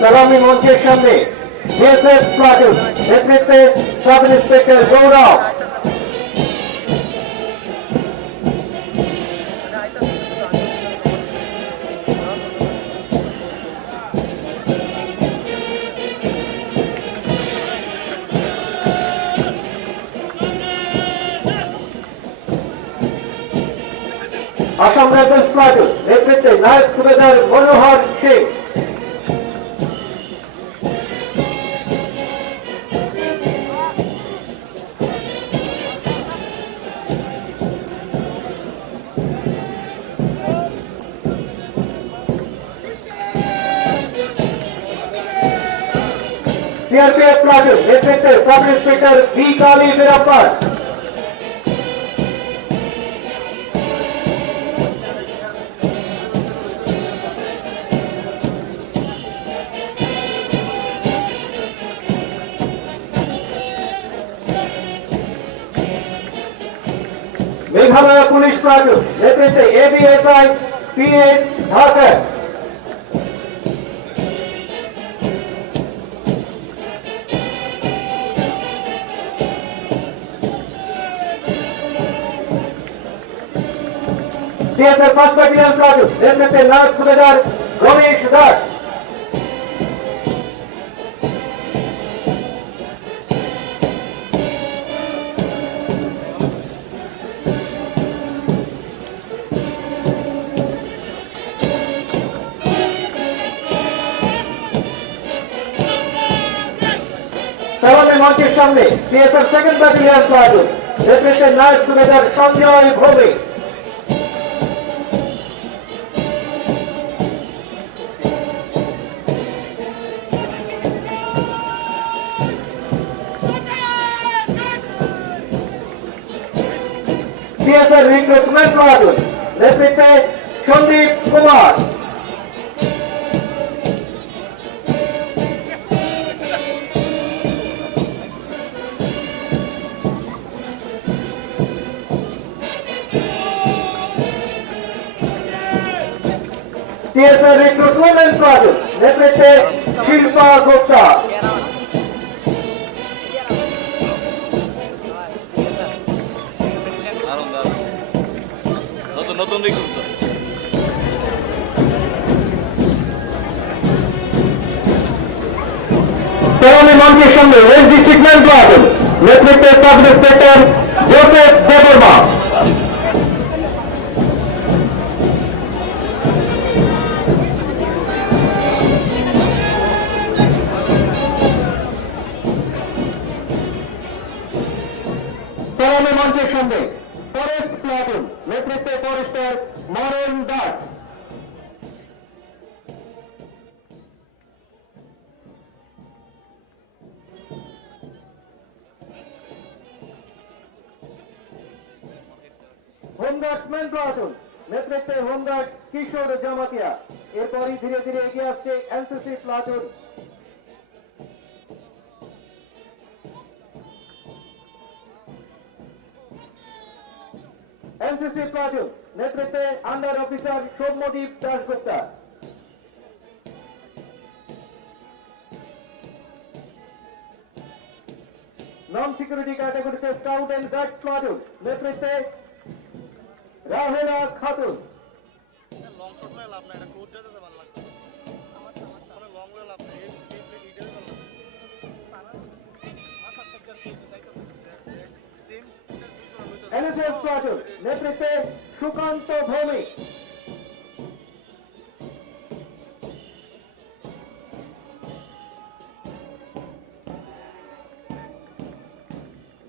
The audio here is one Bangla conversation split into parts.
সালামি মঞ্চের সামনে বিএসএফ প্লাটুন নেতৃত্বে sub inspector Gaurav. Assam rifles platoon নেতৃত্বে নায়ক সুবেদার মনোহর সিং। सीआरपीएफ प्लाटून नेतृत्वे sub inspector B Kali Veerappan. Meghalaya police platoon नेतृत्वे ABSI PS Dhakar. CSF first battalion platoon नेतृत्वे नायक सुबेदार रमेश दास। सलामी मंचेर सामने सीएसएफ सेकेंड बटालियन प्लाटून नेतृत्वे naik subedar Sanjay Bhowmik. CSF recruitment platoon नेतृत्वे Sandeep Kumar. CSF recruitment platoon नेतृत्वे शिल्पा गुप्ता। নতুন রিক্রুট सलामी मंचेर सामने वेस्ट डिस्ट्रिक्ट मैन प्लाटून नेतृत्वे सब इंस्पेक्टर जोसेफ देवर्मा। सलामी मंचेर सामने फरेस्ट प्लाटून नेतृत्वे फरेस्टर मरण दास। होमगार्ड्समैन प्लाटून नेतृत्वे होमगार्ड किशोर जमातिया। एरपरই धीरे धीरे এগিয়ে আসছে এনসিসি প্লাটুন। एनसीसी प्लाटून नेतृत्वे under officer Soumyadeep Dasgupta. Non security category से स्काउट एंड गाइड प्लाटून नेतृत्वे राहेला खातून। एनएसएस प्लाटून नेतृत्वे सुकांत भौमिक।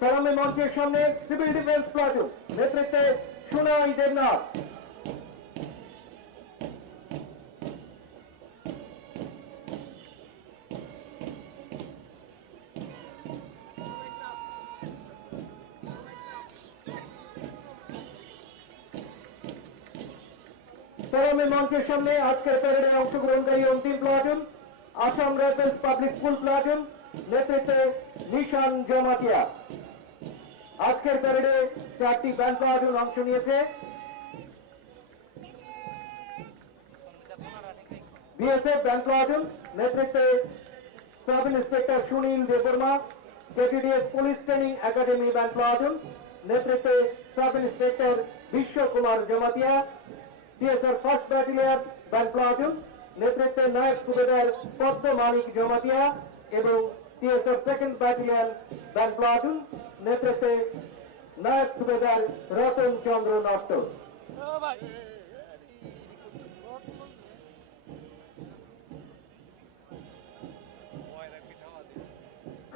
सलामी मंचेर सामने सिविल डिफेंस प्लाटून नेतृत्वे सुनाई देवनाथ। सलामी मंचेर सामने आजकेर प्यारेडे अंशग्रहणकारी अंतिम platoon Assam rifles public school platoon नेतृत्वे निशान जमातिया। आजकेर प्यारेडे 4টি ব্যান্ড প্লাটুন অংশ নিয়েছে। BSF Band Platoon নেতৃত্বে sub inspector Sunil Debbarma, KTDS police training academy band platoon নেতৃত্বে sub inspector Biswakumar Jamatia, TSR first battalion band platoon নেতৃত্বে নায়ক সুবেদার পদ্ম মানিক জমাতিয়া এবং TSR second battalion band platoon নেতৃত্বে নায়ক সুবেদার রতন চন্দ্র Natta.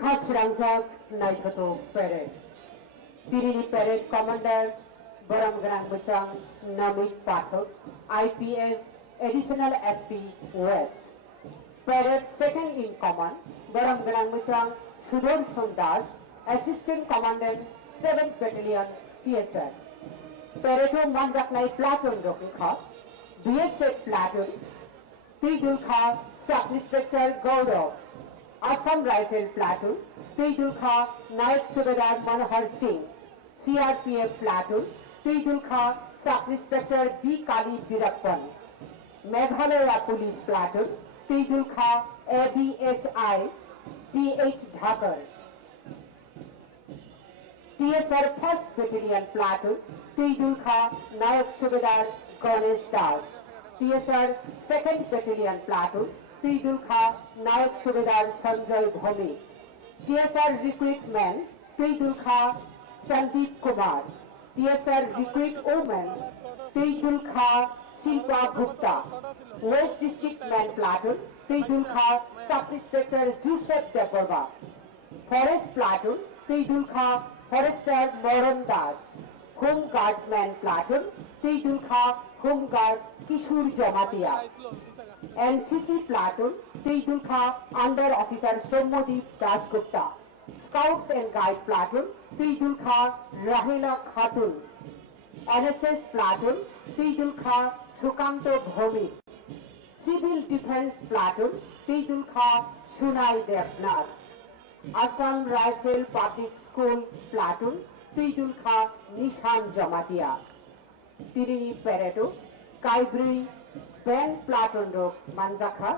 Khas Rangzak Naikhato Parade. Tirini Parade Commander Baram Grang Butang Namit Pathak, IPS Additional SP West. Parade Second in Command Baram Grang Butang Sudarshan Das, Assistant Commandant 7th Battalion TSR. Parade Manjaknai Platoon Rokikha, BSF Platoon, Tijul Kha, Sub Inspector Gaurav. Assam Rifle Platoon, Tejul Kha, Naik Subedar Manohar Singh, CRPF Platoon, Tejul Kha, Sub Inspector B. Kali Birappan, Meghalaya Police Platoon, Tejul Kha, ABSI, T.H. Dhakar, TSR 1st Battalion Platoon, Tejul Kha, Naik Subedar Ganesh Das, TSR 2nd Battalion Platoon, Tejul Kha, Nayak Subedar Sanjay Bhumi, TSR Recruitment, Tejul Kha, Sandeep Kumar, TSR Recruit Women, Tejul Kha, Shilpa Gupta, West District Man Platoon, Tejul Kha, Sub Inspector Joseph Deborba, Forest Platoon, Tejul Kha, Forester Moran Das, Home Guard Man Platoon, Tejul Kha, Home Guard Kishur Jamatia. NCC Platoon, Tejul Kha, Under Officer Somodip Dasgupta. Scouts and Guide Platoon, Tejul Kha, Rahila Khatun. NSS Platoon, Tejul Kha, Sukanto Bhomi. Civil Defense Platoon, Tejul Kha, Shunai Devnath. Assam Rifle Public School Platoon, Tejul Kha, Nishan Jamatia. Tirini Pereto, Kaibri, Band Platoon Rok Manjakha,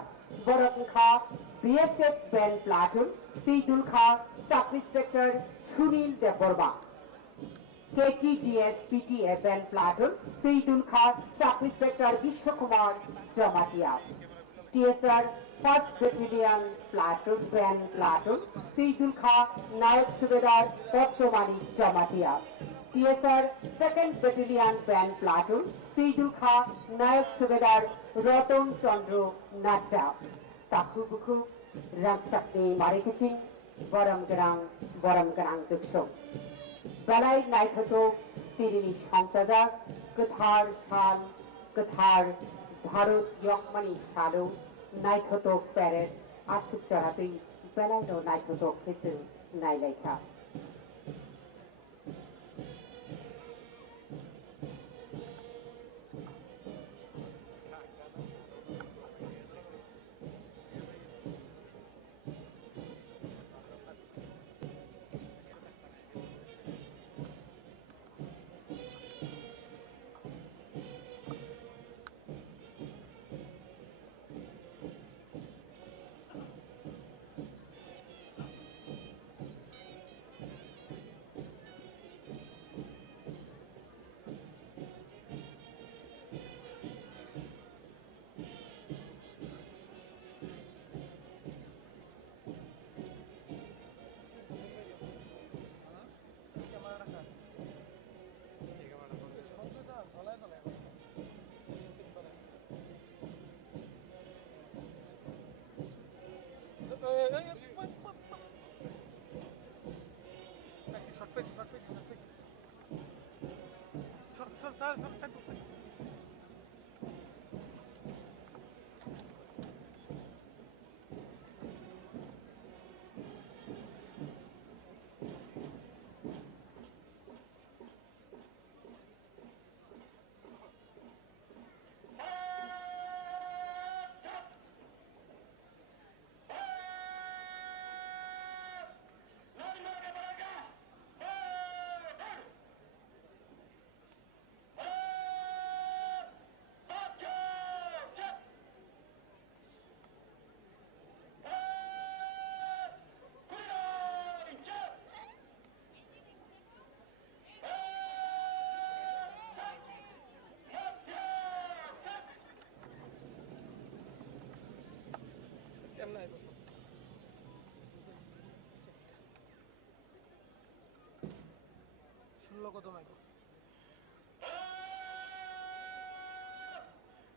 Borak Kha, BSF Band Platoon, Tejul Kha, Sub Inspector Sunil Deborba. KTDS PTA Band Platoon, Tejul Kha, Sub Inspector Vishwakumar Jamatia. TSR 1st Battalion Platoon Band Platoon, Tejul Kha, Nayak Subedar Pottomani Jamatia. TSR 2nd Battalion Band Platoon, Tejul Kha, Nayak Subedar Roton Chandra Natta. Taku Buku, Rangsakni Mariketing, Baram Garang Dukso. Balai Naikhato, Tirini Shansaja, Kathar Shan, Kathar, Bharut Yokmani Shado, Naikhato Parade, Asuk Charapi, Balai no Naikhato Kitchen, Naileka.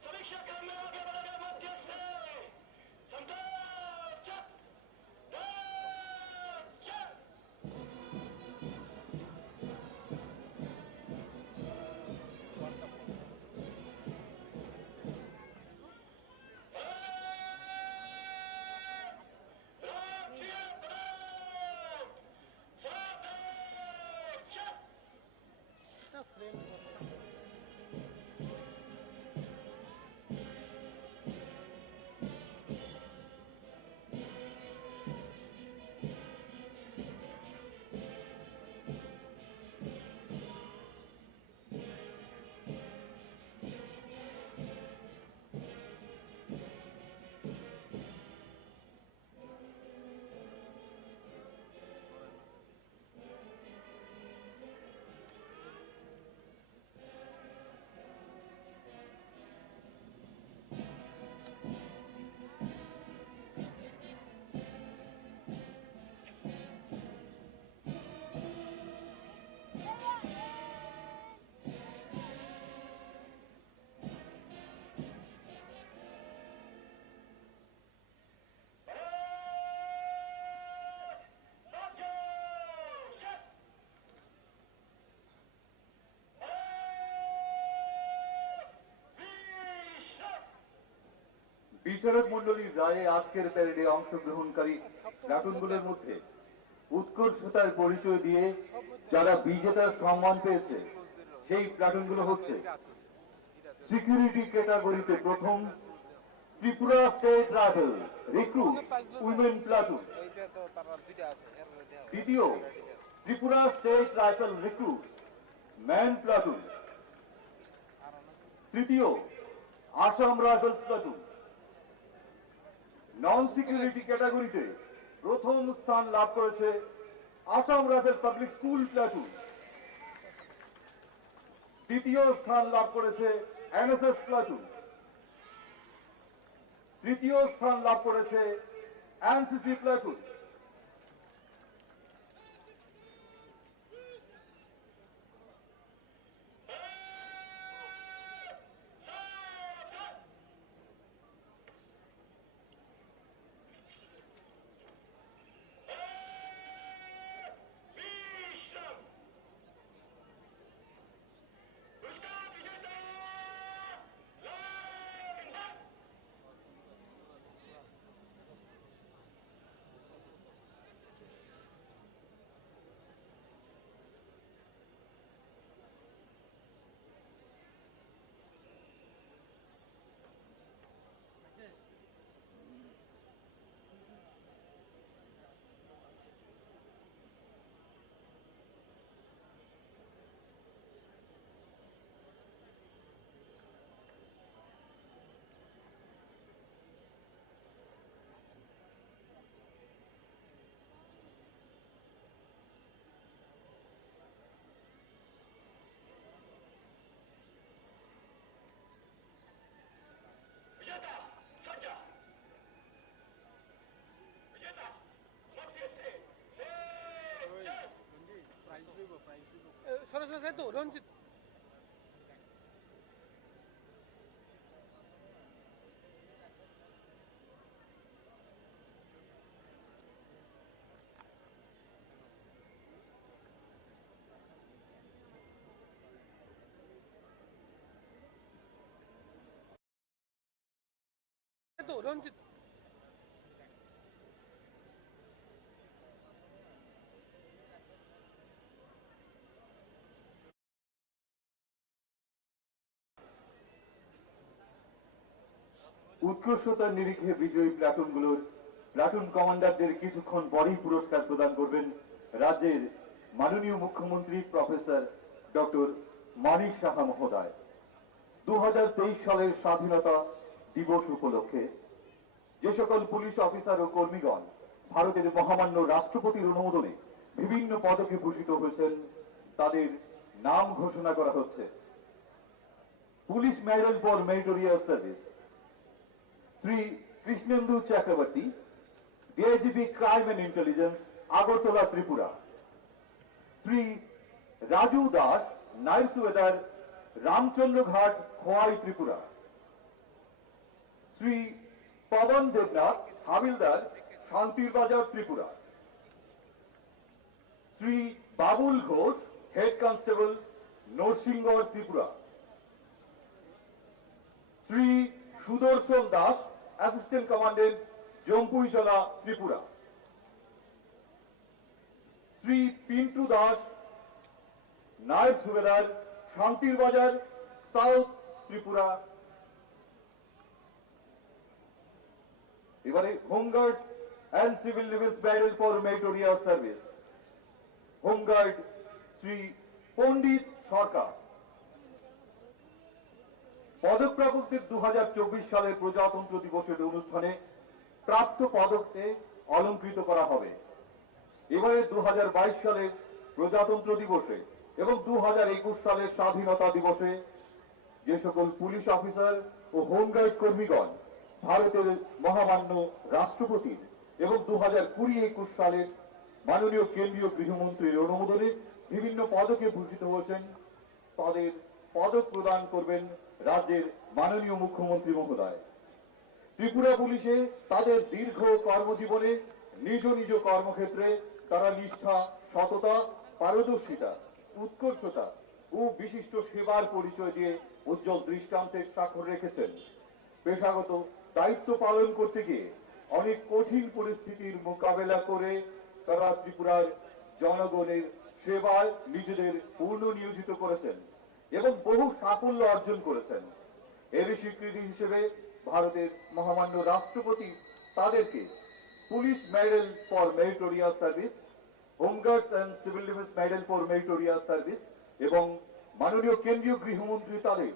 समीक्षा करने आगे बढ़ेगा मध्य से समझो चक चक বিচারক মণ্ডলীর রায়ে আজকের প্যারেডে অংশগ্রহণকারী প্লাটুনগুলোর মধ্যে উৎকর্ষতার পরিচয় দিয়ে যারা বিজেতার সম্মান পেয়েছে সেই প্লাটুনগুলো হচ্ছে সিকিউরিটি ক্যাটাগরিতে প্রথম Tripura state rifle recruit women platoon, দ্বিতীয় Tripura state rifle recruit man platoon, তৃতীয় Assam rifles platoon. Non security ক্যাটাগরিতে প্রথম স্থান লাভ করেছে Assam rifle public school platoon, দ্বিতীয় স্থান লাভ করেছে এনএসএস প্লাটুন, তৃতীয় স্থান লাভ করেছে এনসিসি প্লাটুন। সরাসরি তো রঞ্জিত রঞ্জিত উৎকর্ষতার নিরিখে বিজয়ী প্লাটুনগুলোর প্লাটুন কমান্ডারদের কিছুক্ষণ পরেই পুরস্কার প্রদান করবেন রাজ্যের মাননীয় মুখ্যমন্ত্রী প্রফেসর ডক্টর মানিক সাহা মহোদয়। 2023 সালের স্বাধীনতা দিবস উপলক্ষে যে সকল পুলিশ অফিসার ও কর্মীগণ ভারতের মহামান্য রাষ্ট্রপতির অনুমোদনে বিভিন্ন পদকে ভূষিত হয়েছেন তাদের নাম ঘোষণা করা হচ্ছে। Police medal for meritorious service Shri Krishnendu Chakraborty, DIGP crime and intelligence, Agartala, Tripura. Shri Raju Das, নাইট subedar, Ramchandra Ghat, Khowai, Tripura. Shri Pawan Debnath, havildar, Santir Bazar, Tripura. Shri Babul Ghosh, head constable, Narsingarh, Tripura. Shri Sudarshan Das, assistant commandant, Jampuijala, Tripura. Shri Pintu Das, naib subedar, Santir Bazar, south, Tripura. এবারে home guard and civil defence medal for meritorious service. Home guard Shri Pandit সরকার। পদকপ্রাপকদের 2024 সালের প্রজাতন্ত্র দিবসের অনুষ্ঠানে প্রাপ্ত পদককে অলঙ্কৃত করা হবে। এবারে 2022 সালের প্রজাতন্ত্র দিবসে এবং 2021 সালের স্বাধীনতা দিবসে যে সকল পুলিশ অফিসার ও হোমগার্ড কর্মীগণ ভারতের মহামান্য রাষ্ট্রপতির এবং 2020-21 সালের মাননীয় কেন্দ্রীয় গৃহমন্ত্রীর অনুমোদনে বিভিন্ন পদকে ভূষিত হয়েছেন, তাদের পদক প্রদান করবেন রাজ্যের মাননীয় মুখ্যমন্ত্রী মহোদয়। ত্রিপুরা পুলিশে তাদের দীর্ঘ কর্মজীবনে নিজ নিজ কর্মক্ষেত্রে তারা নিষ্ঠা, সততা, পারদর্শিতা, উৎকর্ষতা ও বিশিষ্ট সেবার পরিচয় দিয়ে উজ্জ্বল দৃষ্টান্তের স্বাক্ষর রেখেছেন। পেশাগত দায়িত্ব পালন করতে গিয়ে অনেক কঠিন পরিস্থিতির মোকাবেলা করে তারা ত্রিপুরার জনগণের সেবায় নিজেদের পূর্ণ নিয়োজিত করেছেন এবং বহু সাফল্য অর্জন করেছেন। এর স্বীকৃতি হিসেবে ভারতের মহামান্য রাষ্ট্রপতি তাদেরকে police medal for meritorious service, home guards and civil defence medal for meritorious service এবং মাননীয় কেন্দ্রীয় গৃহমন্ত্রী তাদের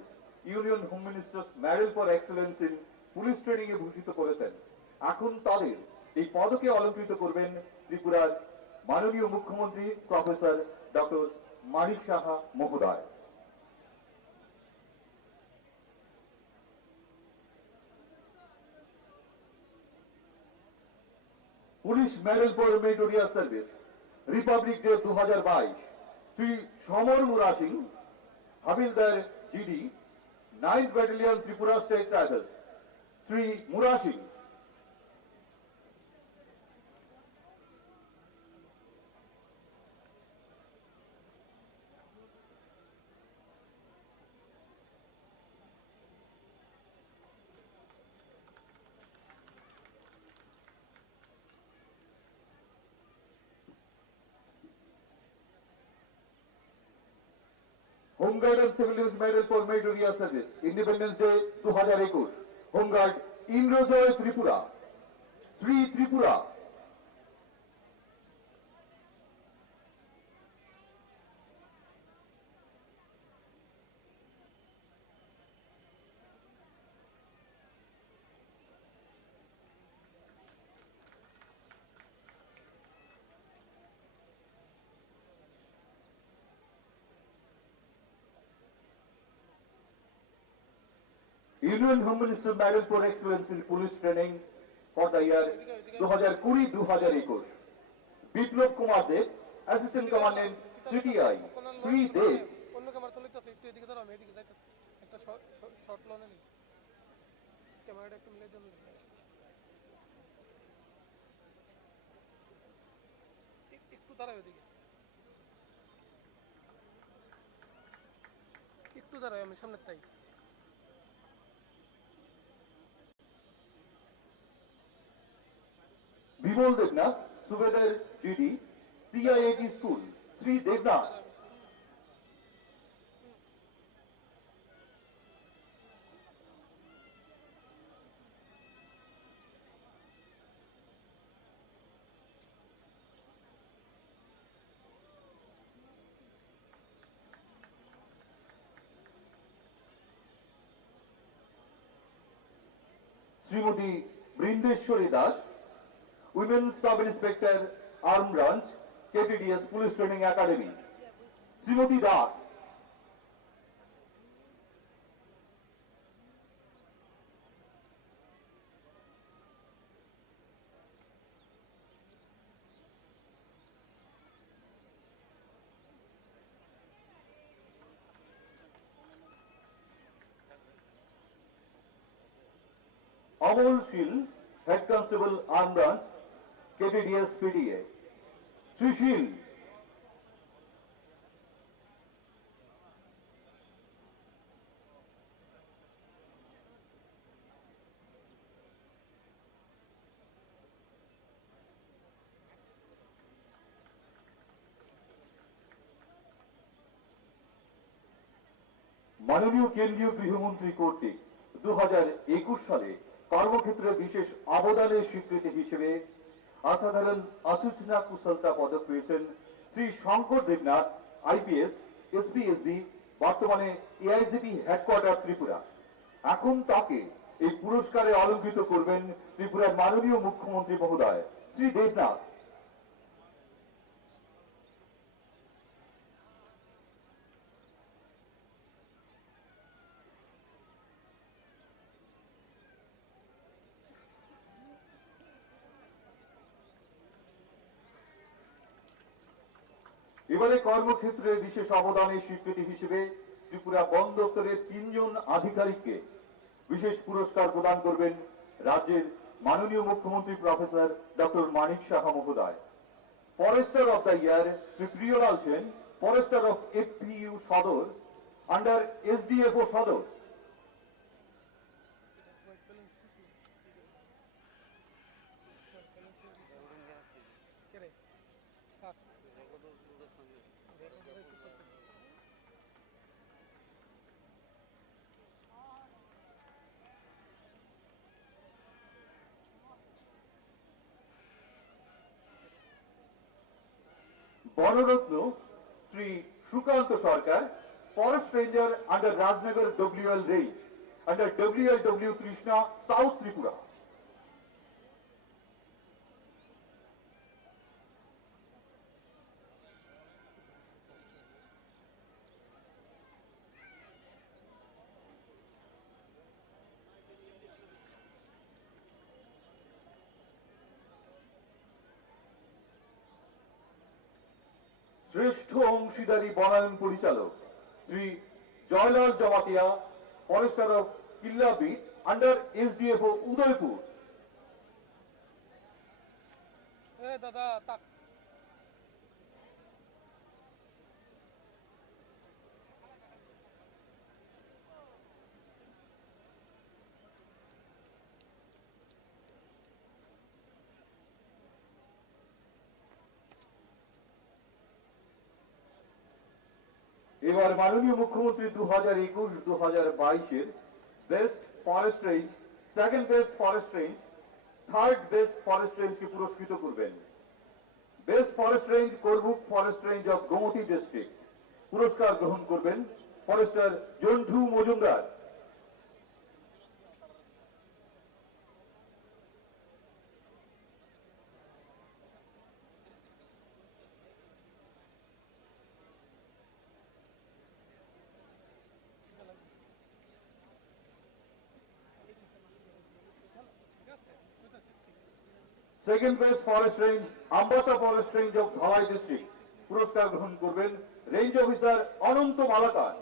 union home minister's medal for excellence in police training এ ভূষিত করেছেন। এখন তাদের এই পদকে অলঙ্কৃত করবেন ত্রিপুরার মাননীয় মুখ্যমন্ত্রী প্রফেসর ডক্টর মানিক সাহা মহোদয়। Police medal for meritorious service, republic day 2022, Shri Samar Mura Singh, havildar, GD, 9th battalion, Tripura state rifles. Shri Mura Singh. Home guard and civil defence medal for meritorious service, independence day 2021, home guard, Indrajoy, Tripura. Shri Tripura. Union Home Minister Medal for Excellence in Police Training for the year 2020-2021. Biplab Kumar Deb, assistant commandant, CTI. Shri Deb. অন্য ক্যামেরা চলে যাচ্ছে, একটু এদিকে ধরো, আমি এদিকে যাইতেছি। একটা শর্ট লোনে নি, ক্যামেরাটা একটু মিলাই দেন। একটু দাঁড়ায় ওদিকে, একটু দাঁড়ায়, আমি সামনের তাই। Bimal Debnath, subedar, GD, CIAT school. Shri Debnath. Shrimati Brindeshwari Das, women sub inspector, arm branch, KTDS police training academy. Shrimati Das. Amal Shil, head constable arm branch, KTDS PDA. Sushil মাননীয় কেন্দ্রীয় গৃহমন্ত্রী কর্তৃক 2021 সালে কর্মক্ষেত্রে বিশেষ অবদানের স্বীকৃতি হিসেবে অসাধারণ আসূচনা কুশলতা পদক পেয়েছেন শ্রী শঙ্কর দেবনাথ, আইপিএস, এসপিএসবি, বর্তমানে এআইজিপি হেডকোয়ার্টার ত্রিপুরা। এখন তাকে এই পুরস্কারে অলঙ্কৃত করবেন ত্রিপুরার মাননীয় মুখ্যমন্ত্রী মহোদয় শ্রী দেবনাথ। এবারে কর্মক্ষেত্রে বিশেষ অবদানের স্বীকৃতি হিসেবে ত্রিপুরা বন দপ্তরের 3 জন আধিকারিককে বিশেষ পুরস্কার প্রদান করবেন রাজ্যের মাননীয় মুখ্যমন্ত্রী প্রফেসর ডক্টর মানিক সাহা মহোদয়। Forester of the year Shri Priyalal Sen, forester of FPU Sadar under SDFO Sadar. Banaratna Shri Sukanta Sarkar, forest ranger under Rajnagar WL range, under WLW Krishna, south Tripura. শ্রেষ্ঠ অংশীদারি বনায়ন পরিচালক Shri Joylal Jamatia, forester of Killabit under SDFO Udaipur. দাদা তাক এবার মাননীয় মুখ্যমন্ত্রী 2021-2022 best forest range, second best forest range, third best forest রেঞ্জকে পুরস্কৃত করবেন। Best forest range Karbook forest range of Gomati district পুরস্কার গ্রহণ করবেন forester Jontu Majumdar. Second best forest range Ambassa forest range of Dhalai district পুরস্কার গ্রহণ করবেন রেঞ্জ অফিসার অনন্ত মালাকার।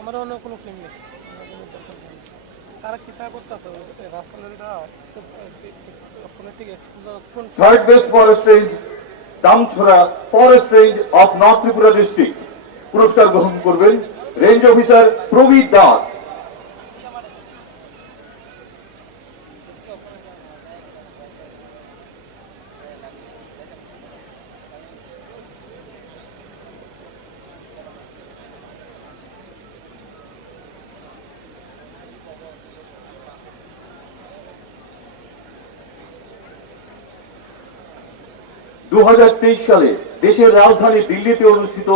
আমার অন্য কোনো ফিল্ম নেই, তারা কিতা করতেছে রাস্তাটা third best forest range Damchhara forest range of north Tripura district পুরস্কার গ্রহণ করবেন রেঞ্জ অফিসার প্রবীর দাস। দু সালে দেশের রাজধানী দিল্লিতে অনুষ্ঠিত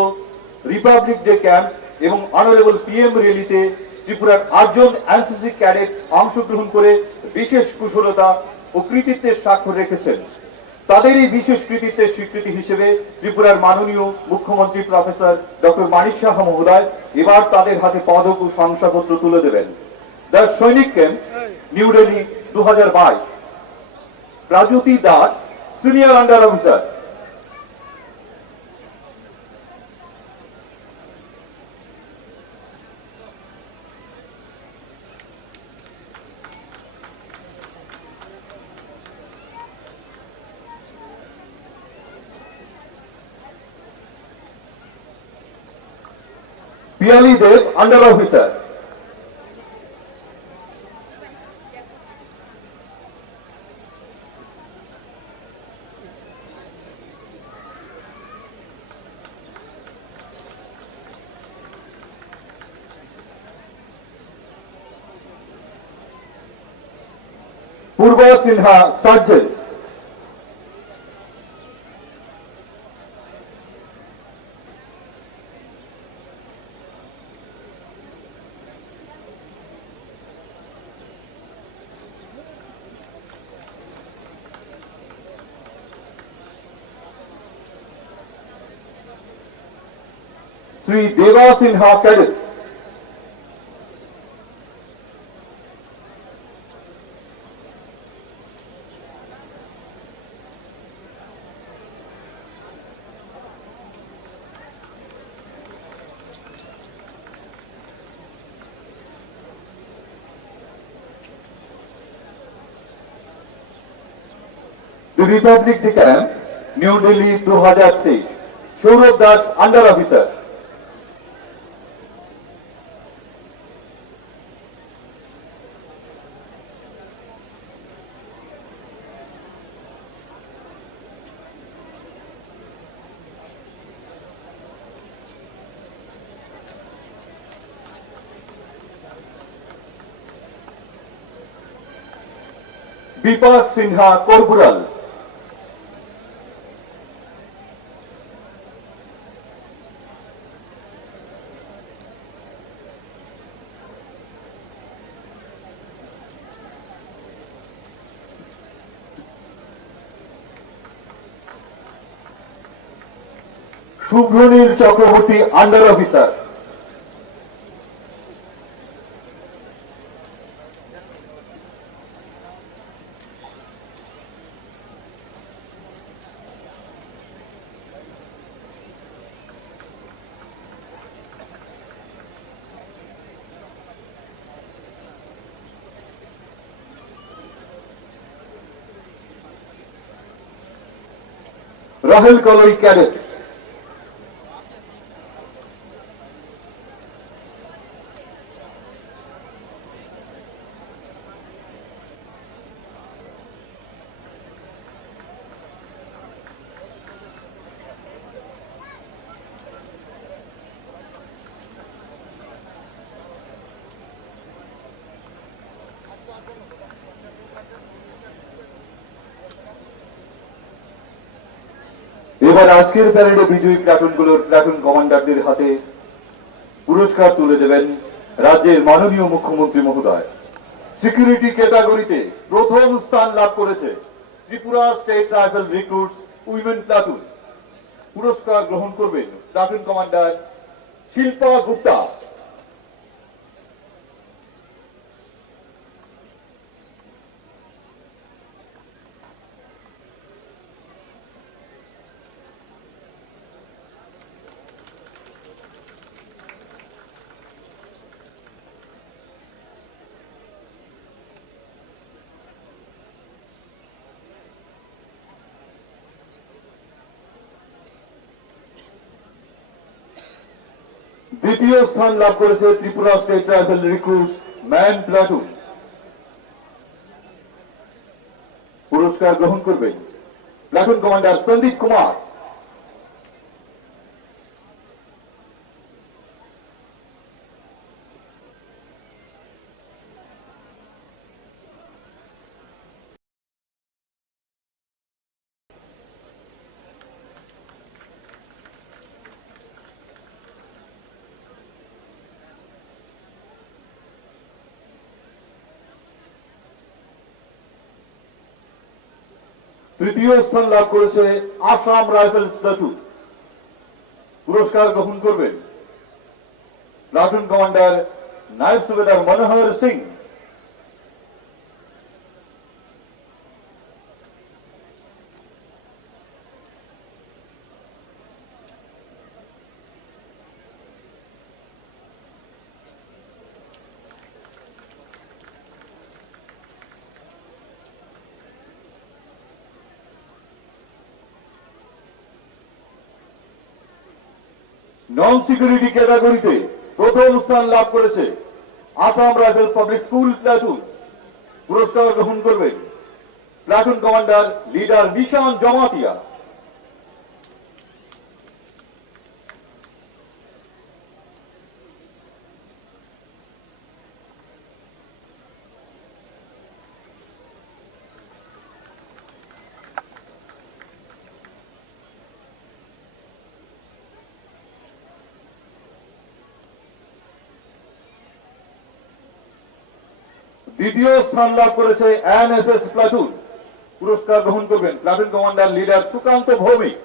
রিপাবলিক ডে ক্যাম্প এবং অনারেবল PM র্যালিতে ত্রিপুরার 8 জন এনসিসি ক্যাডেট অংশগ্রহণ করে বিশেষ কুশলতা ও কৃতিত্বের স্বাক্ষর রেখেছেন। তাদের এই বিশেষ কৃতিত্বের স্বীকৃতি হিসেবে ত্রিপুরার মাননীয় মুখ্যমন্ত্রী প্রফেসর ডক্টর মানিক সাহা মহোদয় এবার তাদের হাতে পদক ও শংসাপত্র তুলে দেবেন। The Sainik camp, new Delhi, 2022, Prajyoti Das, senior under officer. Piyali Deb, under officer. Purba Sinha, sergeant. Shri Deba Sinha, cadet. Republic day camp, new Delhi 2023, Sourav Das, under officer. Bipas Sinha, corporal. Shubhronil Chakraborty, under officer. Rahel Kaloi, cadet. এবার আজকের প্যারেডে বিজয়ী প্লাটুনগুলোর প্লাটুন কমান্ডারদের হাতে পুরস্কার তুলে দেবেন রাজ্যের মাননীয় মুখ্যমন্ত্রী মহোদয়। সিকিউরিটি ক্যাটাগরিতে প্রথম স্থান লাভ করেছে Tripura state rifle recruits women platoon. পুরস্কার গ্রহণ করবেন প্লাটুন কমান্ডার শিল্পা গুপ্তা। দ্বিতীয় স্থান লাভ করেছে Tripura state rifle recruits man platoon. পুরস্কার গ্রহণ করবেন প্লাটুন কমান্ডার সন্দীপ কুমার। তৃতীয় স্থান লাভ করেছে আসাম রাইফেলস প্লাটুন। পুরস্কার গ্রহণ করবেন প্লাটুন কমান্ডার নায়েব সুবেদার মনোহর সিং। নন সিকিউরিটি ক্যাটাগরিতে প্রথম স্থান লাভ করেছে Assam rifle public school platoon. পুরস্কার গ্রহণ করবেন প্লাটুন কমান্ডার লিডার নিশান জমাতিয়া। দ্বিতীয় স্থান লাভ করেছে এনএসএস প্লাটুন। পুরস্কার গ্রহণ করবেন platoon commander leader Sukanta Bhowmik.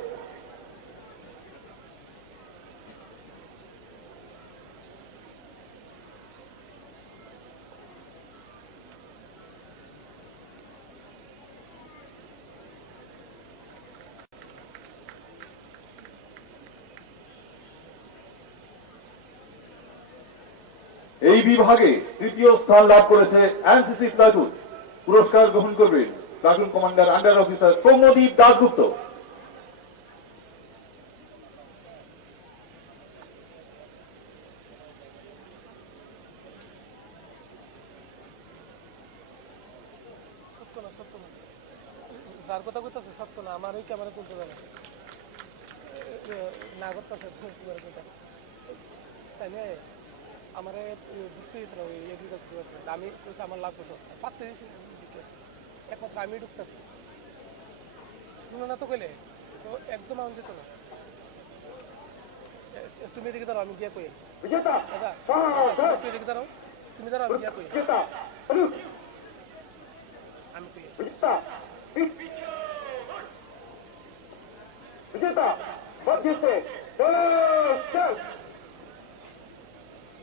এই বিভাগে তৃতীয় স্থান লাভ করেছে এনসিসি প্লাটুন। পুরস্কার গ্রহণ করবেন platoon commander under officer Soumyadeep Dasgupta. সত্য না, সত্য না, যার কথা কইতাছে সত্য না। আমার ওই ক্যামেরা তুলতে পারে না করতেছে তাই না? আমার ঢুকতে দিয়েছিল ওই এগ্রিকালচার, আমি আমার লাগবে সব পাততে দিয়েছি, একমাত্র আমি ঢুকতেছি। শুনো না তো কইলে তো একদম আমি যেত না। তুমি এদিকে দাঁড়াও, আমি গিয়ে কই। দাদা তুমি এদিকে দাঁড়াও, তুমি দাঁড়াও, আমি গিয়ে কই। আমি কই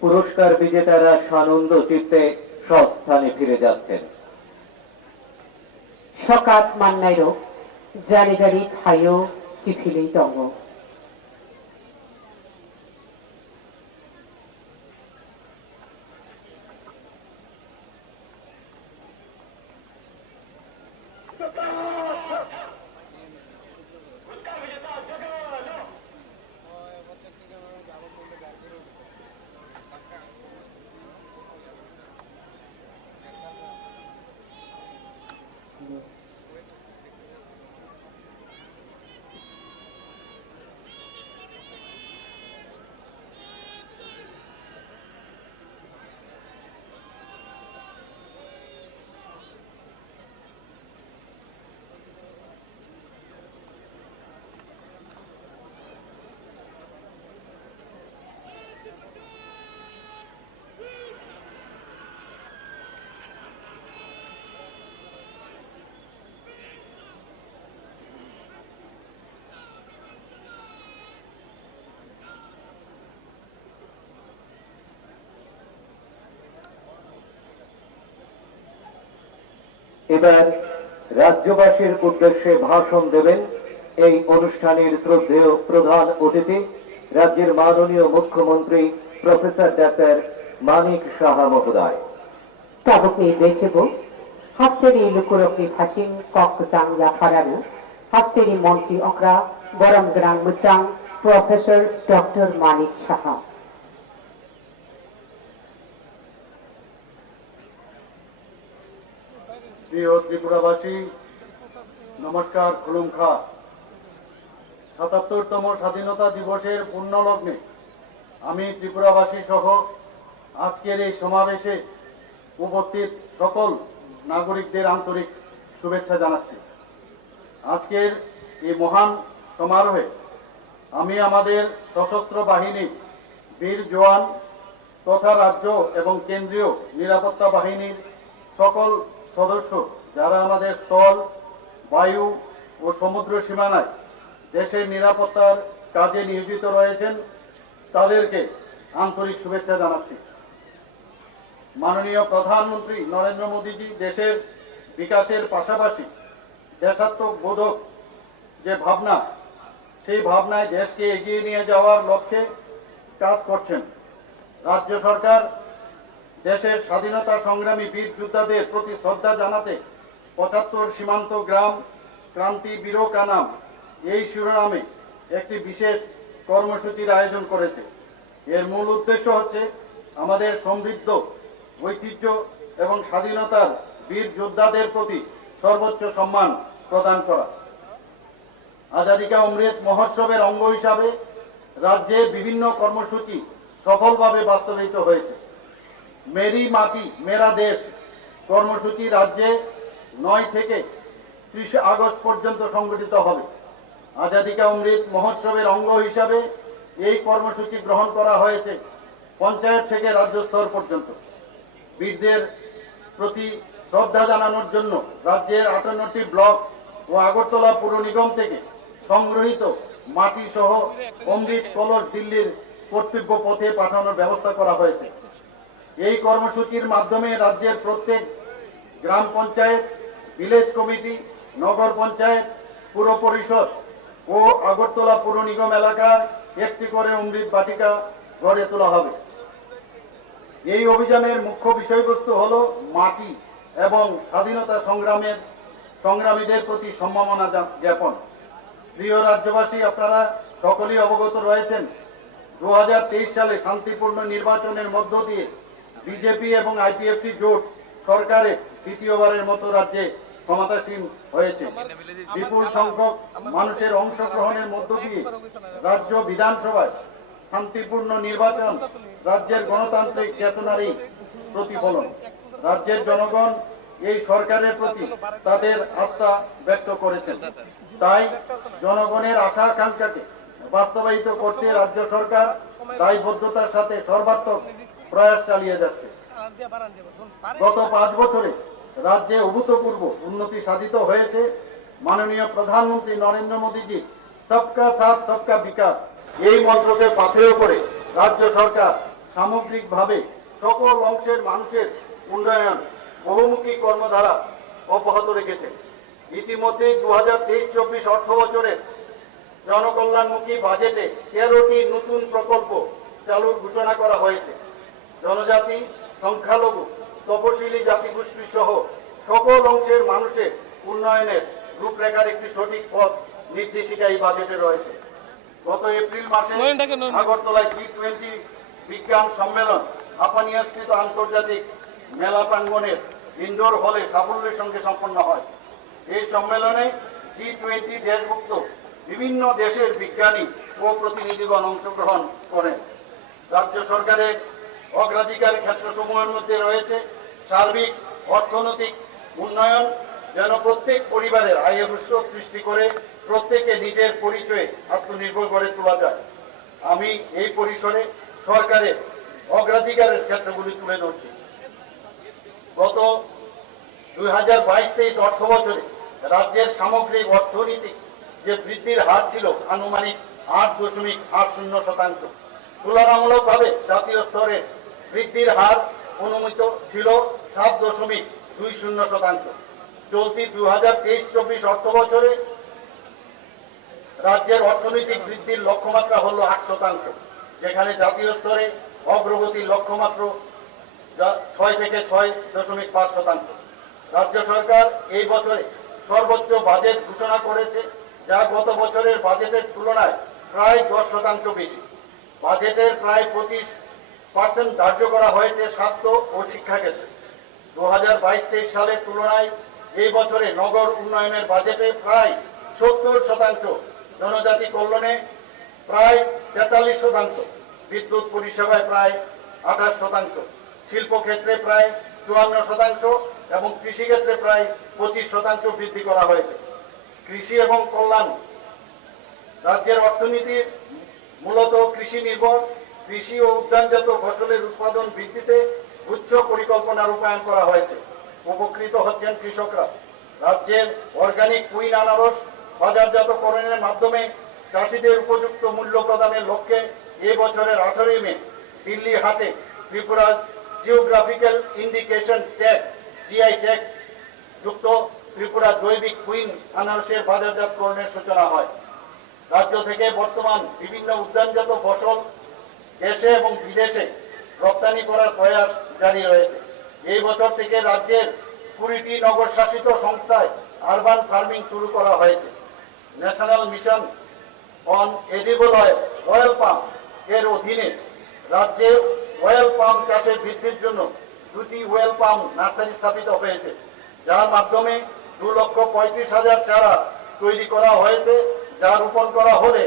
পুরস্কার বিজেতারা সানন্দ চিত্তে স্বস্থানে ফিরে যাচ্ছেন। সকাত মান্নাইরো জারি জারি খাইও টিফিলেই দঙ্গ। এবার রাজ্যবাসীর উদ্দেশ্যে ভাষণ দেবেন এই অনুষ্ঠানের শ্রদ্ধেয় প্রধান অতিথি রাজ্যের মাননীয় মুখ্যমন্ত্রী প্রফেসর ডাক্তার মানিক সাহা মহোদয়। তাবুকে বেচেব হাস্তেরি লুকুরকি ফাসিন কক চাংলা ফারানু হাস্তেরি মন্ত্রী অকরা বরম গ্রাং মুচাং প্রফেসর ডক্টর মানিক সাহা। প্রিয় ত্রিপুরাবাসী, নমস্কার, খুলুমখা। ৭৭তম স্বাধীনতা দিবসের পুণ্যলগ্নে আমি ত্রিপুরাবাসী সহ আজকের এই সমাবেশে উপস্থিত সকল নাগরিকদের আন্তরিক শুভেচ্ছা জানাচ্ছি। আজকের এই মহান সমারোহে আমি আমাদের সশস্ত্র বাহিনী, বীর জওয়ান তথা রাজ্য এবং কেন্দ্রীয় নিরাপত্তা বাহিনীর সকল সদস্য যারা আমাদের স্থল, বায়ু ও সমুদ্র সীমানায় দেশের নিরাপত্তার কাজে নিয়োজিত রয়েছেন তাদেরকে আন্তরিক শুভেচ্ছা জানাচ্ছি। মাননীয় প্রধানমন্ত্রী নরেন্দ্র মোদীজি দেশের বিকাশের পাশাপাশি দেশাত্মবোধক যে ভাবনা, সেই ভাবনায় দেশকে এগিয়ে নিয়ে যাওয়ার লক্ষ্যে কাজ করছেন। রাজ্য সরকার দেশের স্বাধীনতা সংগ্রামী বীর যোদ্ধাদের প্রতি শ্রদ্ধা জানাতে ৭৫ সীমান্ত গ্রাম ক্রান্তি বীরকা নাম এই শিরোনামে একটি বিশেষ কর্মসূচির আয়োজন করেছে। এর মূল উদ্দেশ্য হচ্ছে আমাদের সমৃদ্ধ ঐতিহ্য এবং স্বাধীনতার বীর যোদ্ধাদের প্রতি সর্বোচ্চ সম্মান প্রদান করা। আজাদী কা অমৃত মহোৎসবের অঙ্গ হিসাবে রাজ্যে বিভিন্ন কর্মসূচি সফলভাবে বাস্তবায়িত হয়েছে। মেরি মাটি মেরা দেশ কর্মসূচি রাজ্যে 9 থেকে 30 আগস্ট পর্যন্ত সংগঠিত হবে। আজাদী কা অমৃত মহোৎসবের অঙ্গ হিসাবে এই কর্মসূচি গ্রহণ করা হয়েছে পঞ্চায়েত থেকে রাজ্য স্তর পর্যন্ত। বীরদের প্রতি শ্রদ্ধা জানানোর জন্য রাজ্যের 58টি ব্লক ও আগরতলা পুর নিগম থেকে সংগৃহীত মাটি সহ অমৃত কলস দিল্লির কর্তব্য পথে পাঠানোর ব্যবস্থা করা হয়েছে। এই কর্মসূচির মাধ্যমে রাজ্যের প্রত্যেক গ্রাম পঞ্চায়েত, ভিলেজ কমিটি, নগর পঞ্চায়েত, পুর পরিষদ ও আগরতলা পুর নিগম এলাকায় একটি করে অমৃত বাটিকা গড়ে তোলা হবে। এই অভিযানের মুখ্য বিষয়বস্তু হল মাটি এবং স্বাধীনতা সংগ্রামীদের প্রতি সম্মাননা জ্ঞাপন। প্রিয় রাজ্যবাসী, আপনারা সকলেই অবগত রয়েছেন 2023 সালে শান্তিপূর্ণ নির্বাচনের মধ্য দিয়ে বিজেপি এবং আইপিএফটি জোট সরকারে তৃতীয়বারের মতো রাজ্যে ক্ষমতাসীন হয়েছে। বিপুল সংখ্যক মানুষের অংশগ্রহণের মধ্য দিয়ে রাজ্য বিধানসভায় শান্তিপূর্ণ নির্বাচন রাজ্যের গণতান্ত্রিক চেতনারই প্রতিফলন। রাজ্যের জনগণ এই সরকারের প্রতি তাদের আস্থা ব্যক্ত করেছেন। তাই জনগণের আশা আকাঙ্ক্ষাকে বাস্তবায়িত করতে রাজ্য সরকার দায়বদ্ধতার সাথে সর্বাত্মক প্রয়াস চালিয়ে যাচ্ছে। গত 5 বছরে রাজ্যে অভূতপূর্ব উন্নতি সাধিত হয়েছে। মাননীয় প্রধানমন্ত্রী নরেন্দ্র মোদীজি সবকা সাথ সবকা বিকাশ এই মন্ত্রকে পাথেয় করে রাজ্য সরকার সামগ্রিকভাবে সকল অংশের মানুষের উন্নয়ন বহুমুখী কর্মধারা অব্যাহত রেখেছে। ইতিমধ্যে 2023-24 অর্থ বছরের জনকল্যাণমুখী বাজেটে 13টি নতুন প্রকল্প চালুর ঘোষণা করা হয়েছে। জনজাতি, সংখ্যালঘু, তপশিলি জাতিগোষ্ঠী সহ সকল অংশের মানুষের উন্নয়নের রূপরেখার একটি সঠিক পথ নির্দেশিকা এই বাজেটে রয়েছে। গত এপ্রিল মাসে আগরতলায় G20 বিজ্ঞান সম্মেলন আপানিয়াস্থিত আন্তর্জাতিক মেলা প্রাঙ্গণের ইনডোর হলে সাফল্যের সঙ্গে সম্পন্ন হয়। এই সম্মেলনে G20 দেশভুক্ত বিভিন্ন দেশের বিজ্ঞানী ও প্রতিনিধিগণ অংশগ্রহণ করেন। রাজ্য সরকারের অগ্রাধিকার ক্ষেত্রসমূহের মধ্যে রয়েছে সার্বিক অর্থনৈতিক উন্নয়ন, যেন প্রত্যেক পরিবারের আয়ের উৎস সৃষ্টি করে প্রত্যেকে নিজের পরিচয়ে আত্মনির্ভর করে তোলা যায়। আমি এই পরিসরে সরকারের অগ্রাধিকারের ক্ষেত্রগুলি তুলে ধরছি। গত 2022-23 অর্থ বছরে রাজ্যের সামগ্রিক অর্থনৈতিক যে বৃদ্ধির হার ছিল আনুমানিক 8.80%। তুলনামূলকভাবে জাতীয় স্তরে বৃদ্ধির হার অনুমিত ছিল 7.20%। চলতি 2023-24 অর্থ বছরে রাজ্যের অর্থনৈতিক বৃদ্ধির লক্ষ্যমাত্রা হল 8%, যেখানে জাতীয় স্তরে অগ্রগতির লক্ষ্যমাত্রা 6 থেকে 6.5%। রাজ্য সরকার এই বছরে সর্বোচ্চ বাজেট ঘোষণা করেছে, যা গত বছরের বাজেটের তুলনায় প্রায় 10% বেশি। বাজেটের প্রায় 25% ধার্য করা হয়েছে স্বাস্থ্য ও শিক্ষা ক্ষেত্রে। 2022-23 সালের তুলনায় এই বছরে নগর উন্নয়নের বাজেটে প্রায় 70%, জনজাতি কল্যাণে প্রায় 43%, বিদ্যুৎ পরিষেবায় প্রায় 28%, শিল্প ক্ষেত্রে প্রায় 54% এবং কৃষিক্ষেত্রে প্রায় 25% বৃদ্ধি করা হয়েছে। কৃষি এবং কল্যাণ রাজ্যের অর্থনীতির মূলত কৃষি নির্ভর। কৃষি ও উদ্যানজাত ফসলের উৎপাদন বৃদ্ধিতে উচ্চ পরিকল্পনা রূপায়ণ করা হয়েছে। উপকৃত হচ্ছেন কৃষকরা। রাজ্যের অর্গানিক কুইন আনারস বাজারজাতকরণের মাধ্যমে চাষিদের উপযুক্ত মূল্য প্রদানের লক্ষ্যে এই বছরের 18 মে দিল্লি হাটে Tripura geographical indication tag GI tag যুক্ত ত্রিপুরা জৈবিক কুইন আনারসের বাজারজাতকরণের সূচনা হয়। রাজ্য থেকে বর্তমান বিভিন্ন উদ্যানজাত ফসল দেশে এবং বিদেশে রপ্তানি করার প্রয়াস জারি রয়েছে। এই বছর থেকে রাজ্যের 20টি নগর শাসিত সংস্থায় আরবান ফার্মিং শুরু করা হয়েছে। National mission on edible oil pump এর অধীনে রাজ্যে ওয়েল পাম্প চাষের বৃদ্ধির জন্য 2টি ওয়েল পাম্প নার্সারি স্থাপিত হয়েছে, যার মাধ্যমে 2,35,000 চারা তৈরি করা হয়েছে, যা রোপণ করা হলে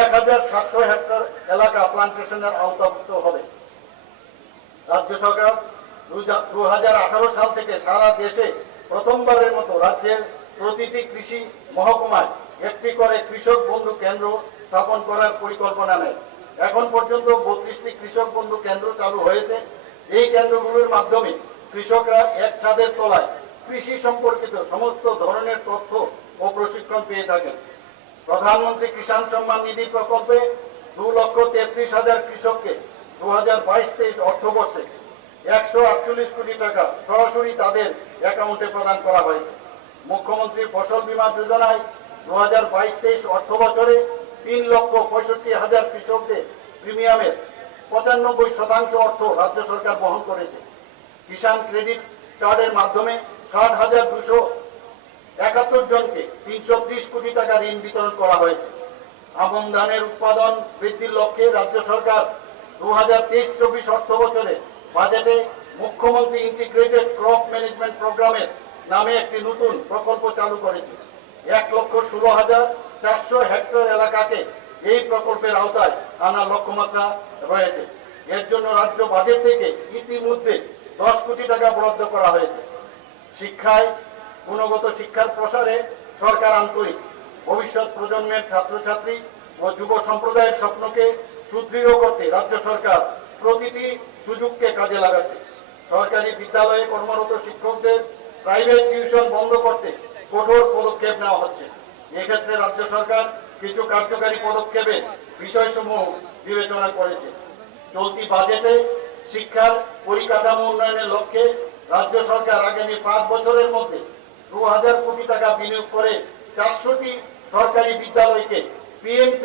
1,700 হেক্টর এলাকা প্লান্টেশনের আওতাভুক্ত হবে। রাজ্য সরকার 2018 সাল থেকে সারা দেশে প্রথমবারের মতো রাজ্যের প্রতিটি কৃষি মহকুমায় একটি করে কৃষক বন্ধু কেন্দ্র স্থাপন করার পরিকল্পনা নেয়। এখন পর্যন্ত 32টি কৃষক বন্ধু কেন্দ্র চালু হয়েছে। এই কেন্দ্রগুলোর মাধ্যমে কৃষকরা এক ছাদের তলায় কৃষি সম্পর্কিত সমস্ত ধরনের তথ্য ও প্রশিক্ষণ পেয়ে থাকেন। প্রধানমন্ত্রী কিষাণ সম্মান নিধি প্রকল্পে 2,33,000 কৃষককে 2022-23 অর্থবর্ষে 148 কোটি টাকা সরাসরি তাদের অ্যাকাউন্টে প্রদান করা হয়েছে। মুখ্যমন্ত্রী ফসল বীমা যোজনায় 2022-23 অর্থ বছরে 3,65,000 কৃষকদের প্রিমিয়ামের 95% অর্থ রাজ্য সরকার বহন করেছে। কিষাণ ক্রেডিট কার্ডের মাধ্যমে 60,271 জনকে 330 কোটি টাকা ঋণ বিতরণ করা হয়েছে। আমন ধানের উৎপাদন বৃদ্ধির লক্ষ্যে রাজ্য সরকার 2023-24 অর্থ বছরে বাজেটে মুখ্যমন্ত্রী ইন্টিগ্রেটেড ক্রপ ম্যানেজমেন্ট প্রোগ্রামের নামে একটি নতুন প্রকল্প চালু করেছে। 1,16,400 হেক্টর এলাকাকে এই প্রকল্পের আওতায় আনার লক্ষ্যমাত্রা রয়েছে। এর জন্য রাজ্য বাজেট থেকে ইতিমধ্যে 10 কোটি টাকা বরাদ্দ করা হয়েছে। শিক্ষায় গুণগত শিক্ষার প্রসারে সরকার আন্তরিক। ভবিষ্যৎ প্রজন্মের ছাত্রছাত্রী ও যুব সম্প্রদায়ের স্বপ্নকে সুদৃঢ় করতে রাজ্য সরকার প্রতিটি সুযোগকে কাজে লাগাচ্ছে। সরকারি বিদ্যালয়ে কর্মরত শিক্ষকদের প্রাইভেট টিউশন বন্ধ করতে কঠোর পদক্ষেপ নেওয়া হচ্ছে। এক্ষেত্রে রাজ্য সরকার কিছু কার্যকারী পদক্ষেপের বিষয়সমূহ বিবেচনা করেছে। চলতি বাজেটে শিক্ষার পরিকাঠামো উন্নয়নের লক্ষ্যে রাজ্য সরকার আগামী 5 বছরের মধ্যে 2,000 কোটি টাকা বিনিয়োগ করে 400টি সরকারি বিদ্যালয়কে PM3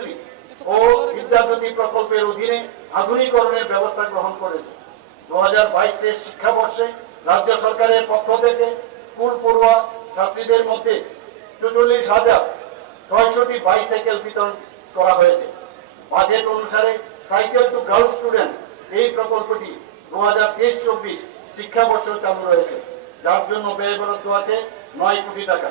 ও বিদ্যাজ্যোতি প্রকল্পের অধীনে আধুনিকরণের ব্যবস্থা গ্রহণ করেছে। 2022-23 শিক্ষাবর্ষে রাজ্য সরকারের পক্ষ থেকে স্কুল পড়ুয়া ছাত্রীদের মধ্যে 44,600টি বাইসাইকেল বিতরণ করা হয়েছে। বাজেট অনুসারে সাইকেল টু গার্ল স্টুডেন্ট এই প্রকল্পটি 2023-24 শিক্ষাবর্ষ চালু রয়েছে, যার জন্য ব্যয় বরাদ্দ আছে 9 কোটি টাকা।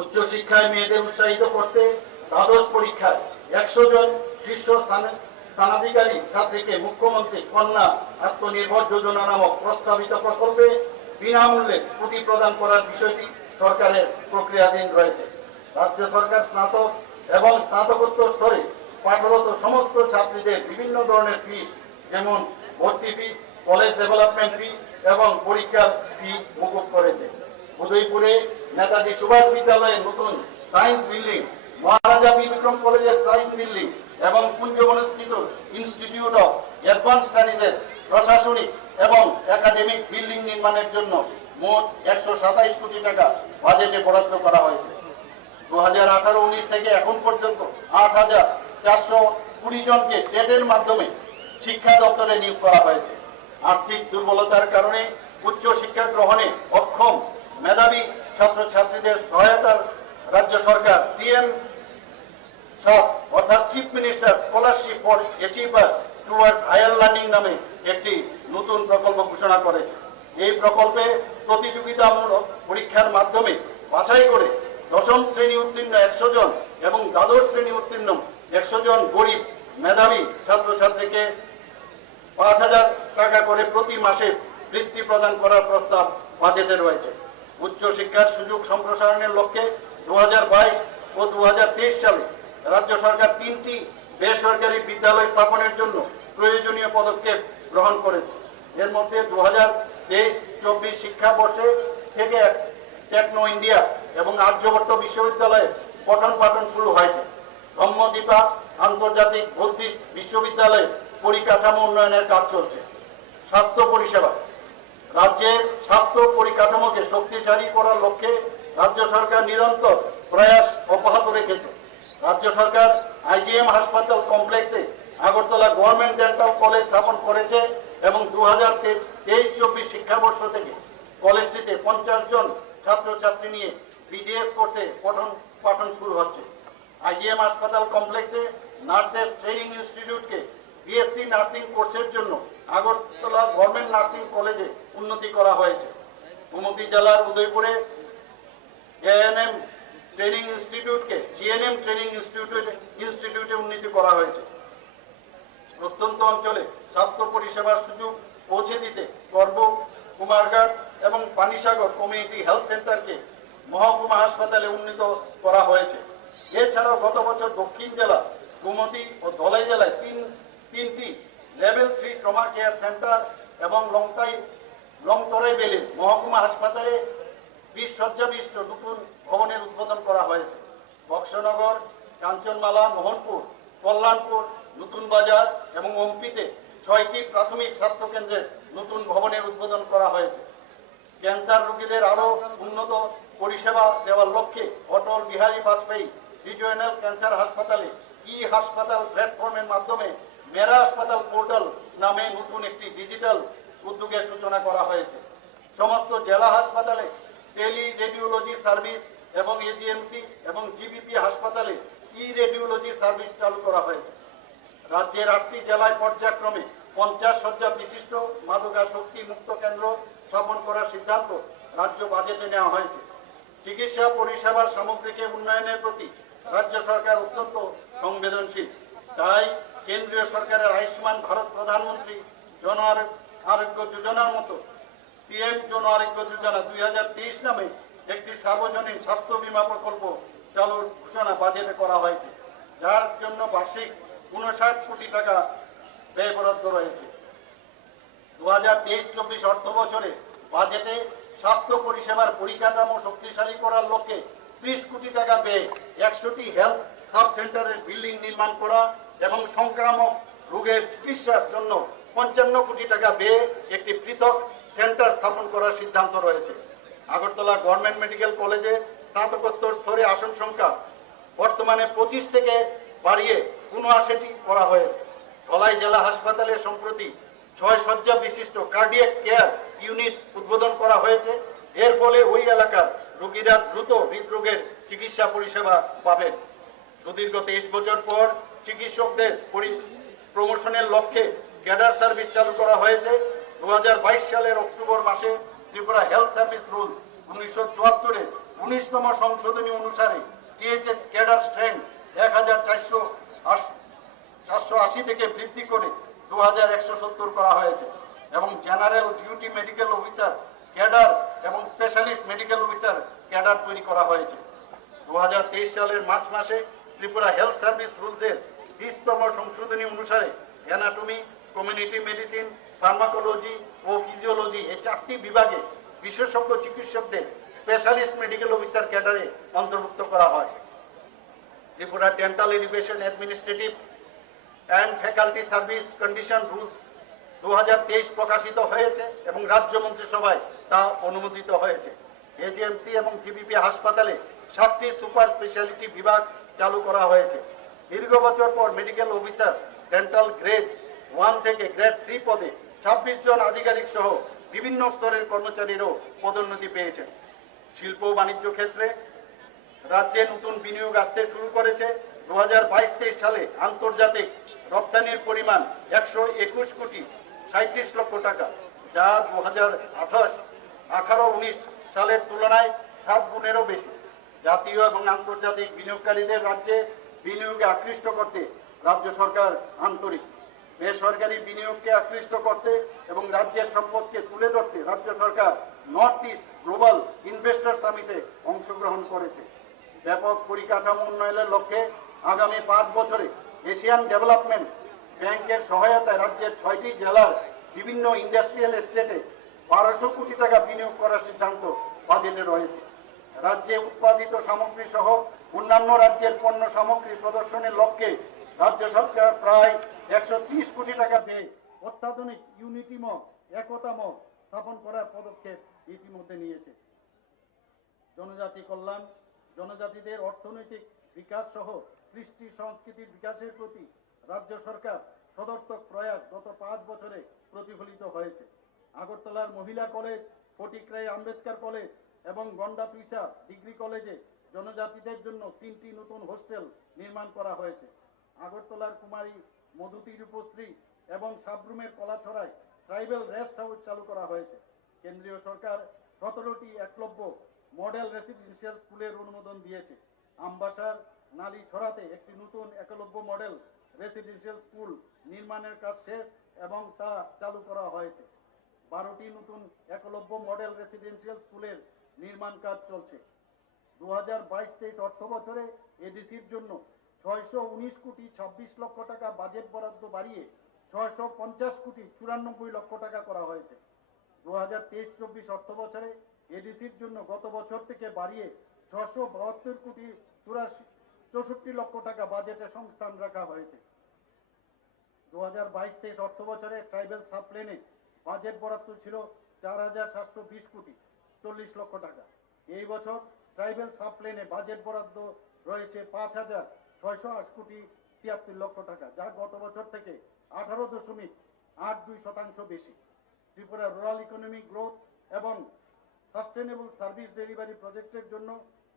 উচ্চ শিক্ষায় মেয়েদের উৎসাহিত করতে দ্বাদশ পরীক্ষায় 100 জন শীর্ষ স্থানাধিকারী ছাত্রীকে মুখ্যমন্ত্রী কন্যা আত্মনির্ভর যোজনা নামক প্রস্তাবিত প্রকল্পে বিনামূল্যে পুঁজি প্রদান করার বিষয়টি সরকারের প্রক্রিয়াধীন রয়েছে। রাজ্য সরকার স্নাতক এবং স্নাতকোত্তর স্তরে পাঠরত সমস্ত ছাত্রীদের বিভিন্ন ধরনের ফি, যেমন ভর্তি ফি, কলেজ ডেভেলপমেন্ট ফি এবং পরীক্ষার ফি মকুব করেছে। উদয়পুরে নেতাজি সুভাষ বিদ্যালয়ের নতুন সায়েন্স বিল্ডিং, মহারাজা বিক্রম কলেজের সায়েন্স বিল্ডিং এবং কুঞ্জবনস্থিত ইনস্টিটিউট অফ অ্যাডভান্স স্টাডিজের প্রশাসনিক এবং একাডেমিক বিল্ডিং নির্মাণের জন্য মোট 127 কোটি টাকা বাজেটে বরাদ্দ করা হয়েছে। 2018-19 থেকে এখন পর্যন্ত 8,420 জনকে টেটের মাধ্যমে শিক্ষা দপ্তরে নিয়োগ করা হয়েছে। আর্থিক দুর্বলতার কারণে উচ্চ শিক্ষা গ্রহণে অক্ষম মেধাবী ছাত্রছাত্রীদের সহায়তার রাজ্য সরকার CM-7 অর্থাৎ chief minister scholarship for achievers towards higher learning নামে একটি নতুন প্রকল্প ঘোষণা করেছে। এই প্রকল্পে প্রতিযোগিতামূলক পরীক্ষার মাধ্যমে বাছাই করে 10ম শ্রেণী উত্তীর্ণ 100 জন এবং দ্বাদশ শ্রেণী উত্তীর্ণ 100 জন গরিব মেধাবী ছাত্রছাত্রীকে 5,000 টাকা করে প্রতি মাসে বৃত্তি প্রদান করার প্রস্তাব বাজেটে রয়েছে। উচ্চ শিক্ষার সুযোগ সম্প্রসারণের লক্ষ্যে 2022 ও 2023 সালে রাজ্য সরকার 3টি বেসরকারি বিদ্যালয় স্থাপনের জন্য প্রয়োজনীয় পদক্ষেপ গ্রহণ করেছে। এর মধ্যে 2023-24 শিক্ষাবর্ষে থেকে টেকনো ইন্ডিয়া এবং আর্যভট্ট বিশ্ববিদ্যালয়ে পঠন পাঠন শুরু হয়েছে। ব্রহ্মদীপা আন্তর্জাতিক বুদ্ধিস্ট বিশ্ববিদ্যালয়ে পরিকাঠামো উন্নয়নের কাজ চলছে। স্বাস্থ্য পরিষেবা, রাজ্যের স্বাস্থ্য পরিকাঠামোকে শক্তিশালী করার লক্ষ্যে রাজ্য সরকার নিরন্তর প্রয়াস অব্যাহত রেখেছে। রাজ্য সরকার IGM হাসপাতাল কমপ্লেক্সে আগরতলা গভর্নমেন্ট ডেন্টাল কলেজ স্থাপন করেছে এবং 2023-24 শিক্ষাবর্ষ থেকে কলেজটিতে 50 জন ছাত্রছাত্রী নিয়ে BDS কোর্সে পঠন পাঠন শুরু হচ্ছে। আইজিএম হাসপাতাল কমপ্লেক্সে নার্সেস ট্রেনিং ইনস্টিটিউটকে বিএসসি নার্সিং কোর্সের জন্য আগরতলা গভর্নমেন্ট নার্সিং কলেজে উন্নতি করা হয়েছে। গোমতী জেলার উদয়পুরে এএনএম ট্রেনিং ইনস্টিটিউটকে জিএনএম ট্রেনিং ইনস্টিটিউটে উন্নতি করা হয়েছে। প্রত্যন্ত অঞ্চলে স্বাস্থ্য পরিষেবার সুযোগ পৌঁছে দিতে করব কুমারঘাট এবং পানিসাগর কমিউনিটি হেলথ সেন্টারকে মহকুমা হাসপাতালে উন্নীত করা হয়েছে। এছাড়াও গত বছর দক্ষিণ জেলা গোমতী ও ধলাই জেলায় তিনটি লেভেল 3 ট্রমা কেয়ার সেন্টার এবং লংতরাই বেলে মহকুমা হাসপাতালে 20 শয্যা বিশিষ্ট নতুন ভবনের উদ্বোধন করা হয়েছে। বক্সনগর, কাঞ্চনমালা, মোহনপুর, কল্যাণপুর, নতুন বাজার এবং ওমপিতে 6টি প্রাথমিক স্বাস্থ্য কেন্দ্রের নতুন ভবনের উদ্বোধন করা হয়েছে। ক্যান্সার রোগীদের আরও উন্নত পরিষেবা দেওয়ার লক্ষ্যে অটল বিহারী বাজপেয়ী রিজিওনাল ক্যান্সার হাসপাতালে হাসপাতাল প্ল্যাটফর্মের মাধ্যমে মেরা হাসপাতাল পোর্টাল নামে নতুন একটি ডিজিটাল উদ্যোগের সূচনা করা হয়েছে। সমস্ত জেলা হাসপাতালে টেলি রেডিওলজি সার্ভিস এবং এজিএমসি এবং জিবিপি হাসপাতালে রেডিওলজি সার্ভিস চালু করা হয়েছে। রাজ্যের 8টি জেলায় পর্যায়ক্রমে 50 শয্যা বিশিষ্ট মাদকাসক্তি মুক্ত কেন্দ্র স্থাপন করার সিদ্ধান্ত রাজ্য বাজেটে নেওয়া হয়েছে। চিকিৎসা পরিষেবার সামগ্রিক উন্নয়নের প্রতি রাজ্য সরকার অত্যন্ত সংবেদনশীল। তাই কেন্দ্রীয় সরকারের আয়ুষ্মান ভারত প্রধানমন্ত্রী জন আরোগ্য যোজনার মতো পিএম জন আরোগ্য যোজনা 2023 নামে একটি সার্বজনীন স্বাস্থ্য বীমা প্রকল্প চালুর ঘোষণা বাজেটে করা হয়েছে, যার জন্য বার্ষিক 59 কোটি টাকা ব্যয় বরাদ্দ রয়েছে। 2023-24 অর্থ বছরে বাজেটে স্বাস্থ্য পরিষেবার পরিকাঠামো শক্তিশালী করার লক্ষ্যে 30 কোটি টাকা ব্যয়ে 100টি হেলথ সাব সেন্টারের বিল্ডিং নির্মাণ করা এবং সংক্রামক রোগের চিকিৎসার জন্য 55 কোটি টাকা ব্যয়ে একটি পৃথক সেন্টার স্থাপন করার সিদ্ধান্ত রয়েছে। আগরতলা গভর্নমেন্ট মেডিকেল কলেজে স্নাতকোত্তর স্তরে আসন সংখ্যা বর্তমানে 25 থেকে বাড়িয়ে 79টি করা হয়েছে। ধলাই জেলা হাসপাতালে সম্প্রতি 6 শয্যা বিশিষ্ট কার্ডিয়াক কেয়ার ইউনিট উদ্বোধন করা হয়েছে। এর ফলে ওই এলাকার রোগীরা দ্রুত হৃদরোগের চিকিৎসা পরিষেবা পাবেন। সুদীর্ঘ 23 বছর পর চিকিৎসকদের প্রমোশনের লক্ষ্যে ক্যাডার সার্ভিস চালু করা হয়েছে। 2022 সালের অক্টোবর মাসে ত্রিপুরা হেলথ সার্ভিস রুল 1974 এর 19তম সংশোধনী অনুসারে টিএইচএস ক্যাডার স্ট্রেংথ 1480 থেকে বৃদ্ধি করে 2170 করা হয়েছে এবং general duty medical officer cadre এবং স্পেশালিস্ট মেডিকেল অফিসার ক্যাডার তৈরি করা হয়েছে। 2023 সালের মার্চ মাসে ত্রিপুরা হেলথ সার্ভিস রুলসের 20তম সংশোধনী অনুসারে অ্যানাটমি, কমিউনিটি মেডিসিন, ফার্মাকোলজি ও ফিজিওলজি এই 4টি বিভাগে বিশেষজ্ঞ চিকিৎসকদের স্পেশালিস্ট মেডিকেল অফিসার ক্যাডারে অন্তর্ভুক্ত করা হয়। Tripura dental education administrative and faculty service condition rules 2023 প্রকাশিত হয়েছে এবং রাজ্য মন্ত্রিসভায় তা অনুমোদিত হয়েছে। এজিএমসি এবং জিবিপি হাসপাতালে 7টি সুপার স্পেশালিটি বিভাগ চালু করা হয়েছে। দীর্ঘ বছর পর মেডিকেল অফিসার ডেন্টাল গ্রেড 1 থেকে গ্রেড 3 পদে 26 জন আধিকারিক সহ বিভিন্ন স্তরের কর্মচারীরাও পদোন্নতি পেয়েছেন। শিল্প ও বাণিজ্য ক্ষেত্রে রাজ্যে নতুন বিনিয়োগ আসতে শুরু করেছে। 2022-23 সালে আন্তর্জাতিক রপ্তানির পরিমাণ 121 কোটি 37 লক্ষ টাকা, যা 2018-19 সালের তুলনায় 7 গুণেরও বেশি। জাতীয় এবং আন্তর্জাতিক বিনিয়োগকারীদের রাজ্যে বিনিয়োগে আকৃষ্ট করতে রাজ্য সরকার আন্তরিক। বেসরকারি বিনিয়োগকে আকৃষ্ট করতে এবং রাজ্যের সম্পদকে তুলে ধরতে রাজ্য সরকার নর্থ ইস্ট গ্লোবাল ইনভেস্টর সামিটে অংশগ্রহণ করেছে। ব্যাপক পরিকাঠামো উন্নয়নের লক্ষ্যে আগামী 5 বছরে এশিয়ান ডেভেলপমেন্ট ব্যাংকের সহায়তায় রাজ্যের 6টি জেলার বিভিন্ন ইন্ডাস্ট্রিয়াল এস্টেটে 1200 কোটি টাকা বিনিয়োগ করার সিদ্ধান্ত বাজেটে রয়েছে। রাজ্যে উৎপাদিত সামগ্রী সহ অন্যান্য রাজ্যের পণ্য সামগ্রী প্রদর্শনের লক্ষ্যে রাজ্য সরকার প্রায় 130 কোটি টাকা ব্যয়ে অত্যাধুনিক ইউনিটি মল, একতা মল স্থাপন করার পদক্ষেপ ইতিমধ্যে নিয়েছে। জনজাতি কল্যাণ, জনজাতিদের অর্থনৈতিক বিকাশ সহ কৃষ্টি সংস্কৃতির বিকাশের প্রতি রাজ্য সরকার সদর্থক প্রয়াস গত 5 বছরে প্রতিফলিত হয়েছে। আগরতলার মহিলা কলেজ, ফটিকরাই আম্বেদকর কলেজ এবং গন্ডাপিসা ডিগ্রি কলেজে জনজাতিদের জন্য 3টি নতুন হোস্টেল নির্মাণ করা হয়েছে। আগরতলার কুমারী মধুতি রূপশ্রী এবং সাবরুমের কলাছড়ায় ট্রাইবেল রেস্ট হাউস চালু করা হয়েছে। কেন্দ্রীয় সরকার 17টি একলব্য মডেল রেসিডেন্সিয়াল স্কুলের অনুমোদন দিয়েছে। আমবাসার নালী ছড়াতে একটি নতুন একলব্য মডেল রেসিডেন্সিয়াল স্কুল নির্মাণের কাজ শেষ এবং তা চালু করা হয়েছে। 12টি নতুন একলব্য মডেল রেসিডেন্সিয়াল স্কুলের নির্মাণ কাজ চলছে। 2022-23 অর্থ বছরে এডিসির জন্য 619 কোটি 26 লক্ষ টাকা বাজেট বরাদ্দ বাড়িয়ে 650 কোটি 94 লক্ষ টাকা করা হয়েছে। 2023-24 অর্থ বছরে এডিসির জন্য গত বছর থেকে বাড়িয়ে 672 কোটি 64 লক্ষ টাকা বাজেটে সংস্থান রাখা হয়েছে। 2022-23 অর্থ বছরে ট্রাইবেল সাবপ্লেনে বাজেট বরাদ্দ ছিল 4720 কোটি 40 লক্ষ টাকা। এই বছর ট্রাইবেল সাবপ্লেনে বাজেট বরাদ্দ রয়েছে 5608 কোটি 73 লক্ষ টাকা, যা গত বছর থেকে 18.82% বেশি। ত্রিপুরা রুরাল ইকোনমিক গ্রোথ এবং সাস্টেনেবল সার্ভিস ডেলিভারি প্রজেক্টের জন্য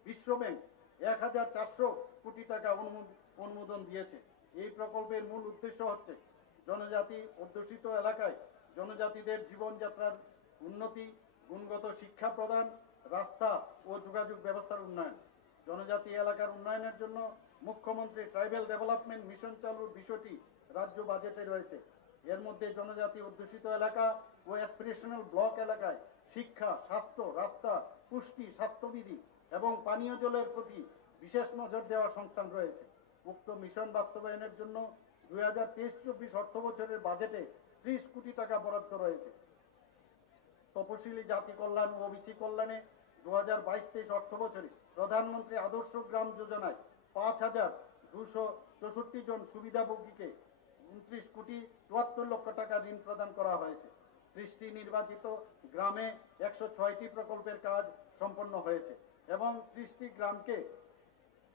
বিশ্বব্যাংক 1400 কোটি টাকা অনুমোদন দিয়েছে। এই প্রকল্পের মূল উদ্দেশ্য হচ্ছে জনজাতি অধ্যুষিত এলাকায় জনজাতিদের জীবনযাত্রার উন্নতি, গুণগত শিক্ষা প্রদান, রাস্তা ও যোগাযোগ ব্যবস্থার উন্নয়ন। জনজাতি এলাকার উন্নয়নের জন্য মুখ্যমন্ত্রী ট্রাইবেল ডেভেলপমেন্ট মিশন চালুর বিষয়টি রাজ্য বাজেটে রয়েছে। এর মধ্যে জনজাতি অধ্যুষিত এলাকা ও অ্যাসপিরেশনাল ব্লক এলাকায় শিক্ষা, স্বাস্থ্য, রাস্তা, পুষ্টি, স্বাস্থ্যবিধি এবং পানীয় জলের প্রতি বিশেষ নজর দেওয়ার সংস্থান রয়েছে। উক্ত মিশন বাস্তবায়নের জন্য 2023-24 অর্থ বছরের বাজেটে 30 কোটি টাকা বরাদ্দ রয়েছে। তপশিলি জাতি কল্যাণ ও ওবিসি কল্যাণে 2022-23 অর্থ বছরে প্রধানমন্ত্রী আদর্শ গ্রাম যোজনায় 5264 জন সুবিধাভোগীকে 29 কোটি 74 লক্ষ টাকা ঋণ প্রদান করা হয়েছে। 30টি নির্বাচিত গ্রামে 106টি প্রকল্পের কাজ সম্পন্ন হয়েছে এবং 30টি গ্রামকে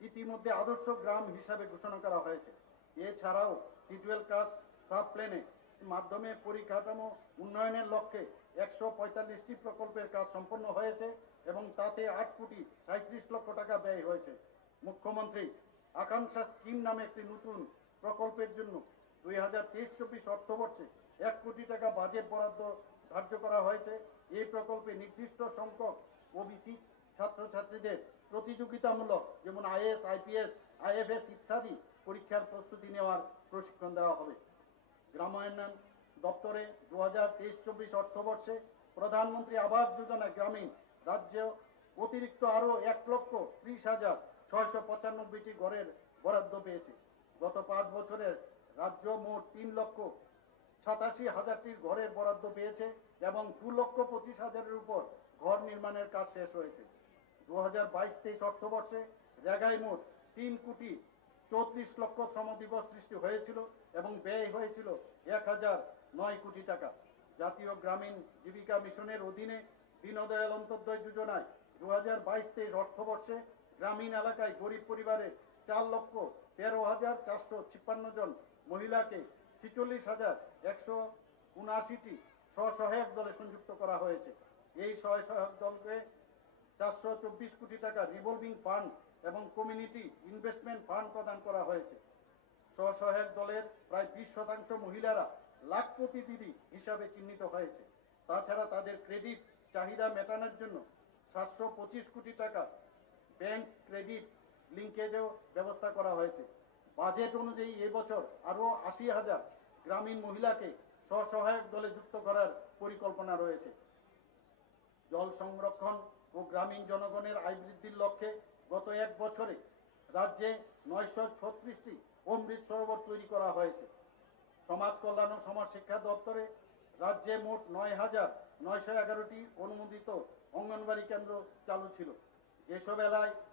ইতিমধ্যে আদর্শ গ্রাম হিসাবে ঘোষণা করা হয়েছে। এছাড়াও টিটুয়েল কাস্ট সাব প্ল্যানে মাধ্যমে পরিকাঠামো উন্নয়নের লক্ষ্যে 145টি প্রকল্পের কাজ সম্পন্ন হয়েছে এবং তাতে 8 কোটি 37 লক্ষ টাকা ব্যয় হয়েছে। মুখ্যমন্ত্রী আকাঙ্ক্ষা স্কিম নামে একটি নতুন প্রকল্পের জন্য 2023-24 অর্থবর্ষে 1 কোটি টাকা বাজেট বরাদ্দ ধার্য করা হয়েছে। এই প্রকল্পে নির্দিষ্ট সংখ্যক ওবিসি ছাত্রছাত্রীদের প্রতিযোগিতামূলক যেমন আইএস, আইপিএস, আইএফএস ইত্যাদি পরীক্ষার প্রস্তুতি নেওয়ার প্রশিক্ষণ দেওয়া হবে। গ্রামায়ণ দপ্তরে 2023-24 অর্থবর্ষে প্রধানমন্ত্রী আবাস যোজনা গ্রামীণ রাজ্য অতিরিক্ত আরও 1,30,695টি ঘরের বরাদ্দ পেয়েছে। গত 5 বছরে রাজ্য মোট 3,87,000টির ঘরের বরাদ্দ পেয়েছে এবং 2,25,000-এর উপর ঘর নির্মাণের কাজ শেষ হয়েছে। 2022-23 অর্থবর্ষে জায়গায় মোট 3 কোটি 34 লক্ষ শ্রম দিবস সৃষ্টি হয়েছিল এবং ব্যয় হয়েছিল 1009 কোটি টাকা। জাতীয় গ্রামীণ জীবিকা মিশনের অধীনে দীনদয়াল অন্তর্দয় যোজনায় 2022-23 অর্থবর্ষে গ্রামীণ এলাকায় গরিব পরিবারের 4,13,456 জন মহিলাকে 46,179টি স্বসহায়ক দলে সংযুক্ত করা হয়েছে। এই স্বসহায়ক দলকে 424 কোটি টাকা রিভলভিং ফান্ড এবং কমিউনিটি ইনভেস্টমেন্ট ফান্ড প্রদান করা হয়েছে। স্বসহায়ক দলের প্রায় 20% মহিলারা লাখপতি দিদি হিসাবে চিহ্নিত হয়েছে। তাছাড়া তাদের ক্রেডিট চাহিদা মেটানোর জন্য 725 কোটি টাকা ব্যাংক ক্রেডিট লিঙ্কেজেও ব্যবস্থা করা হয়েছে। বাজেট অনুযায়ী এবছর আরও 80,000 গ্রামীণ মহিলাকে স্বসহায়ক দলে যুক্ত করার পরিকল্পনা রয়েছে। জল সংরক্ষণ ও গ্রামীণ জনগণের আয় বৃদ্ধির লক্ষ্যে গত 1 বছরে রাজ্যে 936টি অমৃত সরোবর তৈরি করা হয়েছে। সমাজ কল্যাণ ও সমাজ শিক্ষা দপ্তরে রাজ্যে মোট 9,911টি অনুমোদিত অঙ্গনবাড়ি কেন্দ্র চালু ছিল। যেসব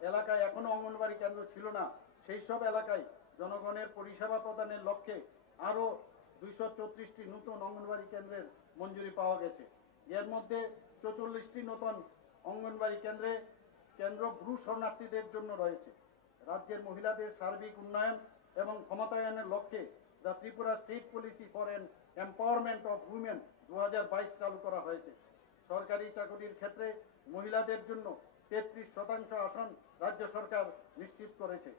এলাকায় এখনো অঙ্গনবাড়ি কেন্দ্র ছিল না, সেই সব এলাকায় জনগণের পরিষেবা প্রদানের লক্ষ্যে আরও 234টি নতুন অঙ্গনবাড়ি কেন্দ্রের মঞ্জুরি পাওয়া গেছে। এর মধ্যে 44টি নতুন অঙ্গনবাড়ি কেন্দ্র ভ্রু শরণার্থীদের জন্য রয়েছে। রাজ্যের মহিলাদের সার্বিক উন্নয়ন এবং ক্ষমতায়নের লক্ষ্যে the Tripura state policy for N empowerment of women 2022 চালু করা হয়েছে। সরকারি চাকরির ক্ষেত্রে মহিলাদের জন্য 33% আসন রাজ্য সরকার নিশ্চিত করেছে।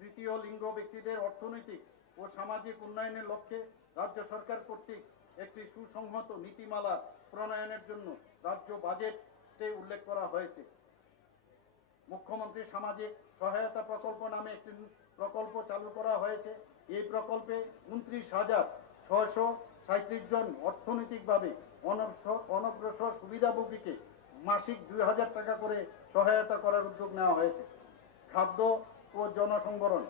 তৃতীয় লিঙ্গ ব্যক্তিদের অর্থনৈতিক ও সামাজিক উন্নয়নের লক্ষ্যে রাজ্য সরকার কর্তৃক একটি সুসংহত নীতিমালা প্রণয়নের জন্য রাজ্য বাজেটে উল্লেখ করা হয়েছে। মুখ্যমন্ত্রী সামাজিক সহায়তা প্রকল্প নামে একটি প্রকল্প চালু করা হয়েছে। এই প্রকল্পে 29,637 জন অর্থনৈতিকভাবে অনগ্রসর সুবিধাভোগীকে মাসিক 2,000 টাকা করে সহায়তা করার উদ্যোগ নেওয়া হয়েছে। খাদ্য ও জনসংবরণ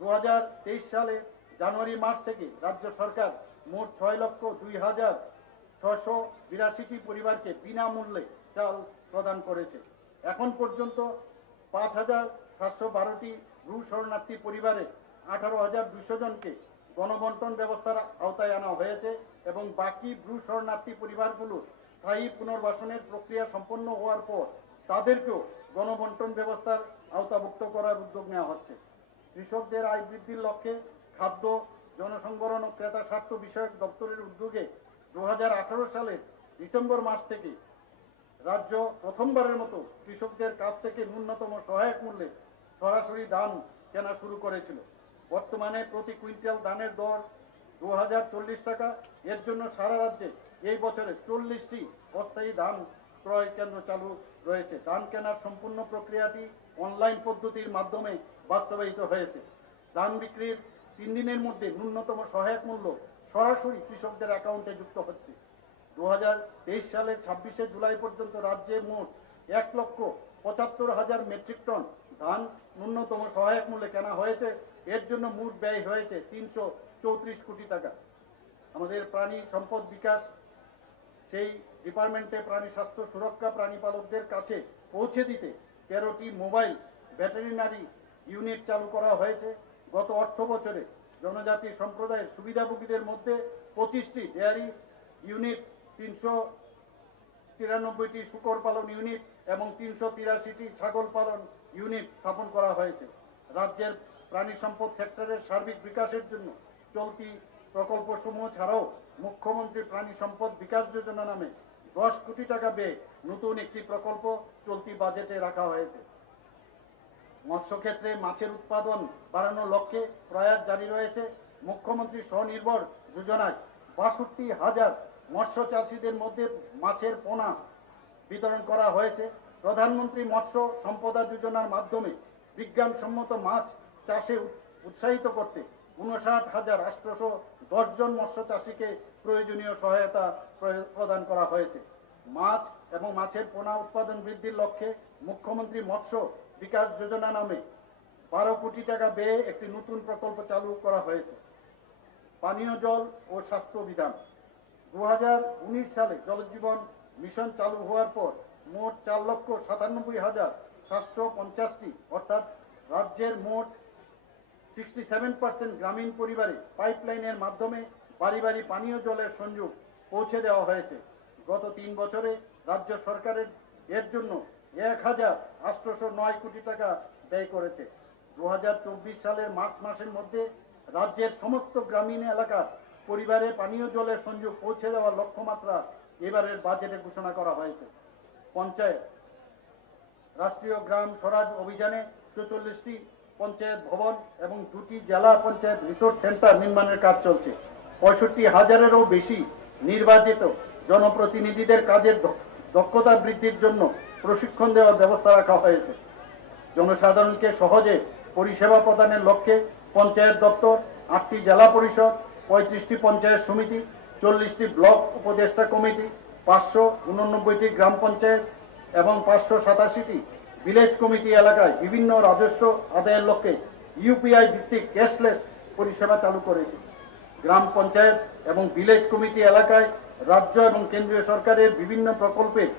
2023 সালে জানুয়ারি মাস থেকে রাজ্য সরকার মোট 6,02,682টি পরিবারকে বিনামূল্যে চাল প্রদান করেছে। এখন পর্যন্ত 5,712টি ভূ শরণার্থী পরিবারে 18,200 জনকে গণবন্টন ব্যবস্থার আওতায় আনা হয়েছে এবং বাকি ভূ শরণার্থী পরিবারগুলো স্থায়ী পুনর্বাসনের প্রক্রিয়া সম্পন্ন হওয়ার পর তাদেরকেও গণবন্টন ব্যবস্থার আওতাভুক্ত করার উদ্যোগ নেওয়া হচ্ছে। কৃষকদের আয় বৃদ্ধির লক্ষ্যে খাদ্য জনসংবরণ ও ক্রেতা স্বার্থ বিষয়ক দপ্তরের উদ্যোগে 2018 সালের ডিসেম্বর মাস থেকে রাজ্য প্রথমবারের মতো কৃষকদের কাছ থেকে ন্যূনতম সহায়ক মূল্যে সরাসরি ধান কেনা শুরু করেছিল। বর্তমানে প্রতি কুইন্টাল ধানের দর 2,040 টাকা। এর জন্য সারা রাজ্যে এই বছরে 40টি অস্থায়ী ধান ক্রয় কেন্দ্র চালু রয়েছে। ধান কেনার সম্পূর্ণ প্রক্রিয়াটি অনলাইন পদ্ধতির মাধ্যমে বাস্তবায়িত হয়েছে। ধান বিক্রির 3 দিনের মধ্যে ন্যূনতম সহায়ক মূল্য সরাসরি কৃষকদের অ্যাকাউন্টে যুক্ত হচ্ছে। 2023 সালের 26শে জুলাই পর্যন্ত রাজ্যে মোট 1,75,000 মেট্রিক টন ধান ন্যূনতম সহায়ক মূল্যে কেনা হয়েছে। এর জন্য মোট ব্যয় হয়েছে 334 কোটি টাকা। আমাদের প্রাণী সম্পদ বিকাশ সেই ডিপার্টমেন্টে প্রাণী স্বাস্থ্য সুরক্ষা প্রাণী পালকদের কাছে পৌঁছে দিতে 13টি মোবাইল ভেটেরিনারি ইউনিট চালু করা হয়েছে। গত অর্থ বছরে জনজাতি সম্প্রদায়ের সুবিধাভোগীদের মধ্যে 25টি ডেয়ারি ইউনিট, 393টি শূকর পালন ইউনিট এবং 383টি ছাগল পালন ইউনিট স্থাপন করা হয়েছে। রাজ্যের প্রাণী সম্পদ সেক্টরের সার্বিক বিকাশের জন্য চলতি প্রকল্পসমূহ ছাড়াও মুখ্যমন্ত্রী প্রাণী সম্পদ বিকাশ যোজনা নামে 10 কোটি টাকা ব্যয়ে নতুন একটি প্রকল্প চলতি বাজেটে রাখা হয়েছে। মৎস্য ক্ষেত্রে মাছের উৎপাদন বাড়ানোর লক্ষ্যে প্রয়াস জারি রয়েছে। মুখ্যমন্ত্রী স্বনির্ভর যোজনায় 62,000 মৎস্য চাষীদের মধ্যে মাছের পোনা বিতরণ করা হয়েছে। প্রধানমন্ত্রী মৎস্য সম্পদা যোজনার মাধ্যমে বিজ্ঞানসম্মত মাছ চাষে উৎসাহিত করতে 59,810 জন মৎস্য চাষীকে প্রয়োজনীয় সহায়তা প্রদান করা হয়েছে। মাছ এবং মাছের পোনা উৎপাদন বৃদ্ধির লক্ষ্যে মুখ্যমন্ত্রী মৎস্য বিকাশ যোজনা নামে 12 কোটি টাকা ব্যয়ে একটি নতুন প্রকল্প চালু করা হয়েছে। পানীয় জল ও স্বাস্থ্য বিধান 2019 সালে জলজীবন মিশন চালু হওয়ার পর মোট 4,97,750টি অর্থাৎ রাজ্যের মোট 67% গ্রামীণ পরিবারে পাইপলাইনের মাধ্যমে বাড়ি বাড়ি পানীয় জলের সংযোগ পৌঁছে দেওয়া হয়েছে। গত 3 বছরে রাজ্য সরকারের এর জন্য 1,809 কোটি টাকা ব্যয় করেছে। 2024 সালের মার্চ মাসের মধ্যে রাজ্যের সমস্ত গ্রামীণ এলাকার পরিবারে পানীয় জলের সংযোগ পৌঁছে দেওয়ার লক্ষ্যমাত্রা এবারের বাজেটে ঘোষণা করা হয়েছে। পঞ্চায়েত রাষ্ট্রীয় গ্রাম স্বরাজ অভিযানে 44টি পঞ্চায়েত ভবন এবং 2টি জেলা পঞ্চায়েত রিসোর্স সেন্টার নির্মাণের কাজ চলছে। 65,000-এরও বেশি নির্বাচিত জনপ্রতিনিধিদের কাজের দক্ষতা বৃদ্ধির জন্য প্রশিক্ষণ দেওয়ার ব্যবস্থা রাখা হয়েছে। জনসাধারণকে সহজে পরিষেবা প্রদানের লক্ষ্যে পঞ্চায়েত দপ্তর, 8টি জেলা পরিষদ, 35টি পঞ্চায়েত সমিতি, 40টি ব্লক উপদেষ্টা কমিটি, 589টি গ্রাম পঞ্চায়েত এবং 587টি ভিলেজ কমিটি এলাকায় বিভিন্ন রাজস্ব আদায়ের লক্ষ্যে ইউপিআই ভিত্তিক ক্যাশলেস পরিষেবা চালু করেছে। গ্রাম পঞ্চায়েত এবং ভিলেজ কমিটি এলাকায় রাজ্য এবং কেন্দ্রীয় সরকারের বিভিন্ন প্রকল্পের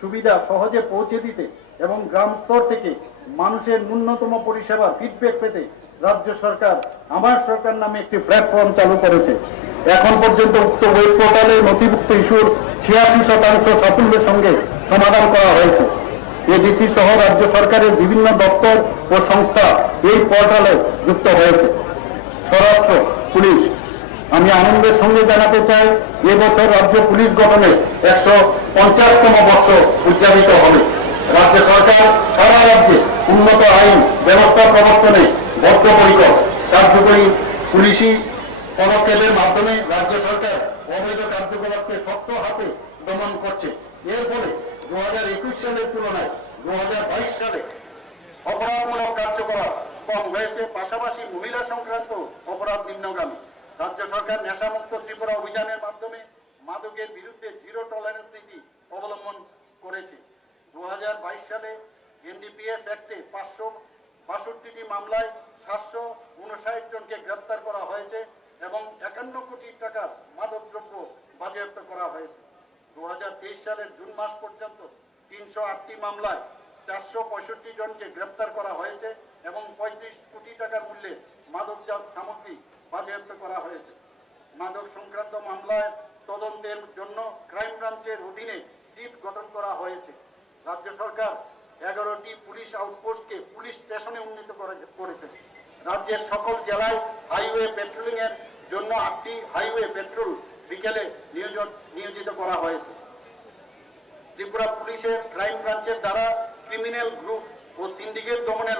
সুবিধা সহজে পৌঁছে দিতে এবং গ্রাম স্তর থেকে মানুষের ন্যূনতম পরিষেবা ফিডব্যাক পেতে রাজ্য সরকার আমার সরকার নামে একটি প্ল্যাটফর্ম চালু করেছে। এখন পর্যন্ত উক্ত ওয়েব পোর্টালে নথিভুক্ত ইস্যুর 86% সাফল্যের সঙ্গে সমাধান করা হয়েছে। এডিসি সহ রাজ্য সরকারের বিভিন্ন দপ্তর ও সংস্থা এই পোর্টালে যুক্ত হয়েছে। স্বরাষ্ট্র পুলিশ, আমি আনন্দের সঙ্গে জানাতে চাই এবছর রাজ্য পুলিশ গঠনের 150তম বর্ষ উদযাপিত হবে। রাজ্য সরকার সারা রাজ্যে উন্নত আইন ব্যবস্থা প্রবর্তনে বদ্ধপরিকর। কার্যকরী পুলিশি পদক্ষেপের মাধ্যমে রাজ্য সরকার অবৈধ কার্যকলাপকে শক্ত হাতে দমন করছে। এর ফলে 2021 সালের তুলনায় 2022 সালে অপরাধমূলক কার্যকলাপ কম হয়েছে, পাশাপাশি মহিলা সংক্রান্ত অপরাধ নিম্নগামী। রাজ্য সরকার নেশামুক্ত ত্রিপুরা অভিযানের মাধ্যমে মাদকের বিরুদ্ধে জিরো টলারেন্স নীতি অবলম্বন করেছে। 2022 সালে এনডিপিএস অ্যাক্টে 562টি মামলায় 759 জনকে গ্রেপ্তার করা হয়েছে এবং 51 কোটি টাকার মাদকদ্রব্য বাজেয়াপ্ত করা হয়েছে। 2023 সালের জুন মাস পর্যন্ত 308টি মামলায় 465 জনকে গ্রেপ্তার করা হয়েছে এবং 35 কোটি টাকার মূল্যে মাদকজাত সামগ্রী বাজেয়াপ্ত করা হয়েছে। মাদক সংক্রান্ত মামলায় তদন্তের জন্য ক্রাইম ব্রাঞ্চের অধীনে টিম গঠন করা হয়েছে। রাজ্য সরকার 11টি পুলিশ আউটপোস্টকে পুলিশ স্টেশনে উন্নীত করেছে। রাজ্যের সকল জেলায় হাইওয়ে পেট্রোলিং এর জন্য 8টি হাইওয়ে পেট্রোল বিকেলে নিয়োজিত করা হয়েছে। ত্রিপুরা পুলিশের ক্রাইম ব্রাঞ্চের দ্বারা ক্রিমিনাল গ্রুপ ও সিন্ডিকেট দমনের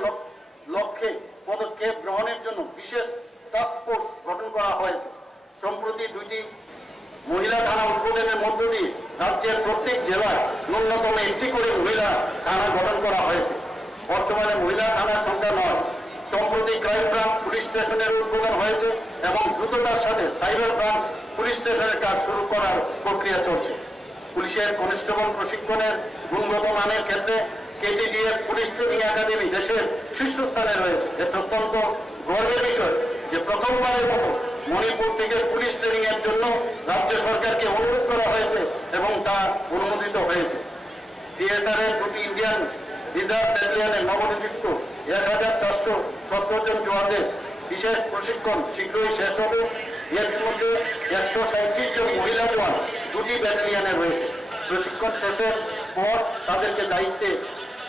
লক্ষ্যে পদক্ষেপ গ্রহণের জন্য বিশেষ টাস্ক ফোর্স গঠন করা হয়েছে। সম্প্রতি 2টি মহিলা থানা উদ্বোধনের মধ্য দিয়ে রাজ্যের প্রত্যেক জেলায় ন্যূনতম 1টি করে মহিলা থানা গঠন করা হয়েছে। বর্তমানে মহিলা থানার সংখ্যা 9। সম্প্রতি ক্রাইম ব্রাঞ্চ পুলিশ স্টেশনের উদ্বোধন হয়েছে এবং দ্রুততার সাথে সাইবার ব্রাঞ্চ পুলিশ স্টেশনের কাজ শুরু করার প্রক্রিয়া চলছে। পুলিশের কনস্টেবল প্রশিক্ষণের গুণগত মানের ক্ষেত্রে কেটিডিএফ পুলিশ ট্রেনিং একাডেমি দেশের শীর্ষস্থানে রয়েছে। এটা অত্যন্ত গর্বের বিষয় যে প্রথমবারের মতো মণিপুর থেকে পুলিশ ট্রেনিং এর জন্য রাজ্য সরকারকে অনুরোধ করা হয়েছে এবং তা অনুমোদিত হয়েছে। টিএসআর এর 2টি ইন্ডিয়ান রিজার্ভ ব্যাটালিয়নের নবনিযুক্ত 1417 জন জওয়ানদের বিশেষ প্রশিক্ষণ শীঘ্রই শেষ হবে। এর মধ্যে 137 জন মহিলা জওয়ান 2টি ব্যাটালিয়নে রয়েছে। প্রশিক্ষণ শেষের পর তাদেরকে দায়িত্বে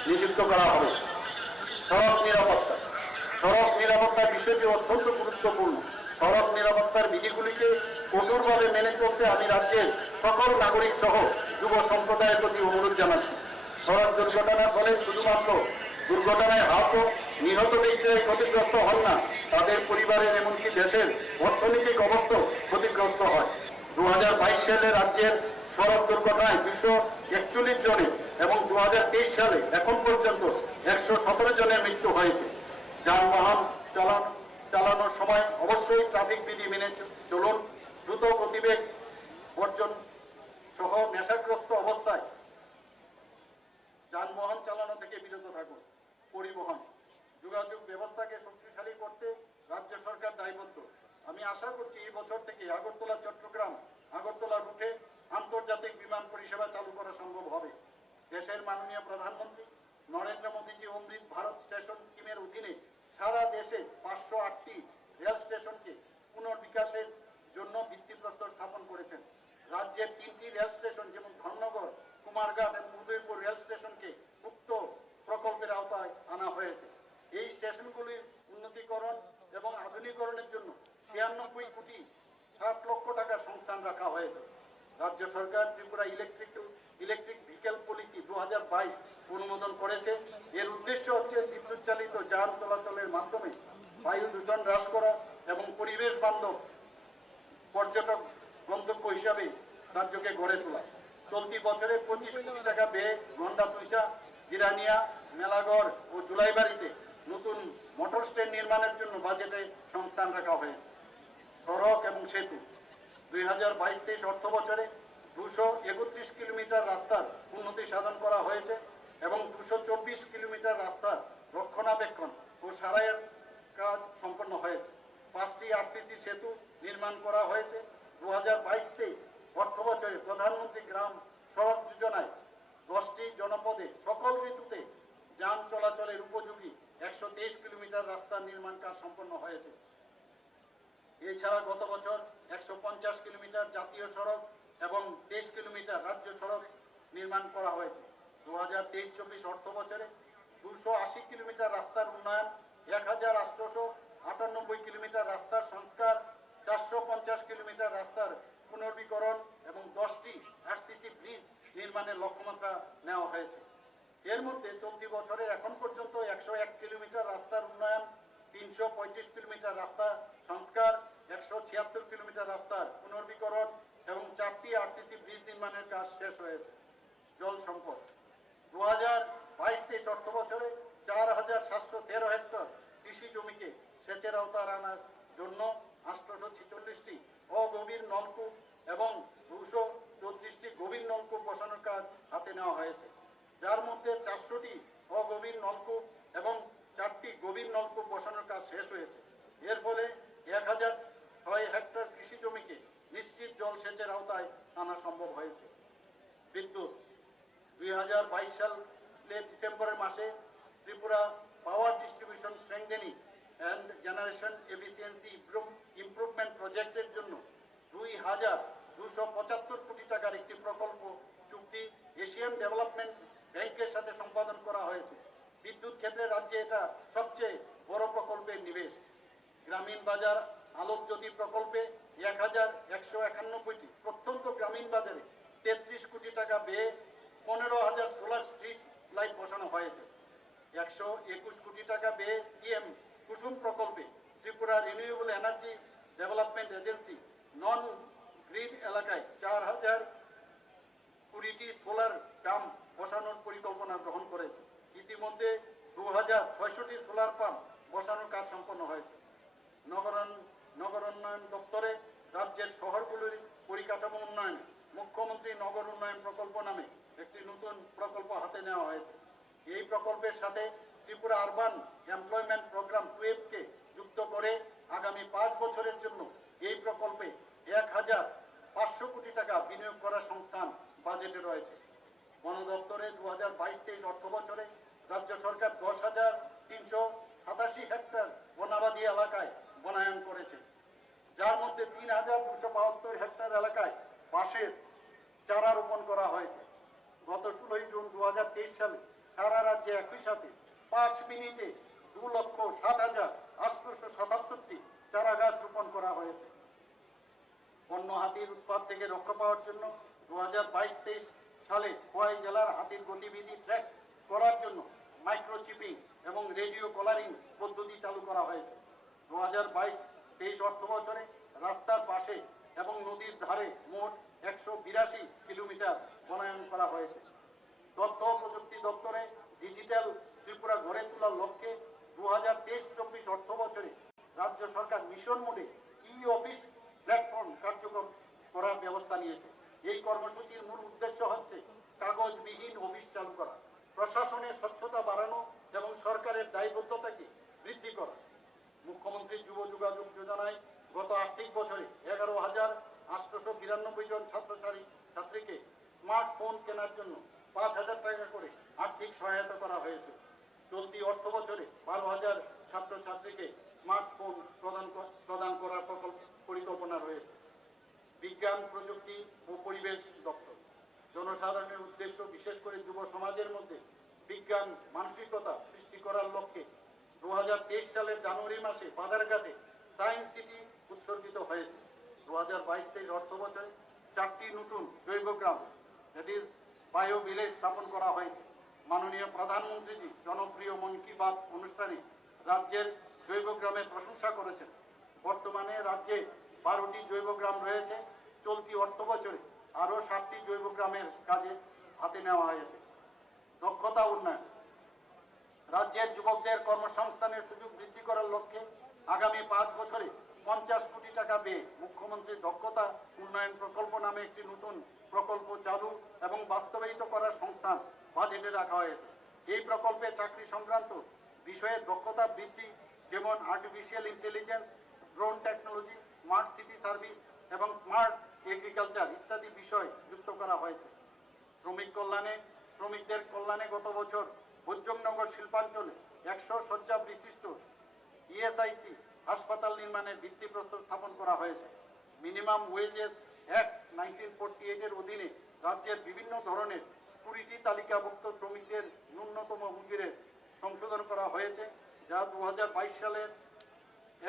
নিযুক্ত করা হবে। সড়ক নিরাপত্তার বিষয়টি অত্যন্ত গুরুত্বপূর্ণ। সড়ক নিরাপত্তার বিধিগুলিকে কঠোরভাবে মেনে চলতে আমি রাজ্যের সকল নাগরিক সহ যুব সম্প্রদায়ের প্রতি অনুরোধ জানাচ্ছি। সড়ক দুর্ঘটনার ফলে শুধুমাত্র দুর্ঘটনায় আহত নিহত ব্যক্তিরাই ক্ষতিগ্রস্ত হন না, তাদের পরিবারের এমনকি দেশের অর্থনৈতিক অবস্থা ক্ষতিগ্রস্ত হয়। 2022 সালে রাজ্যের সড়ক দুর্ঘটনায় 241 জনের এবং 2023 সালে এখন পর্যন্ত 117 জনের মৃত্যু হয়েছে। যানবাহন চালানোর সময় অবশ্যই ট্রাফিক বিধি মেনে চলুন। দ্রুত গতিবেগ বর্জন সহ নেশাগ্রস্ত অবস্থায় যানবাহন চালানো থেকে বিরত থাকুন। পরিবহন যোগাযোগ ব্যবস্থাকে শক্তিশালী করতে রাজ্য সরকার দায়বদ্ধ। আমি আশা করছি এই বছর থেকে আগরতলা চট্টগ্রাম আগরতলা রুটে আন্তর্জাতিক বিমান পরিষেবা চালু করা সম্ভব হবে। দেশের মাননীয় প্রধানমন্ত্রী নরেন্দ্র মোদীজি অমৃত ভারত স্টেশন স্কিমের অধীনে সারা দেশে 508টি রেল স্টেশনকে পুনর্বিকাশের জন্য ভিত্তিপ্রস্তর স্থাপন করেছেন। রাজ্যের 3টি রেল স্টেশন যেমন ধর্মনগর, কুমারঘাট এবং উদয়পুর রেল স্টেশনকে উক্ত প্রকল্পের আওতায় আনা হয়েছে। এই স্টেশনগুলির উন্নতিকরণ এবং আধুনিকরণের জন্য 96 কোটি 60 লক্ষ টাকার সংস্থান রাখা হয়েছে। রাজ্য সরকার ত্রিপুরা ইলেকট্রিক ভেহিকেল পলিসি 2022 অনুমোদন করেছে। এর উদ্দেশ্য হচ্ছে বিদ্যুৎ চালিত যান চলাচলের মাধ্যমে বায়ু দূষণ হ্রাস করা এবং পরিবেশ বান্ধব পর্যটক গন্তব্য হিসাবে রাজ্যকে গড়ে তোলা। চলতি বছরে 25 কোটি টাকা ব্যয়ে গন্ডাতুইসা, জিরানিয়া, মেলাগড় ও জুলাইবাড়িতে নতুন মোটর স্ট্যান্ড নির্মাণের জন্য বাজেটে সংস্থান রাখা হয়েছে। সড়ক এবং সেতু 2022-23 অর্থ বছরে 231 কিলোমিটার রাস্তার উন্নতি সাধন করা হয়েছে এবং 224 কিলোমিটার রাস্তার রক্ষণাবেক্ষণ ও সারাইয়ের কাজ সম্পন্ন হয়েছে। 5টি আরসিসি সেতু নির্মাণ করা হয়েছে। 2022-23 অর্থ বছরে প্রধানমন্ত্রী গ্রাম সড়ক যোজনায় 10টি জনপদে সকল ঋতুতে যান চলাচলের উপযোগী 123 কিলোমিটার রাস্তার নির্মাণ কাজ সম্পন্ন হয়েছে। এছাড়া গত বছর 150 কিলোমিটার জাতীয় সড়ক এবং 23 কিলোমিটার রাজ্য সড়ক নির্মাণ করা হয়েছে। 2023-24 অর্থ বছরে 280 কিলোমিটার রাস্তার উন্নয়ন, 1898 কিলোমিটার রাস্তার সংস্কার, 450 কিলোমিটার রাস্তার পুনর্বীকরণ এবং 10টি আরসিসি ব্রিজ নির্মাণের লক্ষ্যমাত্রা নেওয়া হয়েছে। এর মধ্যে চলতি বছরে এখন পর্যন্ত 101 কিলোমিটার রাস্তার উন্নয়ন, 335 কিলোমিটার রাস্তা সংস্কার, 176 কিলোমিটার রাস্তার পুনর্বীকরণ এবং 4টি আরসিসি ব্রিজ নির্মাণের কাজ শেষ হয়েছে। জল সম্পদ 2022-23 অর্থ বছরে 4713 হেক্টর কৃষি জমিকে সেচের আওতায় আনার জন্য 846টি অগভীর নলকূপ এবং 234টি গভীর নলকূপ বসানোর কাজ হাতে নেওয়া হয়েছে, যার মধ্যে 400টি অগভীর নলকূপ এবং 4টি গভীর নলকূপ বসানোর কাজ শেষ হয়েছে। এর ফলে 1006 হেক্টর কৃষি জমিকে নিশ্চিত জল সেচের আওতায় আনা সম্ভব হয়েছে। বিদ্যুৎ 2022 সালের ডিসেম্বরের মাসে Tripura power distribution strengthening and generation efficiency improvement প্রজেক্টের জন্য 2,275 কোটি টাকার একটি প্রকল্প চুক্তি এশিয়ান ডেভেলপমেন্ট ব্যাংকের সাথে সম্পাদন করা হয়েছে। বিদ্যুৎ ক্ষেত্রে রাজ্যে এটা সবচেয়ে বড় প্রকল্পের নিবেশ। গ্রামীণ বাজার আলোকজ্যোতি প্রকল্পে 1,191টি প্রত্যন্ত গ্রামীণ বাজারে 33 কোটি টাকা ব্যয়ে 15,000 সোলার স্ট্রিট লাইট বসানো হয়েছে। 121 কোটি টাকা ব্যয়ে পিএম কুসুম প্রকল্পে Tripura renewable energy development agency non grid এলাকায় 4,020টি সোলার পাম্প বসানোর পরিকল্পনা গ্রহণ করেছে। ইতিমধ্যে 2,600টি সোলার পাম্প বসানোর কাজ সম্পন্ন হয়েছে। নগরোন্নয়ন দপ্তরে রাজ্যের শহরগুলির পরিকাঠামো উন্নয়নে মুখ্যমন্ত্রী নগর উন্নয়ন প্রকল্প নামে একটি নতুন প্রকল্প হাতে নেওয়া হয়েছে। এই প্রকল্পের সাথে ত্রিপুরা আরবান এমপ্লয়মেন্ট প্রোগ্রাম 12কে যুক্ত করে আগামী 5 বছরের জন্য এই প্রকল্পে 1,500 কোটি টাকা বিনিয়োগ করার সংস্থান বাজেটে রয়েছে। বন দপ্তরে 2022-23 অর্থ বছরে রাজ্য সরকার 10,387 হেক্টর বনাবাদী এলাকায় বনায়ন করেছে, যার মধ্যে 3,272 হেক্টর এলাকায় বাঁশের চারা রোপণ করা হয়েছে। গত 16 জুন 2023 সালে সারা রাজ্যে একই সাথে 5 মিনিটে 2,07,877টি চারা গাছ রোপণ করা হয়েছে। বন্য হাতির উৎপাত থেকে রক্ষা পাওয়ার জন্য 2022-23 সালে খোয়াই জেলার হাতির গতিবিধি ট্র্যাক করার জন্য মাইক্রোচিপিং এবং রেডিও কলারিং পদ্ধতি চালু করা হয়েছে। 2022-23 অর্থ বছরে রাস্তার পাশে এবং নদীর ধারে মোট 182 কিলোমিটার বনায়ন করা হয়েছে। তথ্য ও প্রযুক্তি দপ্তরে ডিজিটাল ত্রিপুরা গড়ে তোলার লক্ষ্যে 2023-24 অর্থ বছরে রাজ্য সরকার মিশন মোডে ই অফিস প্ল্যাটফর্ম কার্যকর করার ব্যবস্থা নিয়েছে। এই কর্মসূচির মূল উদ্দেশ্য হচ্ছে কাগজবিহীন অফিস চালু করা, প্রশাসনের স্বচ্ছতা বাড়ানো এবং সরকারের দায়বদ্ধতাকে বৃদ্ধি করা। মুখ্যমন্ত্রী যুব যোগাযোগ যোজনায় গত আর্থিক বছরে 11,892 জন ছাত্রছাত্রীকে স্মার্টফোন কেনার জন্য 5,000 টাকা করে আর্থিক সহায়তা করা হয়েছে। চলতি অর্থ বছরে 12,000 ছাত্রছাত্রীকে স্মার্টফোন প্রদান করার পরিকল্পনা রয়েছে। বিজ্ঞান, প্রযুক্তি ও পরিবেশ দপ্তর জনসাধারণের উদ্দেশ্য, বিশেষ করে যুব সমাজের মধ্যে বিজ্ঞান মানসিকতা সৃষ্টি করার লক্ষ্যে 2023 সালের জানুয়ারি মাসে বাজারঘাটে সায়েন্স সিটি উৎসর্গিত হয়েছে। 2022-23 অর্থ বছরে 4টি নতুন জৈব গ্রাম বায়ো ভিলেজ স্থাপন করা হয়েছে। মাননীয় প্রধানমন্ত্রীজি জনপ্রিয় মন কি বাত অনুষ্ঠানে রাজ্যের জৈব গ্রামের প্রশংসা করেছেন। বর্তমানে রাজ্যে 12টি জৈব গ্রাম রয়েছে। চলতি অর্থ বছরে আরও 7টি জৈব গ্রামের কাজে হাতে নেওয়া হয়েছে। দক্ষতা উন্নয়ন রাজ্যের যুবকদের কর্মসংস্থানের সুযোগ বৃদ্ধি করার লক্ষ্যে আগামী 5 বছরে 50 কোটি টাকা ব্যয়ে মুখ্যমন্ত্রীর দক্ষতা উন্নয়ন প্রকল্প নামে একটি নতুন প্রকল্প চালু এবং বাস্তবায়িত করার সংস্থান বাজেটে রাখা হয়েছে। এই প্রকল্পে চাকরি সংক্রান্ত বিষয়ে দক্ষতা বৃদ্ধি, যেমন artificial intelligence, drone technology, smart city service এবং স্মার্ট এগ্রিকালচার ইত্যাদি বিষয় যুক্ত করা হয়েছে। শ্রমিকদের কল্যাণে গত বছর ভোজ্যনগর শিল্পাঞ্চলে 100 শয্যা বিশিষ্ট ইএসআইসি হাসপাতাল নির্মাণের ভিত্তিপ্রস্তর স্থাপন করা হয়েছে। মিনিমাম ওয়েজেস অ্যাক্ট 1948 এর অধীনে রাজ্যের বিভিন্ন ধরনের 20টি তালিকাভুক্ত শ্রমিকদের ন্যূনতম মজুরির সংশোধন করা হয়েছে, যা 2022 সালের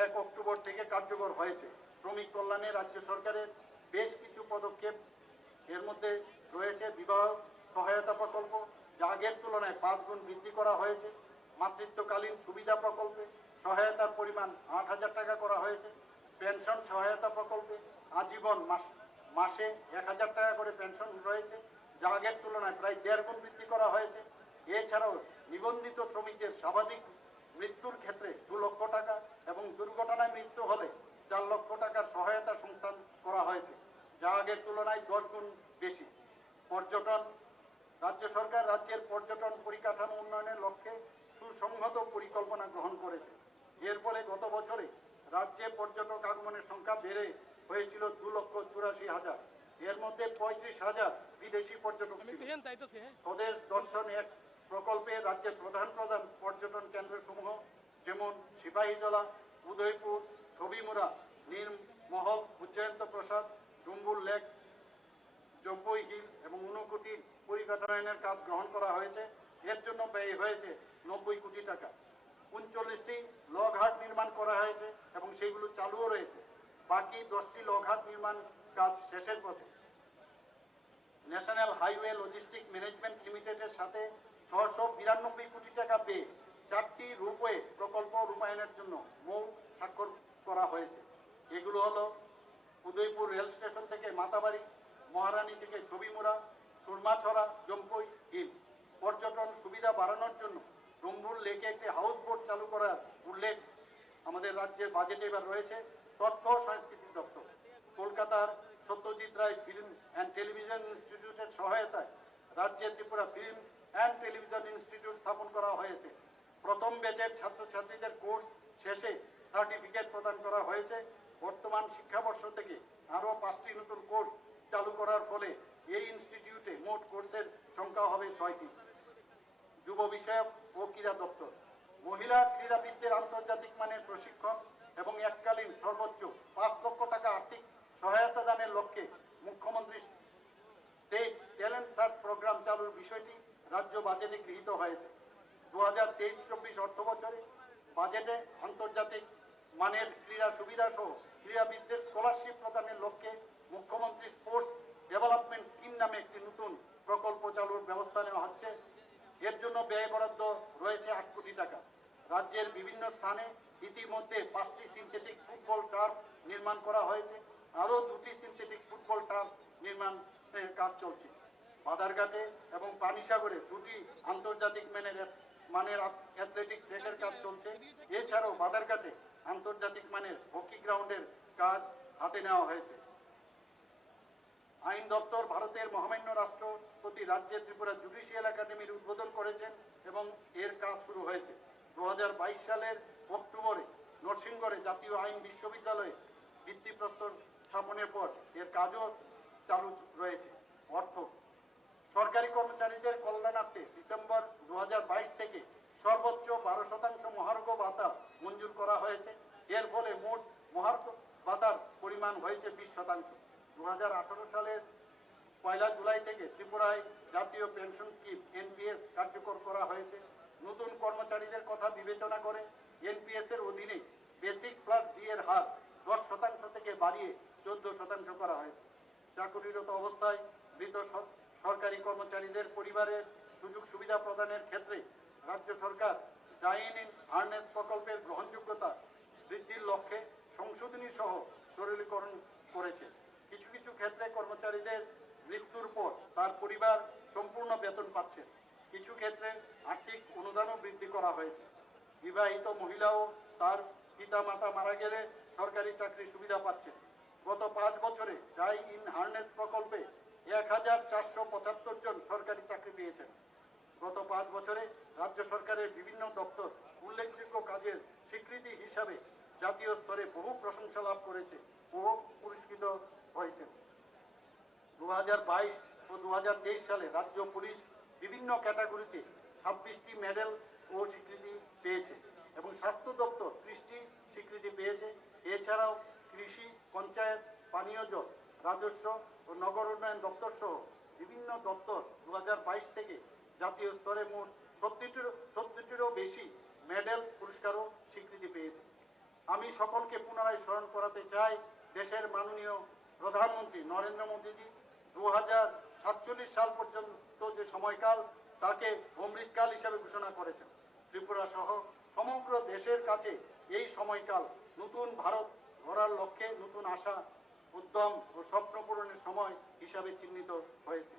1 অক্টোবর থেকে কার্যকর হয়েছে। শ্রমিক কল্যাণে রাজ্য সরকারের বেশ কিছু পদক্ষেপ, এর মধ্যে রয়েছে বিবাহ সহায়তা প্রকল্প, যা আগের তুলনায় 5 গুণ বৃদ্ধি করা হয়েছে। মাতৃত্বকালীন সুবিধা প্রকল্পে সহায়তার পরিমাণ 8,000 টাকা করা হয়েছে। পেনশন সহায়তা প্রকল্পে আজীবন মাসে 1,000 টাকা করে পেনশন রয়েছে, যা আগের তুলনায় প্রায় 1.5 গুণ বৃদ্ধি করা হয়েছে। এছাড়াও নিবন্ধিত শ্রমিকদের স্বাভাবিক মৃত্যুর ক্ষেত্রে 2 লক্ষ টাকা এবং দুর্ঘটনায় মৃত্যু হলে 4 লক্ষ টাকার সহায়তা সংস্থান করা হয়েছে, যা আগের তুলনায় 10 গুণ বেশি। পর্যটন, রাজ্য সরকার রাজ্যের পর্যটন পরিকাঠামো উন্নয়নের লক্ষ্যে সুসংহত পরিকল্পনা গ্রহণ করেছে। এর ফলে গত বছরে রাজ্যে পর্যটক আগমনের সংখ্যা বেড়ে হয়েছিল 2,84,000। এর মধ্যে 35,000 বিদেশি পর্যটক আমি ছিল। পেহেন তাইতেছি হ্যাঁ স্বদেশ দর্শন এক প্রকল্পে রাজ্যের প্রধান প্রধান পর্যটন কেন্দ্রসমূহ যেমন সিপাহীজলা, উদয়পুর, ছবিমুড়া, নীলমহল, উজ্জয়ন্ত প্রসাদ, ডুম্বুর লেক, জম্বই হিল এবং ঊনকোটি পরিকাঠামোর কাজ গ্রহণ করা হয়েছে। এর জন্য ব্যয় হয়েছে 90 কোটি টাকা। 39টি লকঘাট নির্মাণ করা হয়েছে এবং সেগুলো চালুও রয়েছে। বাকি 10টি লকঘাট নির্মাণ কাজ শেষের পথে। ন্যাশনাল হাইওয়ে লজিস্টিক ম্যানেজমেন্ট লিমিটেডের সাথে 692 কোটি টাকা পেয়ে 4টি রূপওয়ে প্রকল্প রূপায়ণের জন্য মৌ স্বাক্ষর করা হয়েছে। এগুলো হলো উদয়পুর রেল স্টেশন থেকে মাতাবাড়ি, মহারানী থেকে ছবিমুড়া, সুরমাছড়া, জম্পই হিল। পর্যটন সুবিধা বাড়ানোর জন্য ডুম্বুর লেকে একটি হাউস বোট চালু করার উল্লেখ আমাদের রাজ্যের বাজেটে এবার রয়েছে। তথ্য ও সংস্কৃতি দপ্তর কলকাতার Satyajit Ray film and television ইনস্টিটিউটের সহায়তায় রাজ্যে Tripura film and television institute স্থাপন করা হয়েছে। প্রথম ব্যাচের ছাত্রছাত্রীদের কোর্স শেষে সার্টিফিকেট প্রদান করা হয়েছে। বর্তমান শিক্ষাবর্ষ থেকে আরও 5টি নতুন কোর্স চালু করার ফলে এই ইনস্টিটিউটে মোট কোর্সের সংখ্যা হবে 6টি। যুব বিষয়ক ও ক্রীড়া দপ্তর মহিলা ক্রীড়াবিদদের আন্তর্জাতিক মানের প্রশিক্ষণ এবং এককালীন সর্বোচ্চ 5 লক্ষ টাকা আর্থিক সহায়তা দানের লক্ষ্যে মুখ্যমন্ত্রী স্টেট ট্যালেন্ট সার্চ প্রোগ্রাম চালুর বিষয়টি রাজ্য বাজেটে গৃহীত হয়েছে। 2023-24 অর্থ বছরে বাজেটে আন্তর্জাতিক মানের ক্রীড়া সুবিধা সহ ক্রীড়াবিদদের স্কলারশিপ প্রদানের লক্ষ্যে মুখ্যমন্ত্রী স্পোর্টস ডেভেলপমেন্ট স্কিম নামে একটি নতুন প্রকল্প চালুর ব্যবস্থা নেওয়া হচ্ছে। এর জন্য ব্যয় বরাদ্দ রয়েছে 8 কোটি টাকা। রাজ্যের বিভিন্ন স্থানে ইতিমধ্যে 5টি সিনথেটিক ফুটবল টার্ফ নির্মাণ করা হয়েছে। আরও 2টি সিনথেটিক ফুটবল টার্ফ নির্মাণের কাজ চলছে। বাদারঘাটে এবং পানিসাগরে 2টি আন্তর্জাতিক মানের অ্যাথলেটিক ট্র্যাকের কাজ চলছে। এছাড়াও বাদারঘাটে আন্তর্জাতিক মানের হকি গ্রাউন্ডের কাজ হাতে নেওয়া হয়েছে। আইন দপ্তর ভারতের মহামান্য রাষ্ট্রপতি রাজ্যে ত্রিপুরা জুডিশিয়াল একাডেমির উদ্বোধন করেছেন এবং এর কাজ শুরু হয়েছে। 2022 সালের অক্টোবরে নরসিংগড়ে জাতীয় আইন বিশ্ববিদ্যালয়ে ভিত্তিপ্রস্তর স্থাপনের পর এর কাজও চালু রয়েছে। অর্থ সরকারি কর্মচারীদের কল্যাণার্থে ডিসেম্বর 2022 থেকে সর্বোচ্চ 12% মহার্ঘ ভাতা মঞ্জুর করা হয়েছে। এর ফলে মোট মহার্ঘ ভাতার পরিমাণ হয়েছে 20%। 2018 সালের 1 জুলাই থেকে ত্রিপুরায় জাতীয় পেনশন স্কিম এনপিএস কার্যকর করা হয়েছে। নতুন কর্মচারীদের কথা বিবেচনা করে এনপিএস এর অধীনে বেসিক প্লাস ডি এর হার 10% থেকে বাড়িয়ে 14% করা হয়েছে। চাকরিরত অবস্থায় মৃত সরকারি কর্মচারীদের পরিবারের সুযোগ সুবিধা প্রদানের ক্ষেত্রে রাজ্য সরকার জাইন ইন হার্নেস প্রকল্পের গ্রহণযোগ্যতা বৃদ্ধির লক্ষ্যে সংশোধনী সহ সরলীকরণ করেছে। কিছু কিছু ক্ষেত্রে কর্মচারীদের মৃত্যুর পর তার পরিবার সম্পূর্ণ বেতন পাচ্ছে। কিছু ক্ষেত্রে আর্থিক অনুদানও বৃদ্ধি করা হয়েছে। বিবাহিত মহিলাও তার পিতা মাতা মারা গেলে সরকারি চাকরি সুবিধা পাচ্ছে। গত 5 বছরে জাই ইন হার্নেস প্রকল্পে 1475 জন সরকারি চাকরি পেয়েছেন। গত 5 বছরে রাজ্য সরকারের বিভিন্ন দপ্তর উল্লেখযোগ্য কাজের স্বীকৃতি হিসাবে জাতীয় স্তরে বহু প্রশংসা লাভ করেছে ও পুরস্কৃত হয়েছে। 2022 ও 2023 সালে রাজ্য পুলিশ বিভিন্ন ক্যাটাগরিতে 26টি মেডেল ও স্বীকৃতি পেয়েছে এবং স্বাস্থ্য দপ্তর 30টি স্বীকৃতি পেয়েছে। এছাড়াও কৃষি, পঞ্চায়েত, পানীয় জল, রাজস্ব ও নগর উন্নয়ন দপ্তর সহ বিভিন্ন দপ্তর 2022 থেকে জাতীয় স্তরে মোট 70টিরও বেশি মেডেল, পুরস্কার ও স্বীকৃতি পেয়েছে। আমি সকলকে পুনরায় স্মরণ করাতে চাই, দেশের মাননীয় প্রধানমন্ত্রী নরেন্দ্র মোদীজি 2047 সাল পর্যন্ত যে সময়কাল তাকে অমৃতকাল হিসাবে ঘোষণা করেছেন। ত্রিপুরা সহ সমগ্র দেশের কাছে এই সময়কাল নতুন ভারত গড়ার লক্ষ্যে নতুন আশা, উদ্যম ও স্বপ্ন পূরণের সময় হিসাবে চিহ্নিত হয়েছে।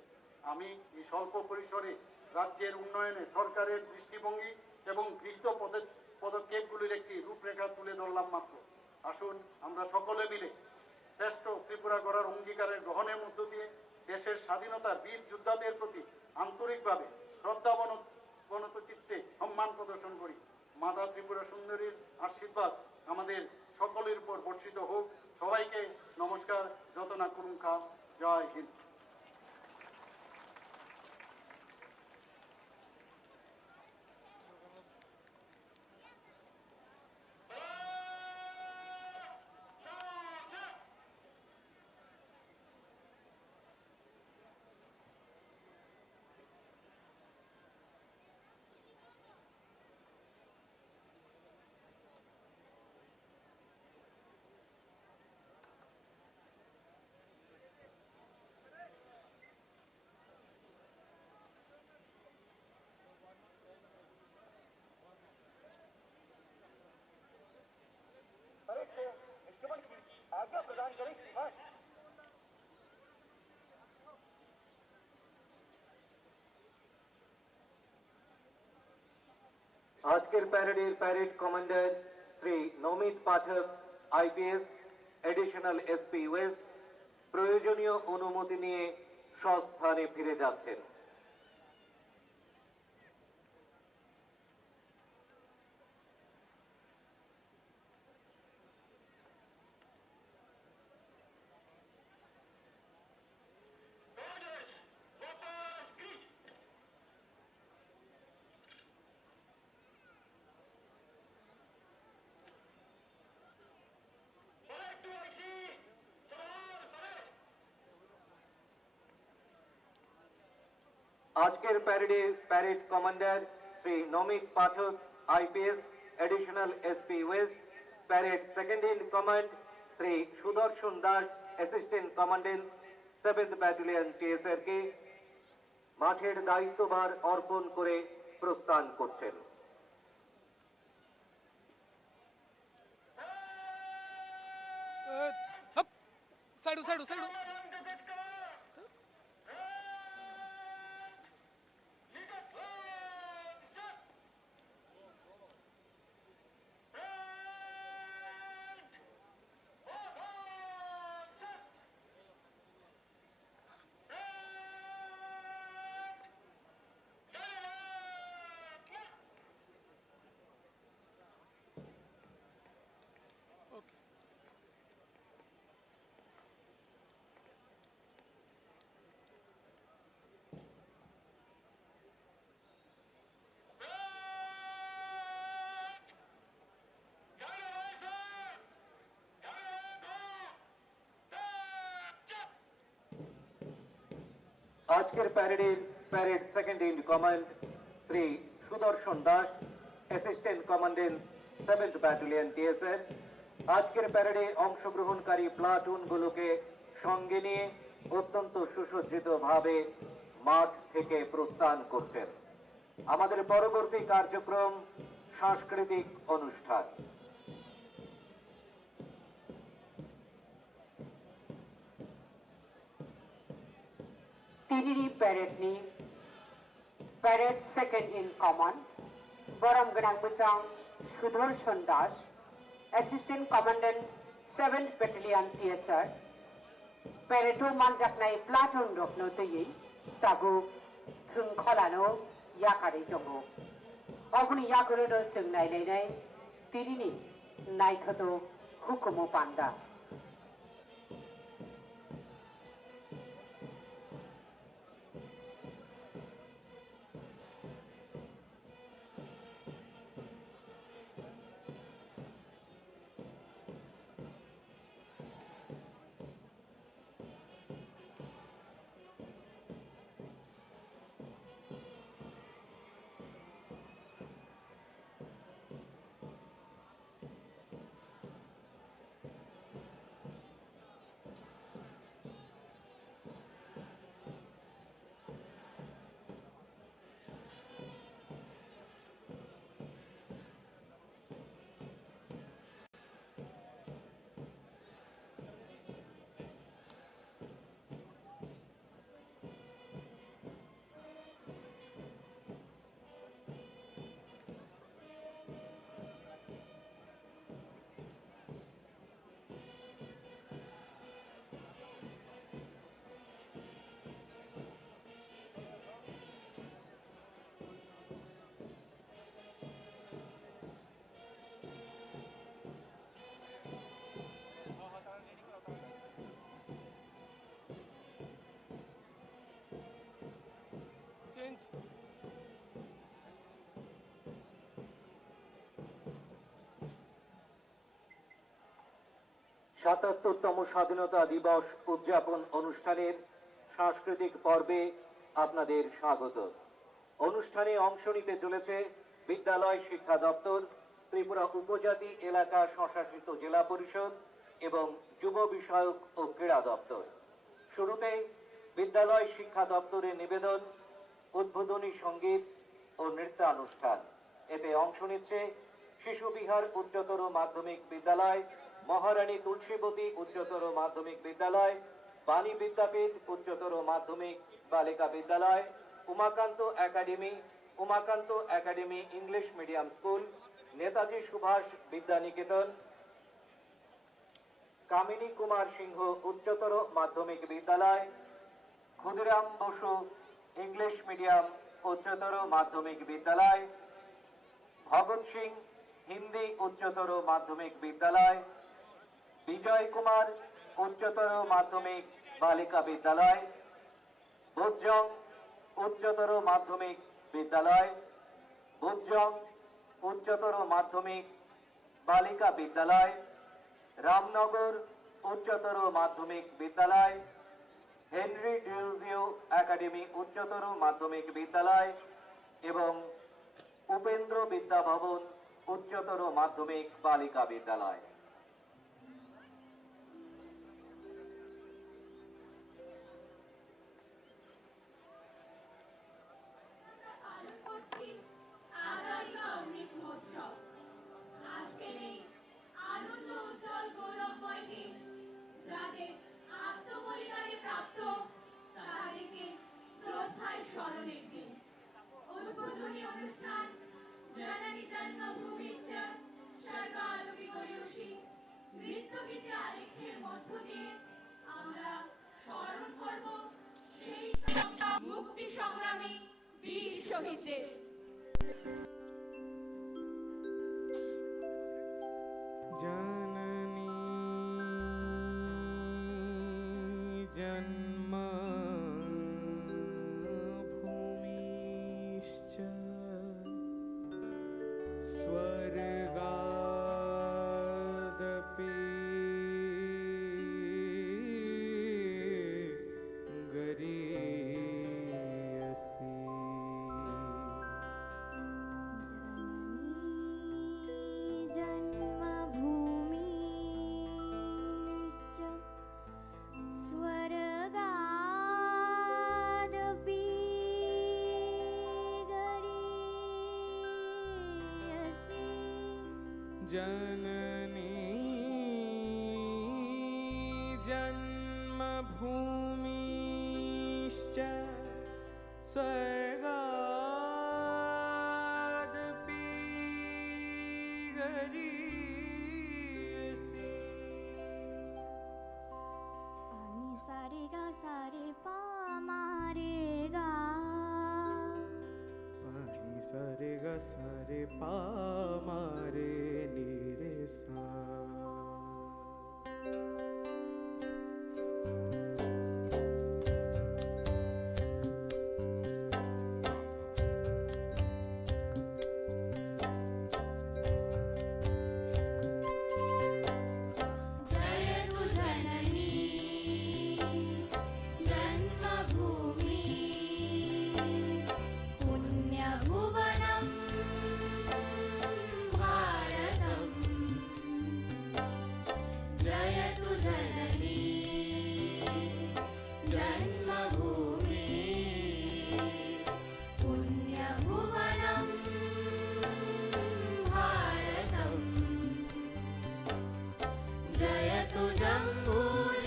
আমি এই স্বল্প পরিসরে রাজ্যের উন্নয়নে সরকারের দৃষ্টিভঙ্গি এবং গৃহীত পদক্ষেপগুলির একটি রূপরেখা তুলে ধরলাম মাত্র। আসুন আমরা সকলে মিলে শ্রেষ্ঠ ত্রিপুরা গড়ার অঙ্গীকারের গ্রহণের মধ্য দিয়ে দেশের স্বাধীনতার বীর যোদ্ধাদের প্রতি আন্তরিকভাবে শ্রদ্ধাবনত চিত্তে সম্মান প্রদর্শন করি। মাতা ত্রিপুরা সুন্দরীর আশীর্বাদ আমাদের সকলের উপর বর্ষিত হোক। সবাইকে নমস্কার। যত না করুন খা। জয় হিন্দ। आज्ञा प्रदान करें श्रीमान। আজকের প্যারেডের parade commander Shri Namit Pathak IPS additional SP west প্রয়োজনীয় অনুমতি নিয়ে স্বস্থানে ফিরে যাচ্ছেন। আজকের প্যারেডে parade commander Shri Namit Pathak IPS additional SP west, parade second in command Shri Sudarshan Das assistant commandant 7th battalion TSR কে মাঠের দায়িত্বভার অর্পণ করে প্রস্থান করছেন। সাইডু সাইডু সাইডু আজকের প্যারেডের parade second in command Shri Sudarshan Das assistant commandant 7th battalion TSR আজকের প্যারেডে অংশগ্রহণকারী প্লাটুনগুলোকে সঙ্গে নিয়ে অত্যন্ত সুসজ্জিত ভাবে মাঠ থেকে প্রস্থান করছেন। আমাদের পরবর্তী কার্যক্রম সাংস্কৃতিক অনুষ্ঠান। तिरिरी पेरेडनि पेरेड सेकेंड इन कमांड बरम गणां बुचां Sudarshan Das assistant commandant 7th battalion TSR पेरेडो मानजाकनाय प्लाटुन रखनो तैयै तागु थोंखलानो याकारै दङ। अबुनि याकरो जों नायनाय तिरिनि नायखतो हुकुमो पान्दा ৭৭তম স্বাধীনতা দিবস উদযাপন অনুষ্ঠানের সাংস্কৃতিক পর্বে আপনাদের স্বাগত। অনুষ্ঠানে অংশ নিতে চলেছে বিদ্যালয় শিক্ষা দপ্তর, ত্রিপুরা উপজাতি এলাকা স্বশাসিত জেলা পরিষদ এবং যুব বিষয়ক ও ক্রীড়া দপ্তর। শুরুতে বিদ্যালয় শিক্ষা দপ্তরের নিবেদন, উদ্বোধনী সঙ্গীত ও নৃত্যানুষ্ঠান। এতে অংশ নিচ্ছে শিশু বিহার উচ্চতর মাধ্যমিক বিদ্যালয়, মহারানী তুলসীবতী উচ্চতর মাধ্যমিক বিদ্যালয়, বাণী বিদ্যাপীঠ উচ্চতর মাধ্যমিক বালিকা বিদ্যালয়, Umakanta academy English medium school, Netaji Subhas Vidyaniketan, Kamini Kumar Singha উচ্চতর মাধ্যমিক বিদ্যালয়, ক্ষুদিরাম বসু ইংলিশ মিডিয়াম উচ্চতর মাধ্যমিক বিদ্যালয়, ভগৎ সিং হিন্দি উচ্চতর মাধ্যমিক বিদ্যালয়, বিজয় কুমার উচ্চতর মাধ্যমিক বালিকা বিদ্যালয়, বুজং উচ্চতর মাধ্যমিক বিদ্যালয়, বুজং উচ্চতর মাধ্যমিক বালিকা বিদ্যালয়, রামনগর উচ্চতর মাধ্যমিক বিদ্যালয়, হেনরি ডিউজিও একাডেমি উচ্চতর মাধ্যমিক বিদ্যালয় এবং উপেন্দ্র বিদ্যাভবন উচ্চতর মাধ্যমিক বালিকা বিদ্যালয়। পালন করছি আজাদী কা অমৃত মহোৎসব। আজকের এই আনন্দ উজ্জ্বল গৌরবময় দিন যাদের আত্মবলিদানে প্রাপ্ত তাদেরকে শ্রদ্ধায় স্মরণের দিন। উদ্বোধনী অনুষ্ঠান জননী জন্মভূমি চ স্বর্গাদপি গরীয়সী নৃত্যগীতে আলেখ্যের মধ্য দিয়ে আমরা স্মরণ করব সেই মুক্তি সংগ্রামী বীর শহীদদের। जननी जन्मभूमिश्च स्वर्गादपि गरीयसी। जन्मभूमिश्च स्वर्गादपि गरीयसी। जननी जन्मभूमिश्च स्वर्गादपि गरीयसी। আমি সারে গা সারে পা মারে গা, पानी सारे गा सारे पा मारे नी रे सा। जयतु जननी जन्मभूमि पुण्यभुवनं भारतम्। जयतु जननी जन्मभूमि पुण्यभुवनं भारतम्। जयतु जम्बूद्वीपमखिलं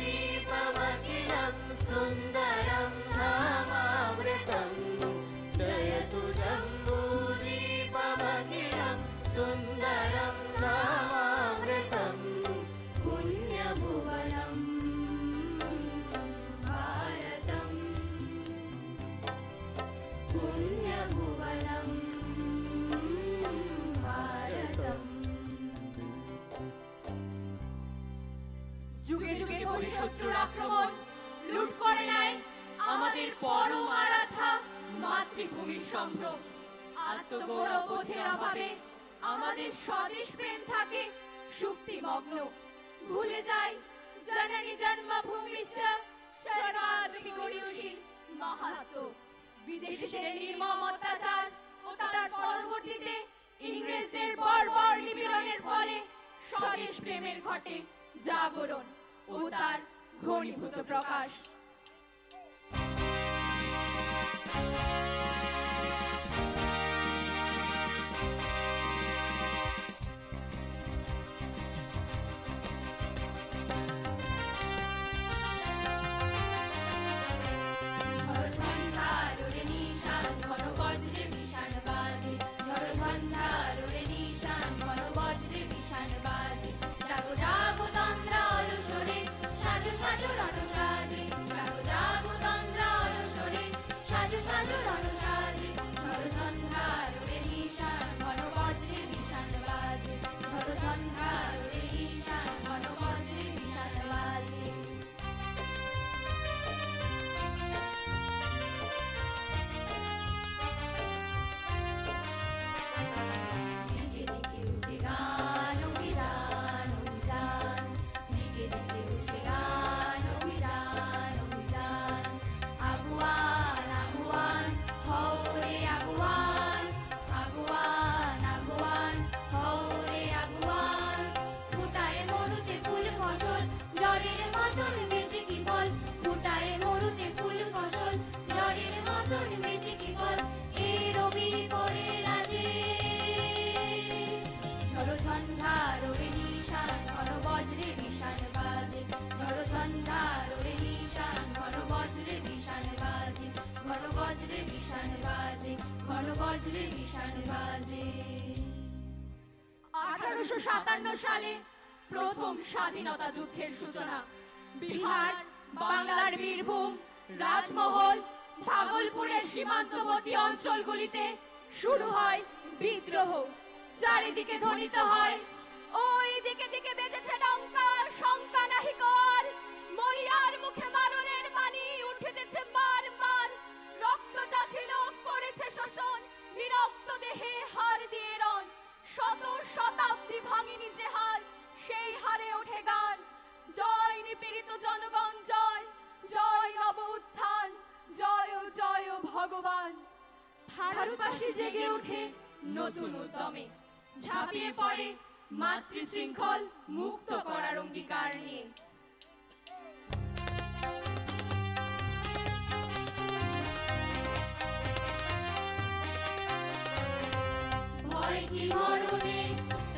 सुन्दरं धामामृतम्। जयतु जम्बूद्वीपमखिलं सुन्दरं धामामृतम्। पुण्यभुवनं भारतम्। पुण्यभुवनं भारतम्। যুগে যুগে বহু শত্রুর আক্রমণ লুট করে নেয় আমাদের পরম আরাধ্যা মাতৃভূমির সম্ভ্রম। আত্মগৌরব বোধের অভাবে আমাদের স্বদেশ প্রেম থাকে সুপ্তিমগ্ন। ভুলে যায় जननी जन्मभूमिश्च सर्वादपि गरीयसी মাহাত্ম্য। বিদেশিদের নির্মম অত্যাচার ও তার পরবর্তীতে ইংরেজদের বর্বর নিপীড়নের ফলে স্বদেশ প্রেমের ঘটে জাগরণ ও তার ঘনীভূত প্রকাশ। সালে প্রথম স্বাধীনতা যুদ্ধের সূচনা। বিহার, বাংলার বীরভূম, রাজমহল, ভাগলপুরের সীমান্তবর্তী অঞ্চলগুলিতে শুরু হয় বিদ্রোহ। চারিদিকে ধ্বনিত হয়, ওই দিকে দিকে বেজেছে ডঙ্কা, শঙ্কা নাহি কর, মরিয়ার মুখে মারণের বাণী উঠিতেছে বার বার। রক্ত চাছিল করেছে শোষণ, বিরক্ত দেহে হার দিয়ে রণ। শত শতাব্দী ভাঙিনি যে হার, সেই হারে ওঠে গান। জয় নিপীড়িত জনগণ জয়, জয় নব উত্থান, জয় জয় ভগবান। ভারতবাসী জেগে ওঠে নতুন উদ্যমে, ঝাঁপিয়ে পড়ে মাতৃশৃঙ্খল মুক্ত করার অঙ্গীকার নিয়ে। ভয় কি মরণে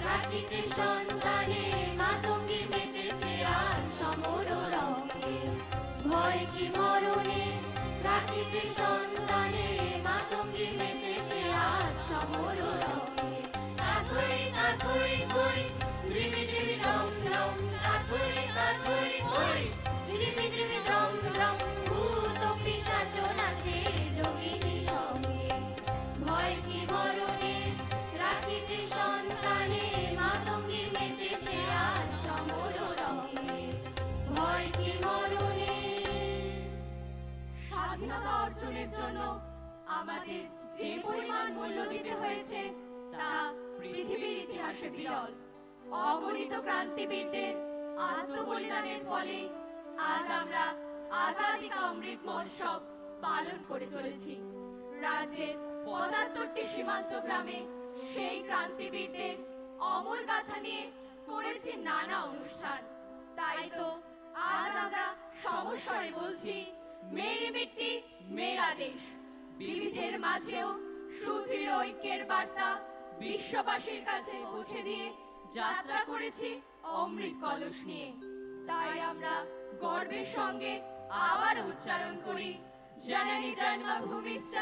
রাখিতে সন্তানে, মাতঙ্গী মেতেছে আজ সমর রঙে। ভয় কি মরণে রাখিতে সন্তানে, মাতঙ্গী মেতেছে আজ সমর রঙে। তাথই তাথই হই ধ্রিমি ধ্রিমি রম রম, তাথই তাথই হই ধ্রিমি ধ্রিমি রম রম। ভূত পিশাচ নাচে যোগিনী সঙ্গে। ভয় কি মরণে রাখিতে সন্তানে, মাতঙ্গী মেতেছে আজ সমর রঙে। ভয় কি মরণে। স্বাধীনতা অর্জনের জন্য আমাদের যে পরিমাণ মূল্য দিতে হয়েছে তা পৃথিবীর ইতিহাসে বিরল। অগণিত ক্রান্তিবীরদের আত্মবলিদানের ফলে আজ আমরা আজাদী কা অমৃত মহোৎসব পালন করে চলেছি। রাজ্যের ৭৫টি সীমান্ত গ্রামে সেই ক্রান্তিবীরদের অমর গাথা নিয়ে করেছি নানা অনুষ্ঠান। তাই তো আজ আমরা সমস্বরে বলছি, মেরি মিট্টি মেরা দেশ। বিবিধের মাঝেও সুদৃঢ় ঐক্যের বার্তা বিশ্ববাসীর কাছে পৌঁছে দিয়ে যাত্রা করেছি অমৃত কলস নিয়ে। তাই আমরা গর্বের সঙ্গে আবার উচ্চারণ করি, জননী জন্মভূমিশ্চ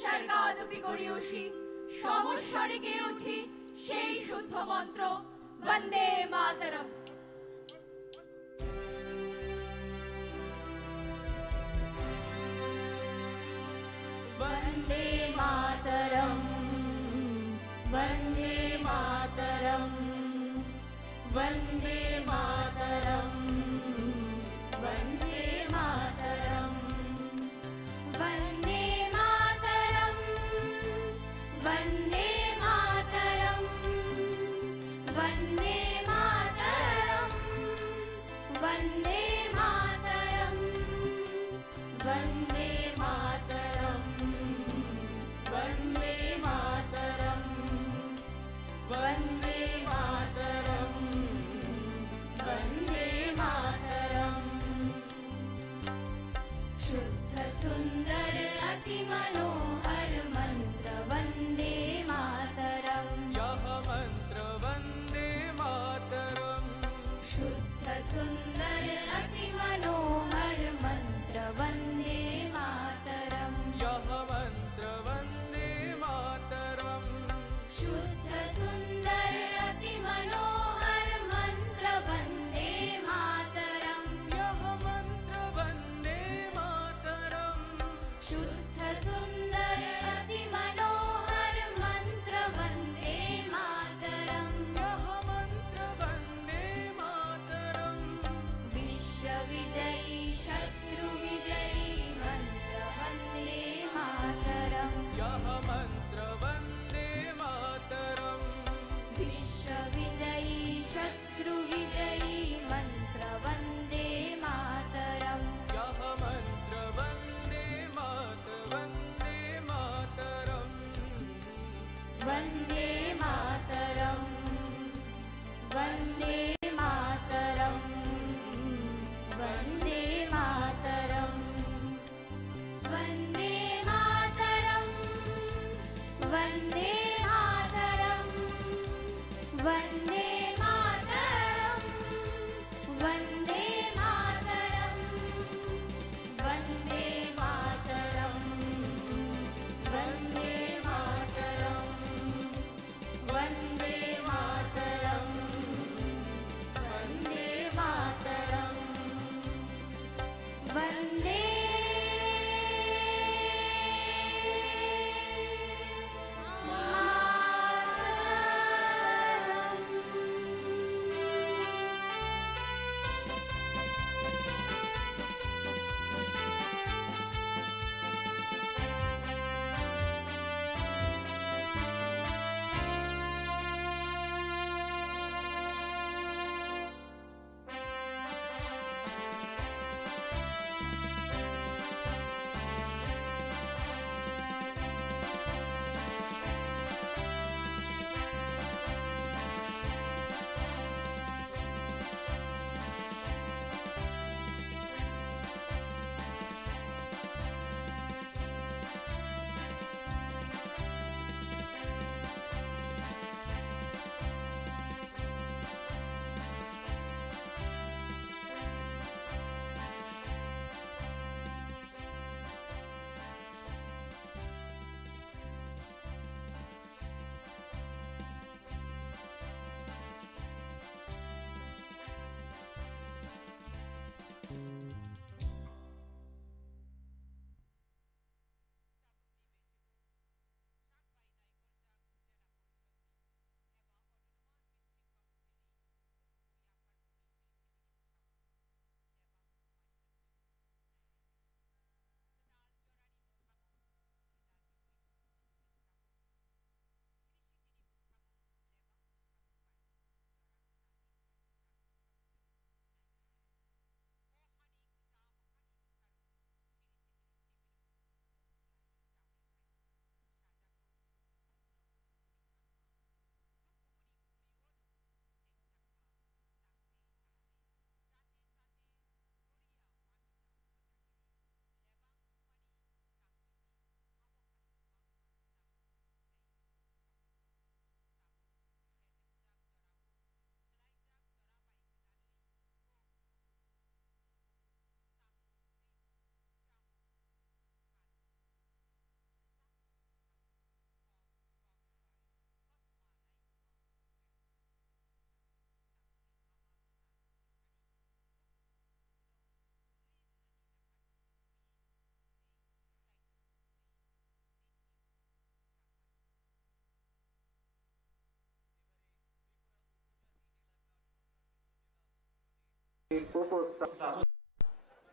স্বর্গাদপি গরীয়সী। সমস্বরে গেয়ে উঠি সেই শুদ্ধ মন্ত্র, বন্দে মাতরম। वन्दे मातरम्, वन्दे मातरम्, वन्दे मातरम्, वन्दे मातरम्, वन्दे मातरम्, वन्दे मातरम्, वन्दे मातरम्, वन्दे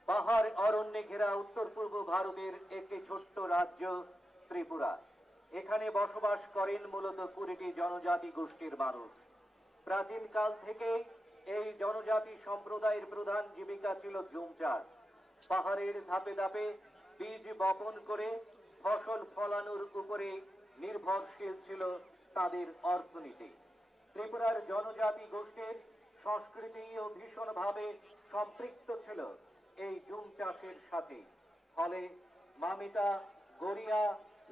পাহাড় অরণ্যে ঘেরা উত্তর পূর্ব ভারতের একটি ছোট্ট রাজ্য ত্রিপুরা। এখানে বসবাস করেন মূলত 20টি জনজাতি গোষ্ঠীর মানুষ। প্রাচীনকাল থেকে এই জনজাতি সম্প্রদায়ের প্রধান জীবিকা ছিল জুম চাষ। পাহাড়ের ধাপে ধাপে বীজ বপন করে ফসল ফলানোর উপরে নির্ভরশীল ছিল তাদের অর্থনীতি। ত্রিপুরার জনজাতি গোষ্ঠীর সংস্কৃতিও ভীষণভাবে সম্পৃক্ত ছিল এই জুম চাষের সাথে। ফলে মামিতা, গড়িয়া,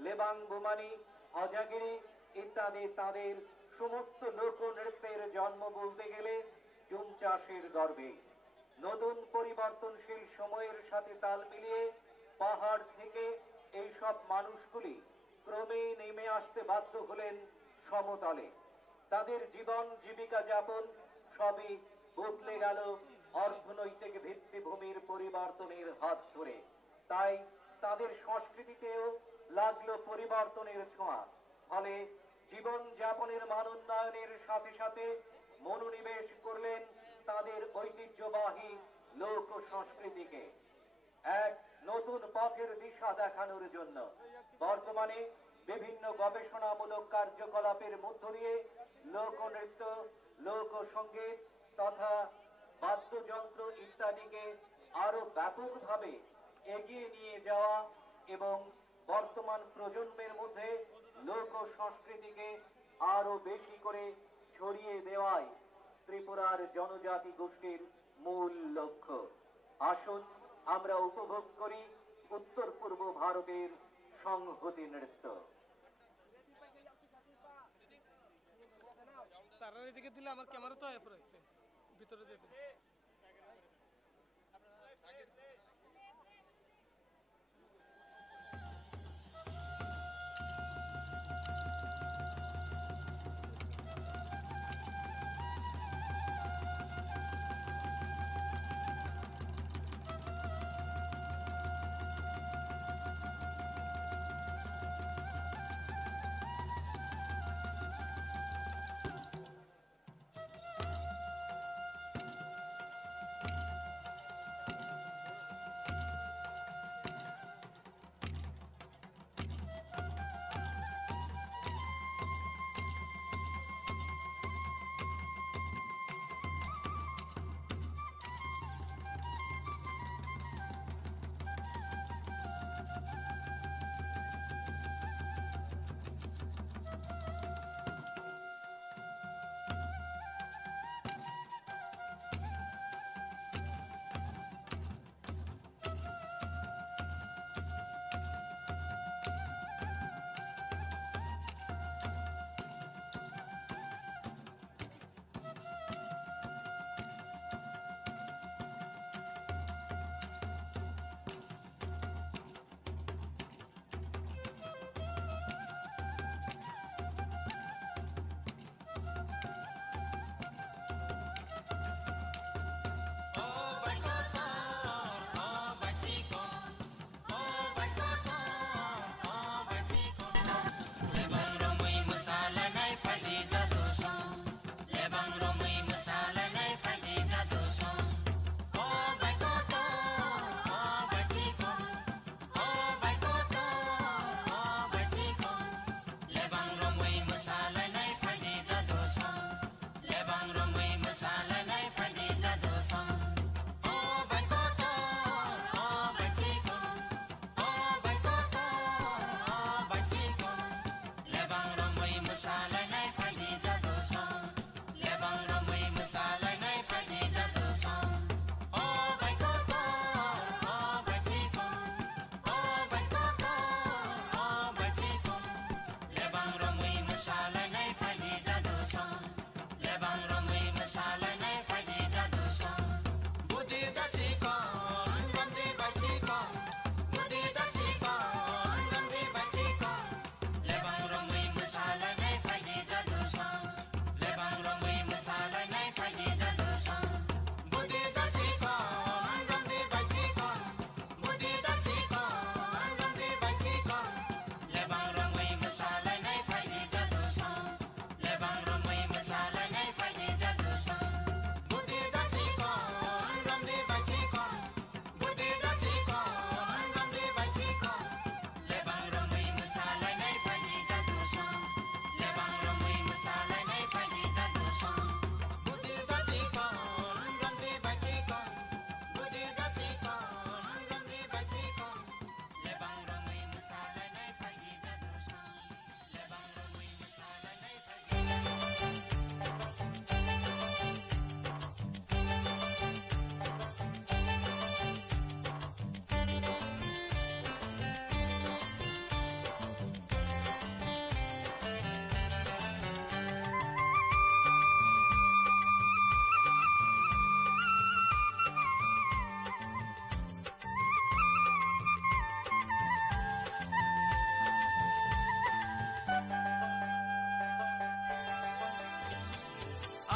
লেবাং বোমানি, হজাগিরি ইত্যাদি তাদের সমস্ত লোকনৃত্যের জন্ম বলতে গেলে জুম চাষের গর্ভে। নতুন পরিবর্তনশীল সময়ের সাথে তাল মিলিয়ে পাহাড় থেকে এই সব মানুষগুলি ক্রমে নেমে আসতে বাধ্য হলেন সমতলে। তাদের জীবন জীবিকা যাপন সবই বদলে গেল অর্থনৈতিক ভিত্তিভূমির পরিবর্তনের হাত ধরে। তাই তাদের সংস্কৃতিতেও লাগলো পরিবর্তনের ছোঁয়া। ফলে জীবন যাপনের মান উন্নয়নের সাথে সাথে মনোনিবেশ করলেন তাদের ঐতিহ্যবাহী লোক সংস্কৃতিকে এক নতুন পথের দিশা দেখানোর জন্য। বর্তমানে বিভিন্ন গবেষণামূলক কার্যকলাপের মধ্য দিয়ে লোকনৃত্য, লোকসঙ্গীত তথা বাদ্যযন্ত্র ইত্যাদিকে আরো ব্যাপকভাবে এগিয়ে নিয়ে যাওয়া এবং বর্তমান প্রজন্মের মধ্যে লোক সংস্কৃতিকে আরো বেশি করে ছড়িয়ে দেওয়াই ত্রিপুরার জনজাতি গোষ্ঠীর মূল লক্ষ্য। আসুন আমরা উপভোগ করি উত্তর পূর্ব ভারতের সংহতি নৃত্য। তারা এদিকে দিলে আমার ক্যামেরা তো এরপরে ভিতরে যেতে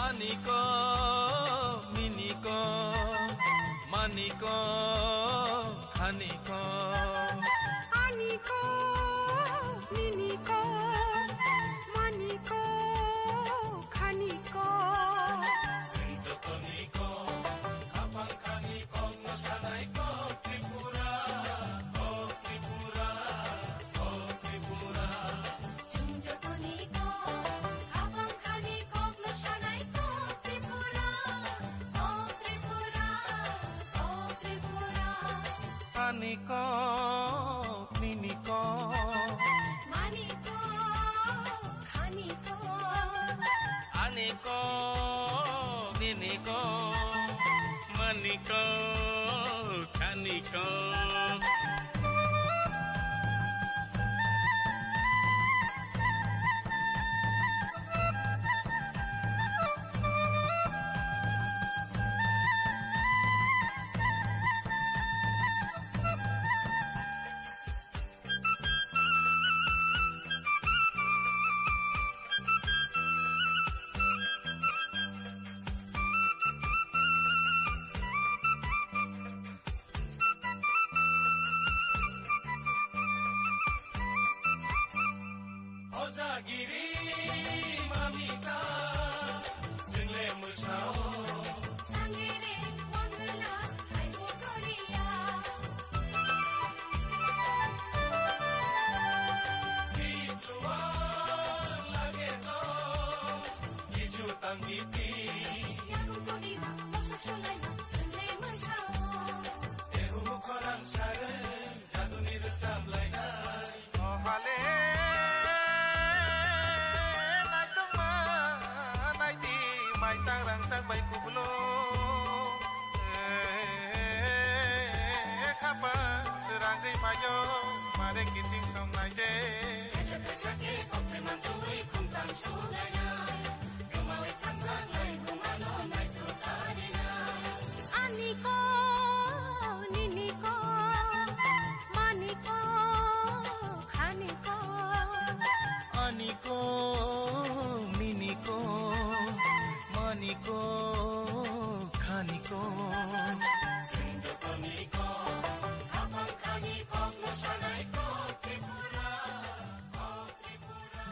Maniko, Miniko, Maniko, Khaniko. Aniko, Miniko, Maniko, Khaniko. Sintotoniko, Kapang Khaniko, Nosanaiko, Tripura, oh Tripura, oh Tripura. Sintotoniko, Kapang Khaniko, Nosanaiko, Tripura, oh Tripura, oh Tripura. Aniko, Miniko, Maniko, Khaniko. Aniko, Miniko, Maniko, Khaniko. Ojagiri mamita single musao Sangere wangla hai motoria. Situa lage to iju tangiti Yang kodiba masa sulai single masao. ehu korang sare jadu nircam lainai ohale mai tang rang sak bai kublo khapa serang gai mayo mare kicing som nai de Sake kokte manjui kumtam sulai nai. Gumawe tangan nai gumano nai tutari nai. Aniko, Niniko, Maniko, Khaniko. Aniko Miniko Maniko Khaniko Sintotoniko, Kapang Khaniko, Nosanaiko, Tripura, oh Tripura.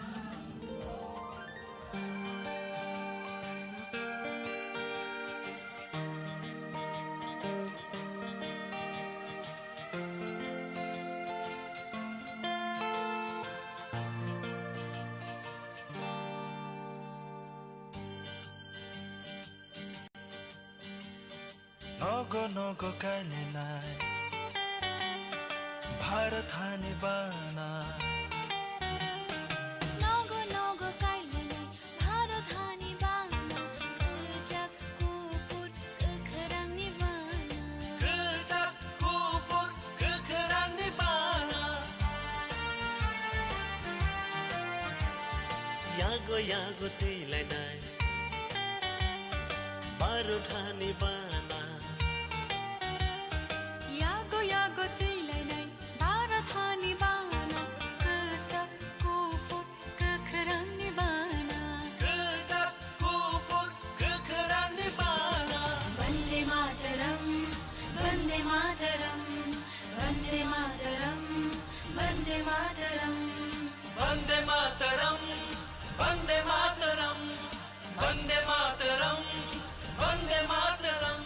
Nogo nogo kaile nai Bharat hani bana Nogo nogo kaile nai Bharat hani bana Kujak kupur kekerang ni bana Kejap kufur kekerang ni bana Yago yago tilai nai Bharat hani bana Yago yago tilai nai Bharat hani bana. Kejap kupur kekerang ni bana. Kejap kufur kekerang ni bana Vande Mataram, Vande Mataram, Vande Mataram, Vande Mataram. Vande Mataram Vande Mataram Vande Mataram Vande Mataram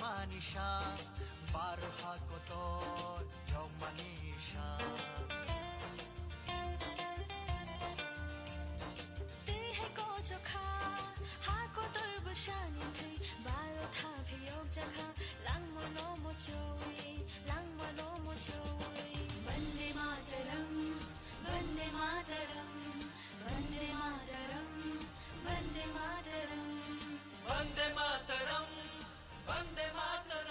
Manisha, Barha Kotor, Yo Manisha. Tehe ko jokha, ha ko tor bushani thi, baro tha phiyok jakha, lang mono mo choi, lang mono mo choi. Vande Mataram, Vande Mataram, Vande Mataram, Vande Mataram. Vande Mataram Vande Mataram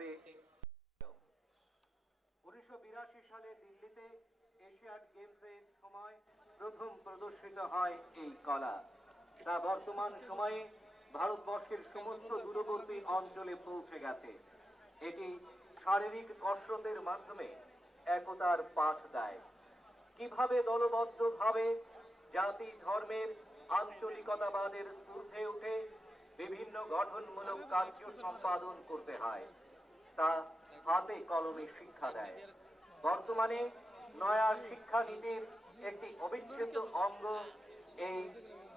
হবে। 1982 সালে দিল্লিতে এশিয়াড গেমসের সময় প্রথম প্রদর্শিত হয় এই কলা। তা বর্তমান সময়ে ভারতবর্ষের সমস্ত দূরবর্তী অঞ্চলে পৌঁছে গেছে। এটি শারীরিক কসরতের মাধ্যমে একতার পাঠ দেয়। কিভাবে দলবদ্ধভাবে জাতি ধর্মের আঞ্চলিকতাবাদের ঊর্ধ্বে উঠে বিভিন্ন গঠনমূলক কার্য সম্পাদন করতে হয় তা হাতে কলমে শিক্ষা দেয়। বর্তমানে নয়া শিক্ষানীতির একটি অবিচ্ছেদ্য অঙ্গ এই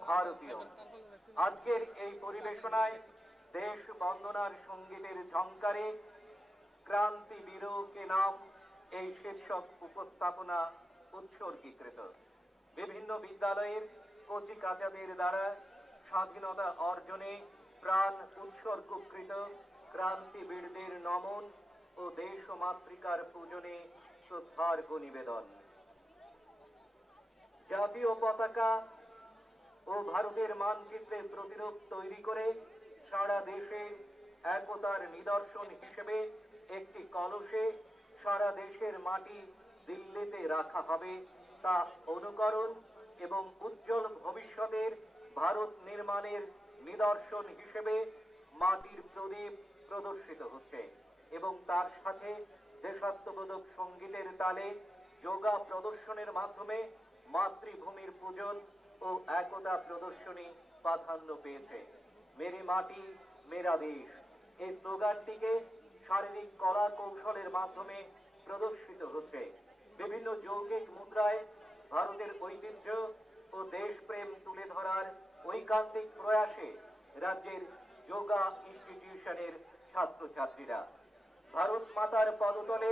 ভারতীয়। আজকের এই পরিবেশনায় দেশ বন্দনার সঙ্গীতের ঝংকারে ক্রান্তি বীরকে নাম এই শীর্ষক উপস্থাপনা উৎসর্গীকৃত। বিভিন্ন বিদ্যালয়ের কচি কাচাদের দ্বারা স্বাধীনতা অর্জনে প্রাণ উৎসর্গকৃত ক্রান্তিবীরদের নমন ও দেশ ও মাতৃকার পূজনে শ্রদ্ধার্ঘ নিবেদন। জাতীয় পতাকা ও ভারতের মানচিত্রের প্রতিরূপ তৈরি করে সারা দেশে একতার নিদর্শন হিসেবে একটি কলসে সারা দেশের মাটি দিল্লিতে রাখা হবে। তা অনুকরণ এবং উজ্জ্বল ভবিষ্যতের ভারত নির্মাণের নিদর্শন হিসেবে মাটির প্রদীপ প্রদর্শিত হচ্ছে এবং তার সাথে দেশাত্মবোধক সঙ্গীতের তালে যোগা প্রদর্শনের মাধ্যমে মাতৃভূমির পূজন ও একতা প্রদর্শনী প্রাধান্য পেয়েছে। মেরি মাটি মেরা দেশ এই স্লোগানটিকে শারীরিক কলা কৌশলের মাধ্যমে প্রদর্শিত হচ্ছে। বিভিন্ন যৌগিক মুদ্রায় ভারতের ঐতিহ্য ও দেশপ্রেম তুলে ধরার ঐকান্তিক প্রয়াসে রাজ্যের যোগা ইনস্টিটিউশনের ছাত্রছাত্রীরা। ভারত মাতার পদতলে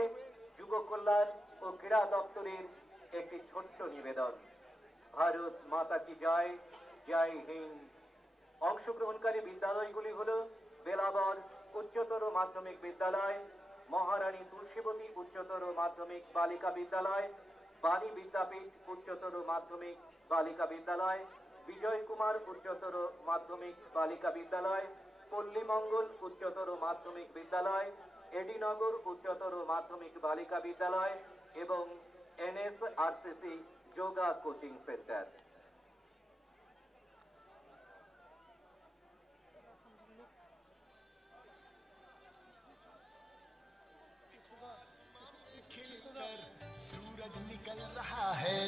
যুব কল্যাণ ও ক্রীড়া দপ্তরের একটি ছোট্ট নিবেদন। ভারত মাতা কি জয়, জয় হিন্দ। অংশগ্রহণকারী বিদ্যালয়গুলি হল বেলাবর উচ্চতর মাধ্যমিক বিদ্যালয়, মহারানী তুলসীবতী উচ্চতর মাধ্যমিক বালিকা বিদ্যালয়, বাণী বিদ্যাপীঠ উচ্চতর মাধ্যমিক বালিকা বিদ্যালয়, বিজয় কুমার উচ্চতর মাধ্যমিক বালিকা বিদ্যালয়, পল্লীমঙ্গল উচ্চতর মাধ্যমিক বিদ্যালয়, এডিনগর উচ্চতর মাধ্যমিক বালিকা বিদ্যালয় এবং NSRCC যোগা কোচিং সেন্টার। खिलकर सूरज निकल रहा है,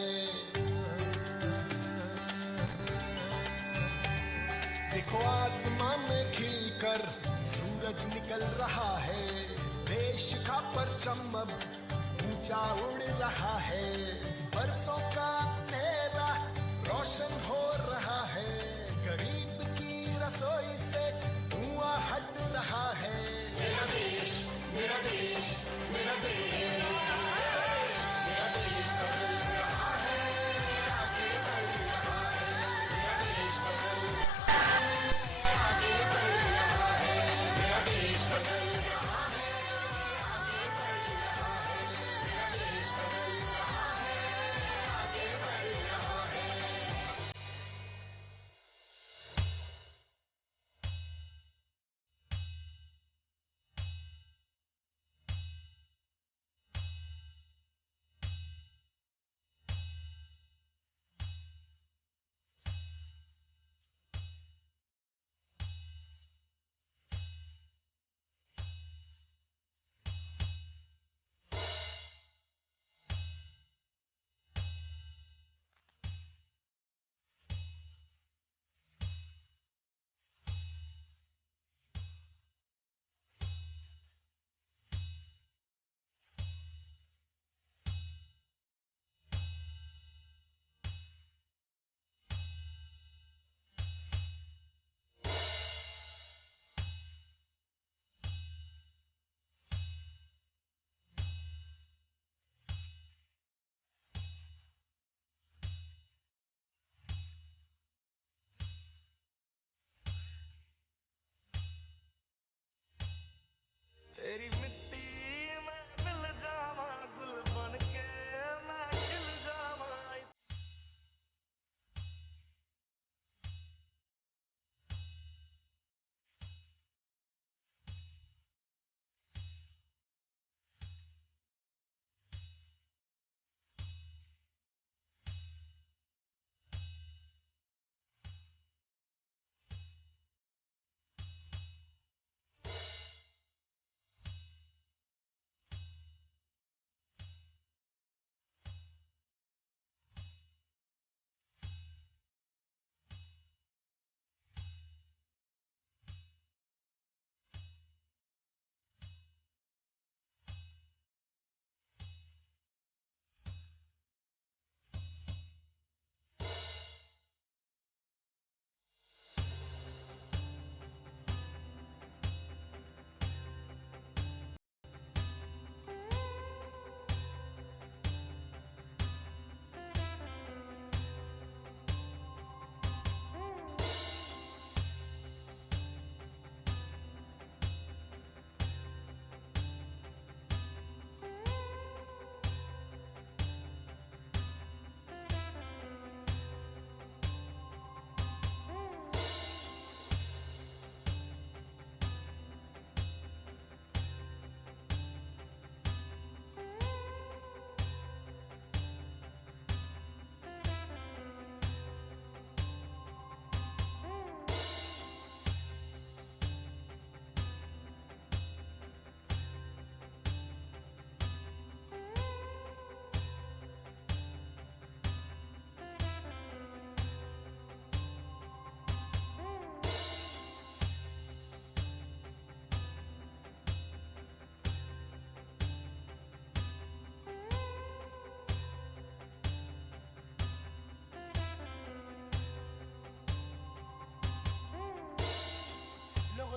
देखो आसमान में खिलकर सूरज निकल रहा है। देश का परचम अब ऊंचा उड़ रहा है, बरसों का अंधेरा रोशन हो रहा है। गरीब की रसोई से धुआं हट रहा है। मेरा देश, मेरा देश, मेरा देश, मेरा देश बदल रहा है, आगे बढ़ रहा है। मेरा देश बदल रहा है, आगे बढ़ रहा है। मेरा देश बदल रहा है, आगे बढ़ रहा है। मेरा देश बदल रहा है, आगे बढ़ रहा है।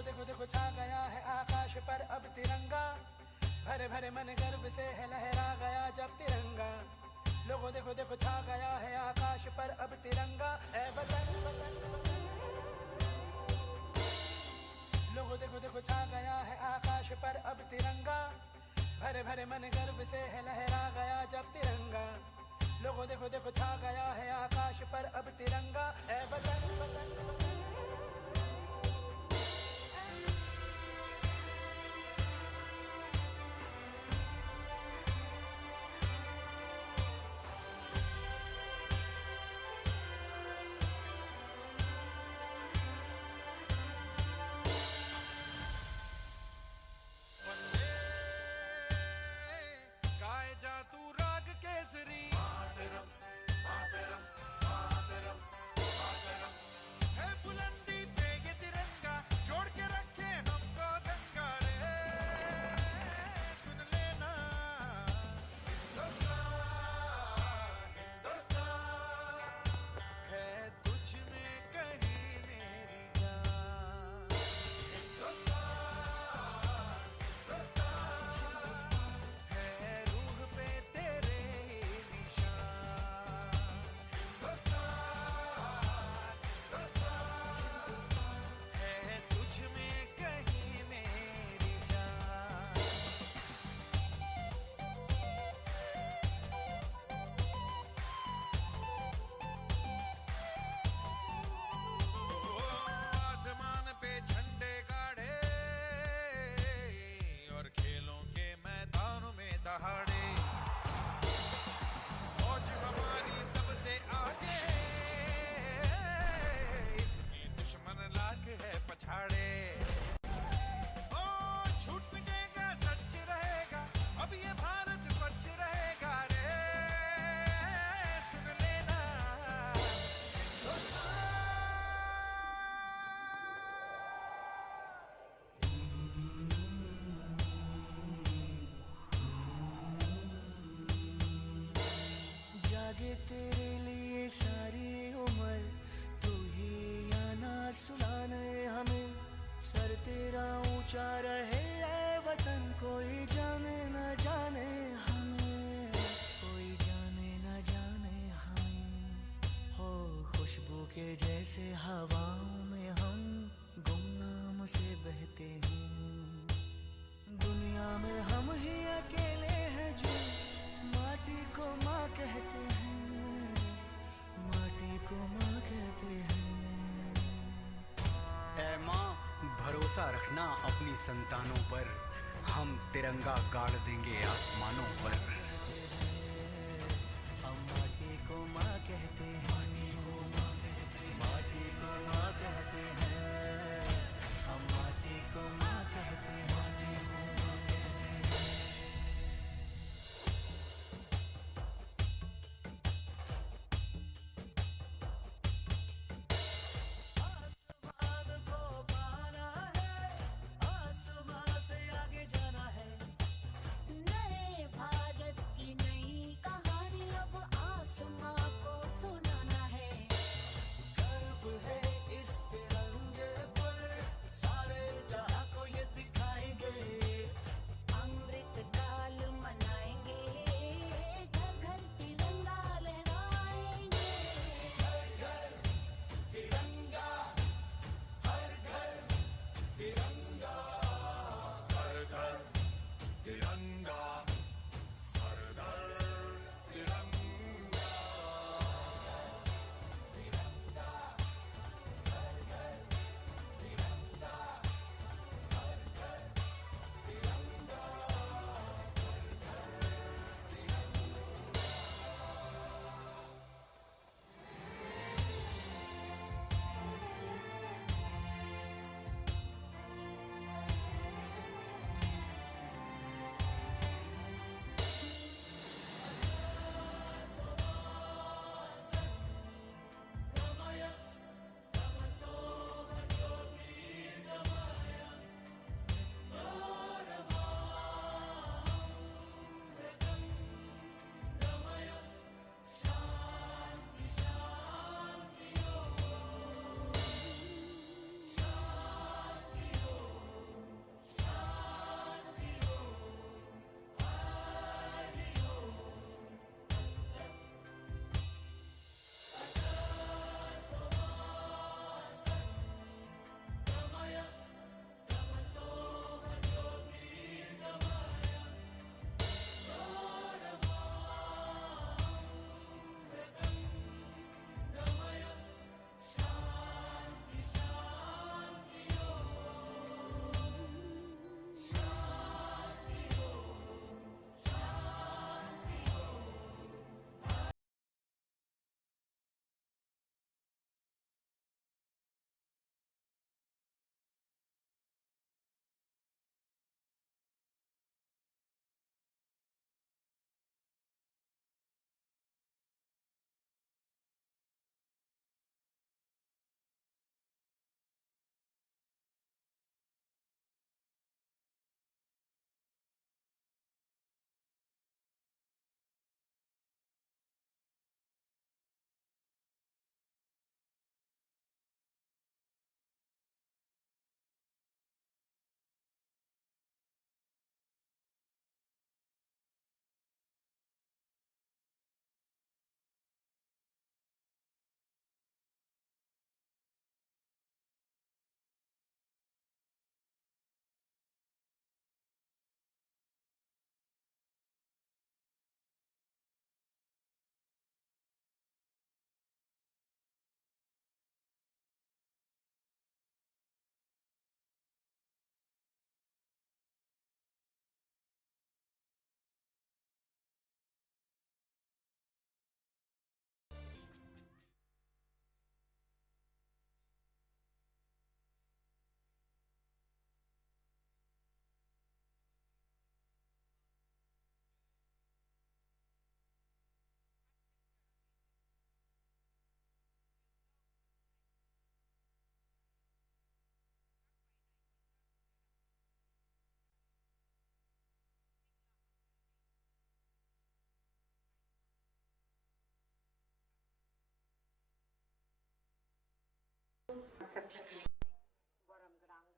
देखो देखो छा गया है आकाश पर अब तिरंगा, भरे भरे मन गर्व से है लहरा गया जब तिरंगा। लोगों देखो देखो छा गया है आकाश पर अब तिरंगा, ऐ वतन लोगों देखो देखो छा गया है आकाश पर अब तिरंगा, भरे भरे मन गर्व से है लहरा गया जब तिरंगा। लोगों देखो देखो छा गया है आकाश पर अब तिरंगा, ऐ वतन गाए जा तू राग केसरी, मातरम मातरम मातरम मातरम। है बुलंदी पे ये तिरंगा, जोड़ के रखे हमको गंगा रे। सुन लेना हिंदुस्तान हिंदुस्तान, है तुझ में कहीं मेरी जान। हिंदुस्तान हिंदुस्तान, है रूह पे तेरे निशान। हिंदुस्तान हिंदुस्तान, है तुझ में कहीं मेरी जान। आसमान पे झंडे गाड़े और खेलों के मैदानों में दहाड़े, फौज हमारी सबसे आगे, इसकी दुश्मन लाख है पछाड़े। ओ झूठ मिटेगा सच रहेगा, अब ये भारत स्वच्छ रहेगा रे। सुन लेना जागे तेरे लिए सारी उम्र, तू ही आना सुनाने हमें। सर तेरा ऊंचा रहे ऐ वतन, कोई जाने न जाने हमें, कोई जाने न जाने हमें। हो खुशबू के जैसे हवाओं में हम गुमनाम से बहते हैं। दुनिया में हम ही अकेले हैं जो माटी को माँ कहते हैं, माटी को माँ कहते हैं। ऐ माँ भरोसा रखना अपनी संतानों पर, हम तिरंगा गाड़ देंगे आसमानों पर। हम माटी को माँ कहते हैं, माटी को माँ कहते हैं, हम माटी को माँ कहते हैं। आसमान को पाना है, आसमान से आगे जाना है, नए भारत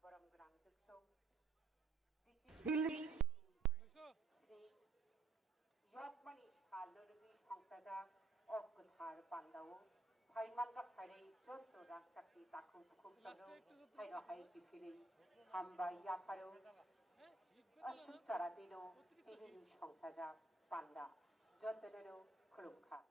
বরম গ্রাং দুঃসং দিল্লি শ্রী यतमानि सालुरुगि संसाजा अगुथार बान्दाओ फाइमानजा फाइरै जन्तो रांसाखि दाखु दुखु सरो हाइनो हाइ बिफिरै हामबाय याफारो असुचारा दिनो तिनि संसाजा बान्दा जन्तनो खुलुमखा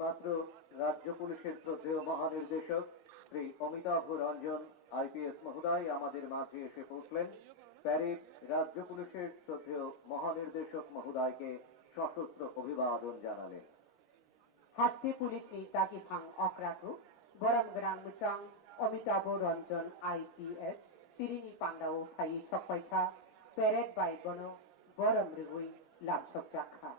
এইমাত্র রাজ্য পুলিশের শ্রদ্ধেয় মহানির্দেশক শ্রী অমিতাভ রঞ্জন আইপিএস মহোদয় আমাদের মাঝে এসে পৌঁছলেন। প্যারেড রাজ্য পুলিশের শ্রদ্ধেয় মহানির্দেশক মহোদয়কে সশস্ত্র অভিবাদন জানালেন। Haste Police ni Taki Phang Okratu, Boram Grang Muchang, Omitabo Ranjan IPS, Tirini Pandao Phai Sokpaitha, Parade by Bono, Boram Rigui, Lapsok Jakha.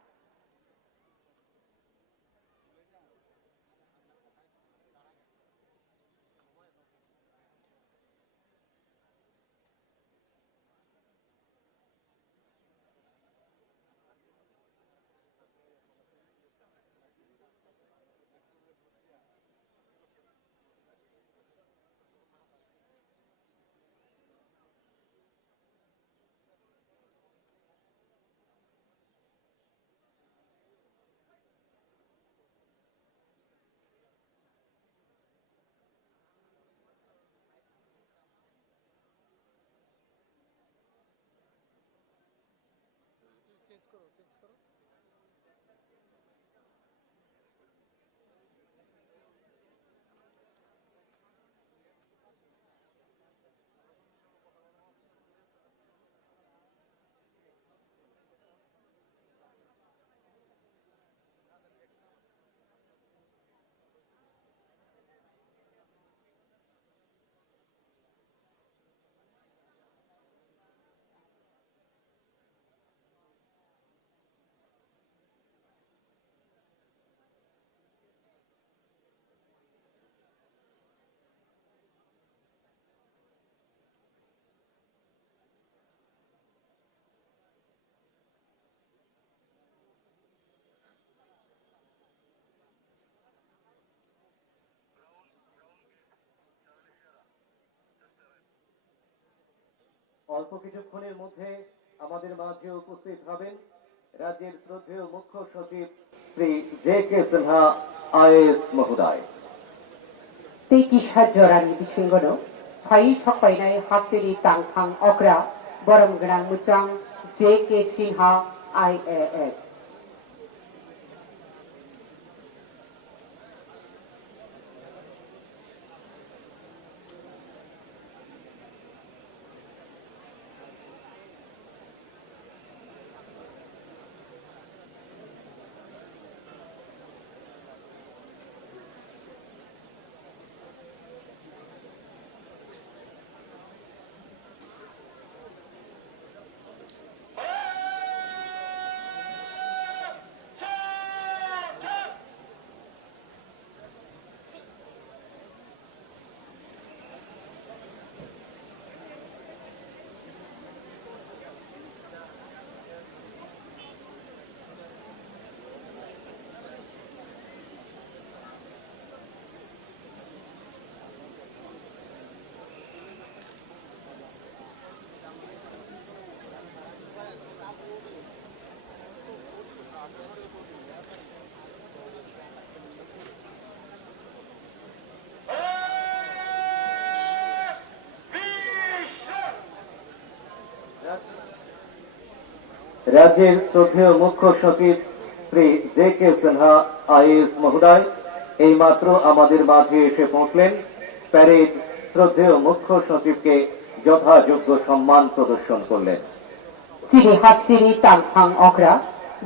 অল্প কিছুক্ষণের মধ্যে আমাদের মাঝে উপস্থিত হবেন রাজ্যের শ্রদ্ধেয় মুখ্য সচিব শ্রী জে.কে. সিনহা আইএএস মহোদয়। Tekisha Jorani Bishingono, Phai Sokpainai Hasteri Tangphang Okra, Boram Grang Muchang, J.K. Sinha IAS. রাজ্যের শ্রদ্ধেয় মুখ্য সচিব শ্রী জে.কে. সিনহা আইএএস মহোদয় এইমাত্র আমাদের মাঝে এসে পৌঁছলেন। প্যারেড শ্রদ্ধেয় মুখ্য সচিবকে যথাযোগ্য সম্মান প্রদর্শন করলেন। Tiri Hasteri Tangphang Okra,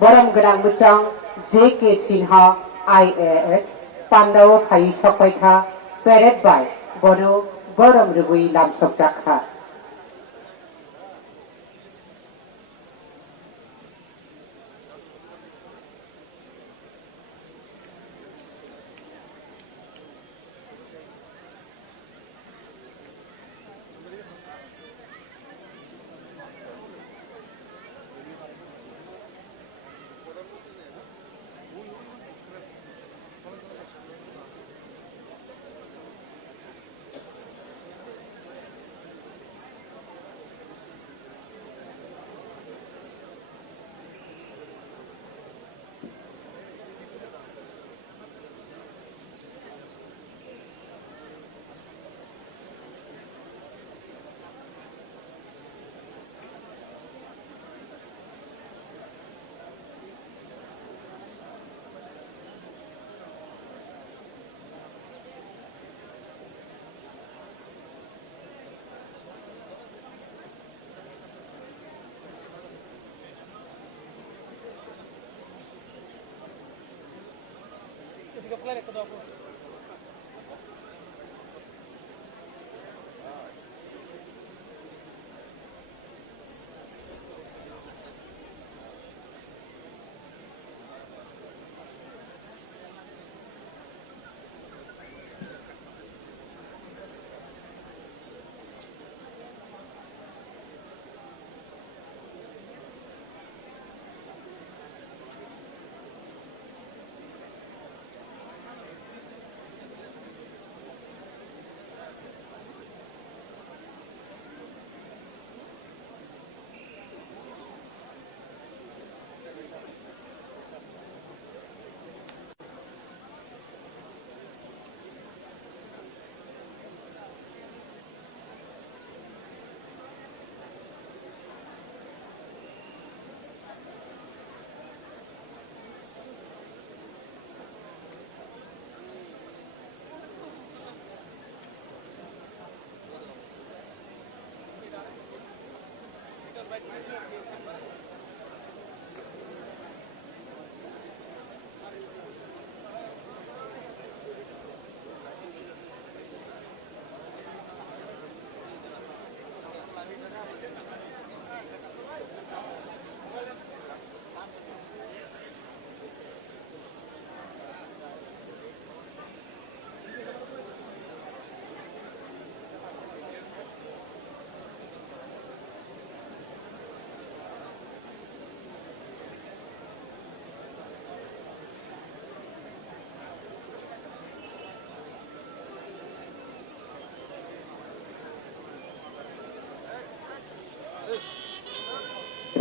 Boram Grang Muchang, J.K. Sinha IAS, Pandao Phai Sokpaitha, Parade by Bono, Boram Rigui, Lapsok Jakha. Line একটা দোয়া করুন।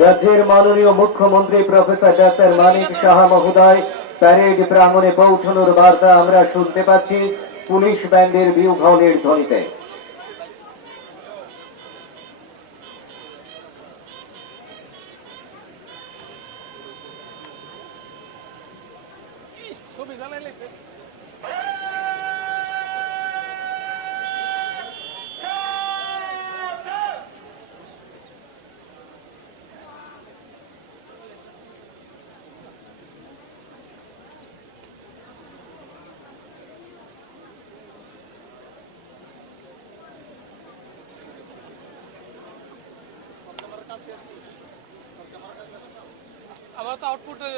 রাজ্যের মাননীয় মুখ্যমন্ত্রী প্রফেসর ডাক্তার মানিক সাহা মহোদয় প্যারেড প্রাঙ্গণে পৌঁছানোর বার্তা আমরা শুনতে পাচ্ছি পুলিশ ব্যান্ডের বিউঘলের ধ্বনিতে। ছবি জানাইলে আমার তো আউটপুটে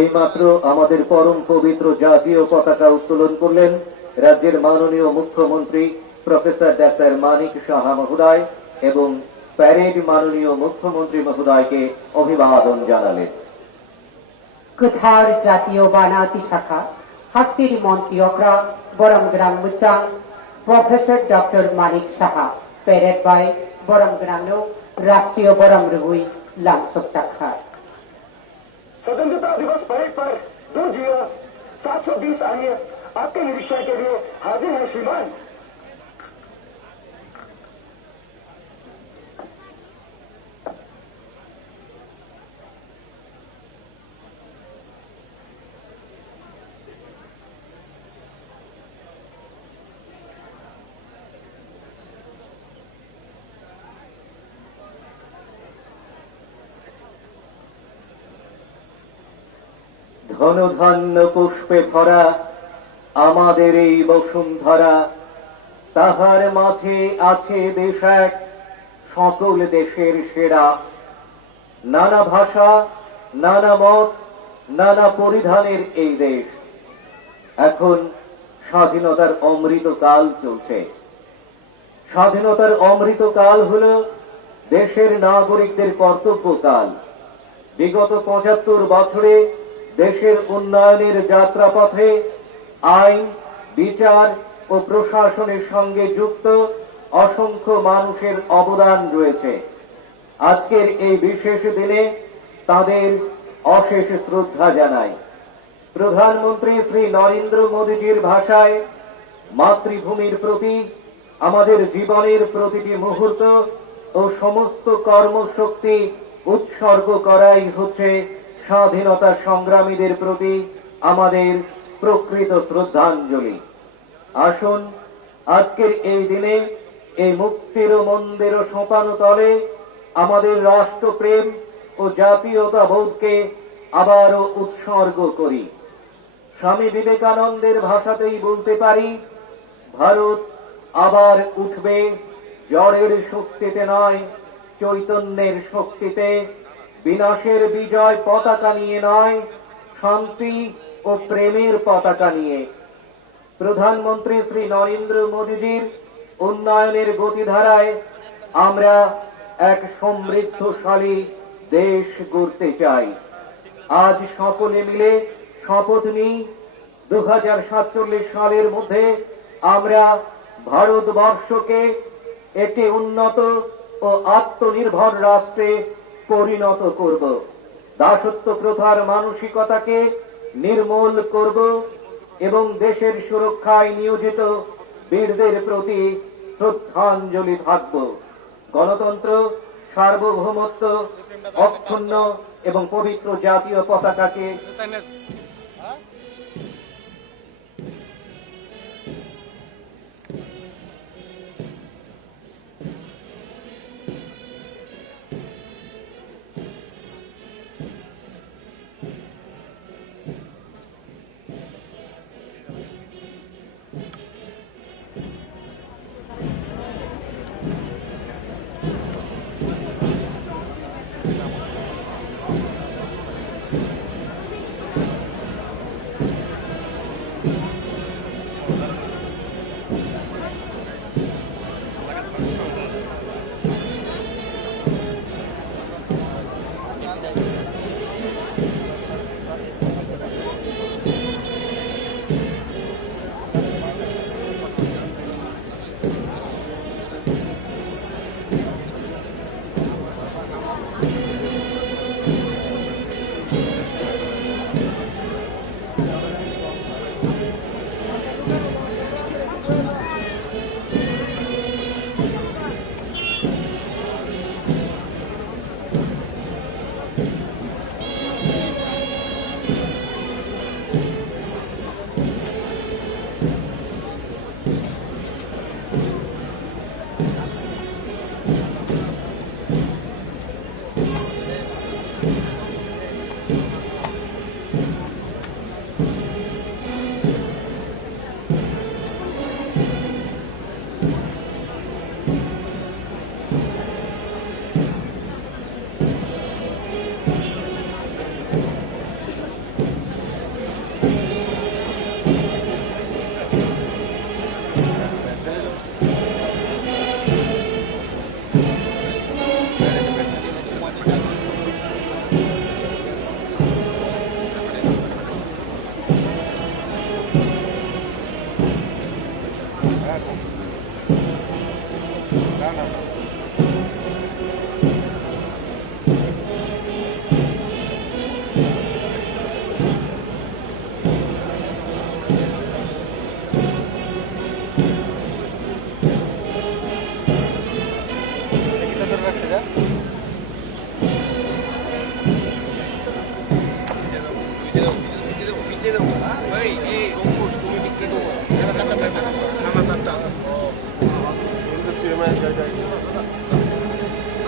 এইমাত্র আমাদের পরম পবিত্র জাতীয় পতাকা উত্তোলন করলেন রাজ্যের মাননীয় মুখ্যমন্ত্রী প্রফেসর ডাক্তার মানিক সাহা মহোদয় এবং প্যারেড মাননীয় মুখ্যমন্ত্রী মহোদয়কে অভিবাদন জানালেন। কুঠার জাতীয় বানাতি শাখা হাস্তির মন্ত্রী অগ্রা বরমগ্রাম মুচাং professor doctor Manik Saha parade বাই বরমগ্রাম राष्ट्रीय बरम रुई लामसुक तखा। स्वतंत्रता दिवस परेड पर 2 720 आइए आपके निरीक्षण के लिए हाजिर है श्रीमान। ধনধান্য পুষ্পে ভরা আমাদের এই বসুন্ধরা, তাহার মাঝে আছে দেশ এক সকল দেশের সেরা। নানা ভাষা, নানা মত, নানা পরিধানের এই দেশ। এখন স্বাধীনতার অমৃতকাল চলছে। স্বাধীনতার অমৃতকাল হল দেশের নাগরিকদের কর্তব্যকাল। বিগত ৭৫ বছরে দেশের উন্নয়নের যাত্রাপথে আইন, বিচার ও প্রশাসনের সঙ্গে যুক্ত অসংখ্য মানুষের অবদান রয়েছে। আজকের এই বিশেষ দিনে তাদের অশেষ শ্রদ্ধা জানাই। প্রধানমন্ত্রী শ্রী নরেন্দ্র মোদীজির ভাষায় মাতৃভূমির প্রতি আমাদের জীবনের প্রতিটি মুহূর্ত ও সমস্ত কর্মশক্তি উৎসর্গ করাই হচ্ছে স্বাধীনতা সংগ্রামীদের প্রতি আমাদের প্রকৃত শ্রদ্ধাঞ্জলি। আসুন আজকের এই দিনে এই মুক্তির মন্দির সোপানো তলে আমাদের রাষ্ট্রপ্রেম ও জাতীয়তাবোধকে আবারও উৎসর্গ করি। স্বামী বিবেকানন্দের ভাষাতেই বলতে পারি, ভারত আবার উঠবে জ্বরের শক্তিতে নয়, চৈতন্যের শক্তিতে। বিনাশের বিজয় পতাকা নিয়ে নয়, শান্তি ও প্রেমের পতাকা নিয়ে। প্রধানমন্ত্রী শ্রী নরেন্দ্র মোদীজির উন্নয়নের গতিধারায় আমরা এক সমৃদ্ধশালী দেশ গড়তে চাই। আজ সকলে মিলে শপথ নিই, 2047 সালের মধ্যে আমরা ভারতবর্ষকে একটি উন্নত ও আত্মনির্ভর রাষ্ট্রে পরিণত করব। দাসত্ব প্রথার মানসিকতাকে নির্মূল করব এবং দেশের সুরক্ষায় নিয়োজিত বীরদের প্রতি শ্রদ্ধাঞ্জলি থাকব। গণতন্ত্র, সার্বভৌমত্ব, অক্ষুণ্ণ এবং পবিত্র জাতীয় পতাকাকে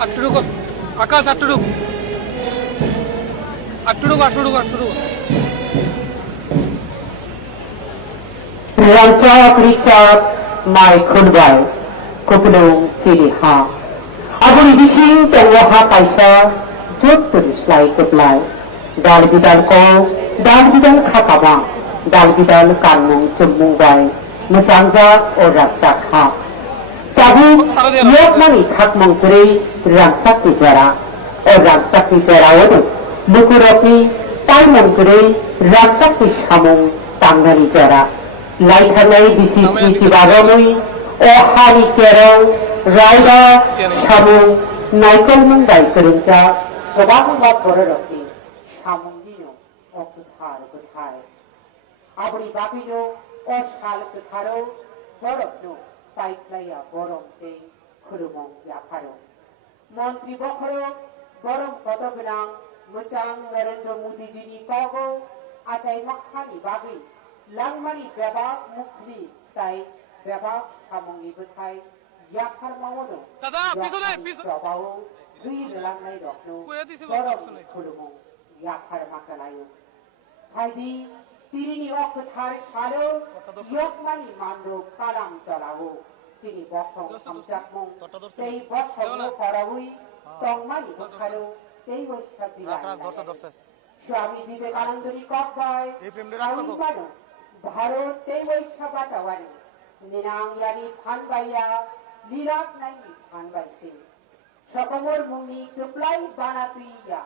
আটটুকু আকাশ আটটুকু আটটুকু আটটুকু আটটুকু Rancak Richard Mai Khunbai Kupulung Ciliha Aburi Bising Tengwaha Kaisa Jut Tulislai Kuplai Dal Bidal Ko Dal Bidal Khataba Dal Bidal Kanmung Cumungbai Musangza Orak Jakha Tabu Yokmani Khakmung Kuri Ransak Bijara Ransak Bijara Odu Bukuropi Taimung Kuri Ransak Bishamung Tanggari Jara Laithanai BCC Cibaromui Ohari Kerong Raida Samung Naikol Mundai Kerunca Sobamu Bororoki Samung Dino Okuthar Kuthai Abri Babino Oshal Kutharo Borokno Paiplaya Boromte Kurumong Yaparo Montri Bokoro Borom Kotognang Mutang Narendra Modi Jini Kogo Atai Makhani Babi Langmani Bebak Mukli Tai Bebak Samungi Butai Yakar Mawono Yakar Dui Langai Dokno Borom Kulumong Yakar Makalayo Haidi Tirini Okuthar Shalo Yokmani Mando Karam Tolao Chini Bosong Samjakmong Tei Bosong Korawi Tongmani Bukharo Tei Boshabi Swami Vivekanandari Kokbai Aimano Bharat তেইশা বাটাওয়ারি নিরাংরানি ফানবাইয়া লীলাপ নাই ফানবাইছে সকমর মুনি টুপলাই বানাতুইয়া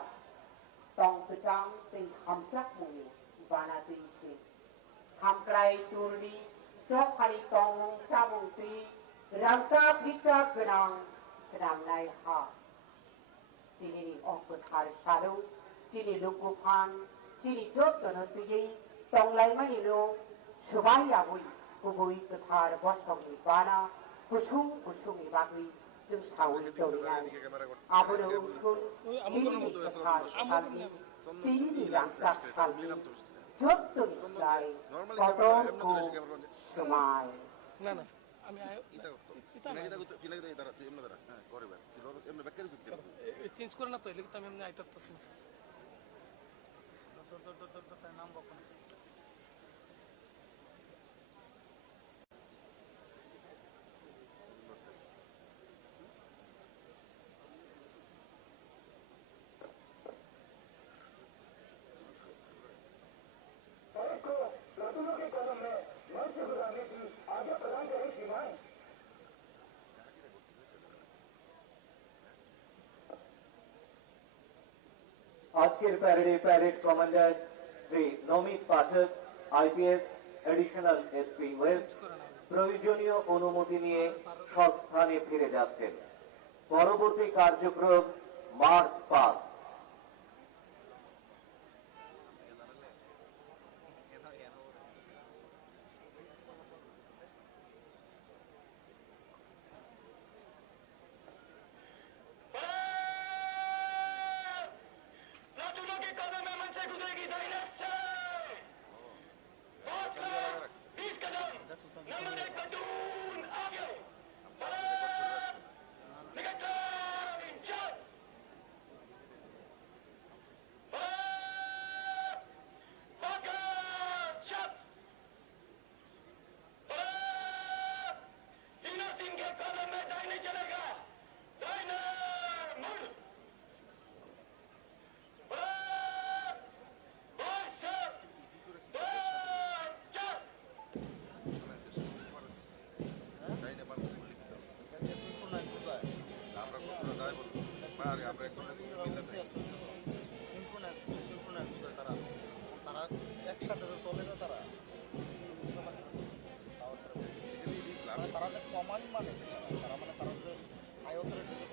টংকচাং তেই হামচাক মুনি বানাতুইছে হামক্রাই তুরলি টকখানি টং চামুংতি রাংচা ফিচা গনাং রামনাই হা তিনি অকথার সারো চিনি লুকুফান চিনি টতন তুই Tonglai Manilo, Subaya Wui, Kubui Katar, Bostongi Bana, Pusumi Bagui, Jumsawi Dorian, Abuno Ukun, Tini Katar Shalvi, Tini Ransak Shalvi, Jotun Sai, Koton Ku, Sumai. Change করে না তো এলে তো আমি এমনি আইতে পারছি নাম বকো আজকের প্যারেডে parade commander Shri Namit Pathak IPS additional SP west প্রয়োজনীয় অনুমতি নিয়ে স্বস্থানে ফিরে যাচ্ছেন। পরবর্তী কার্যক্রম মার্চ পাস্ট। তারা যে কমান্ড মানে তারা মানে তারা যে আয়তনের যে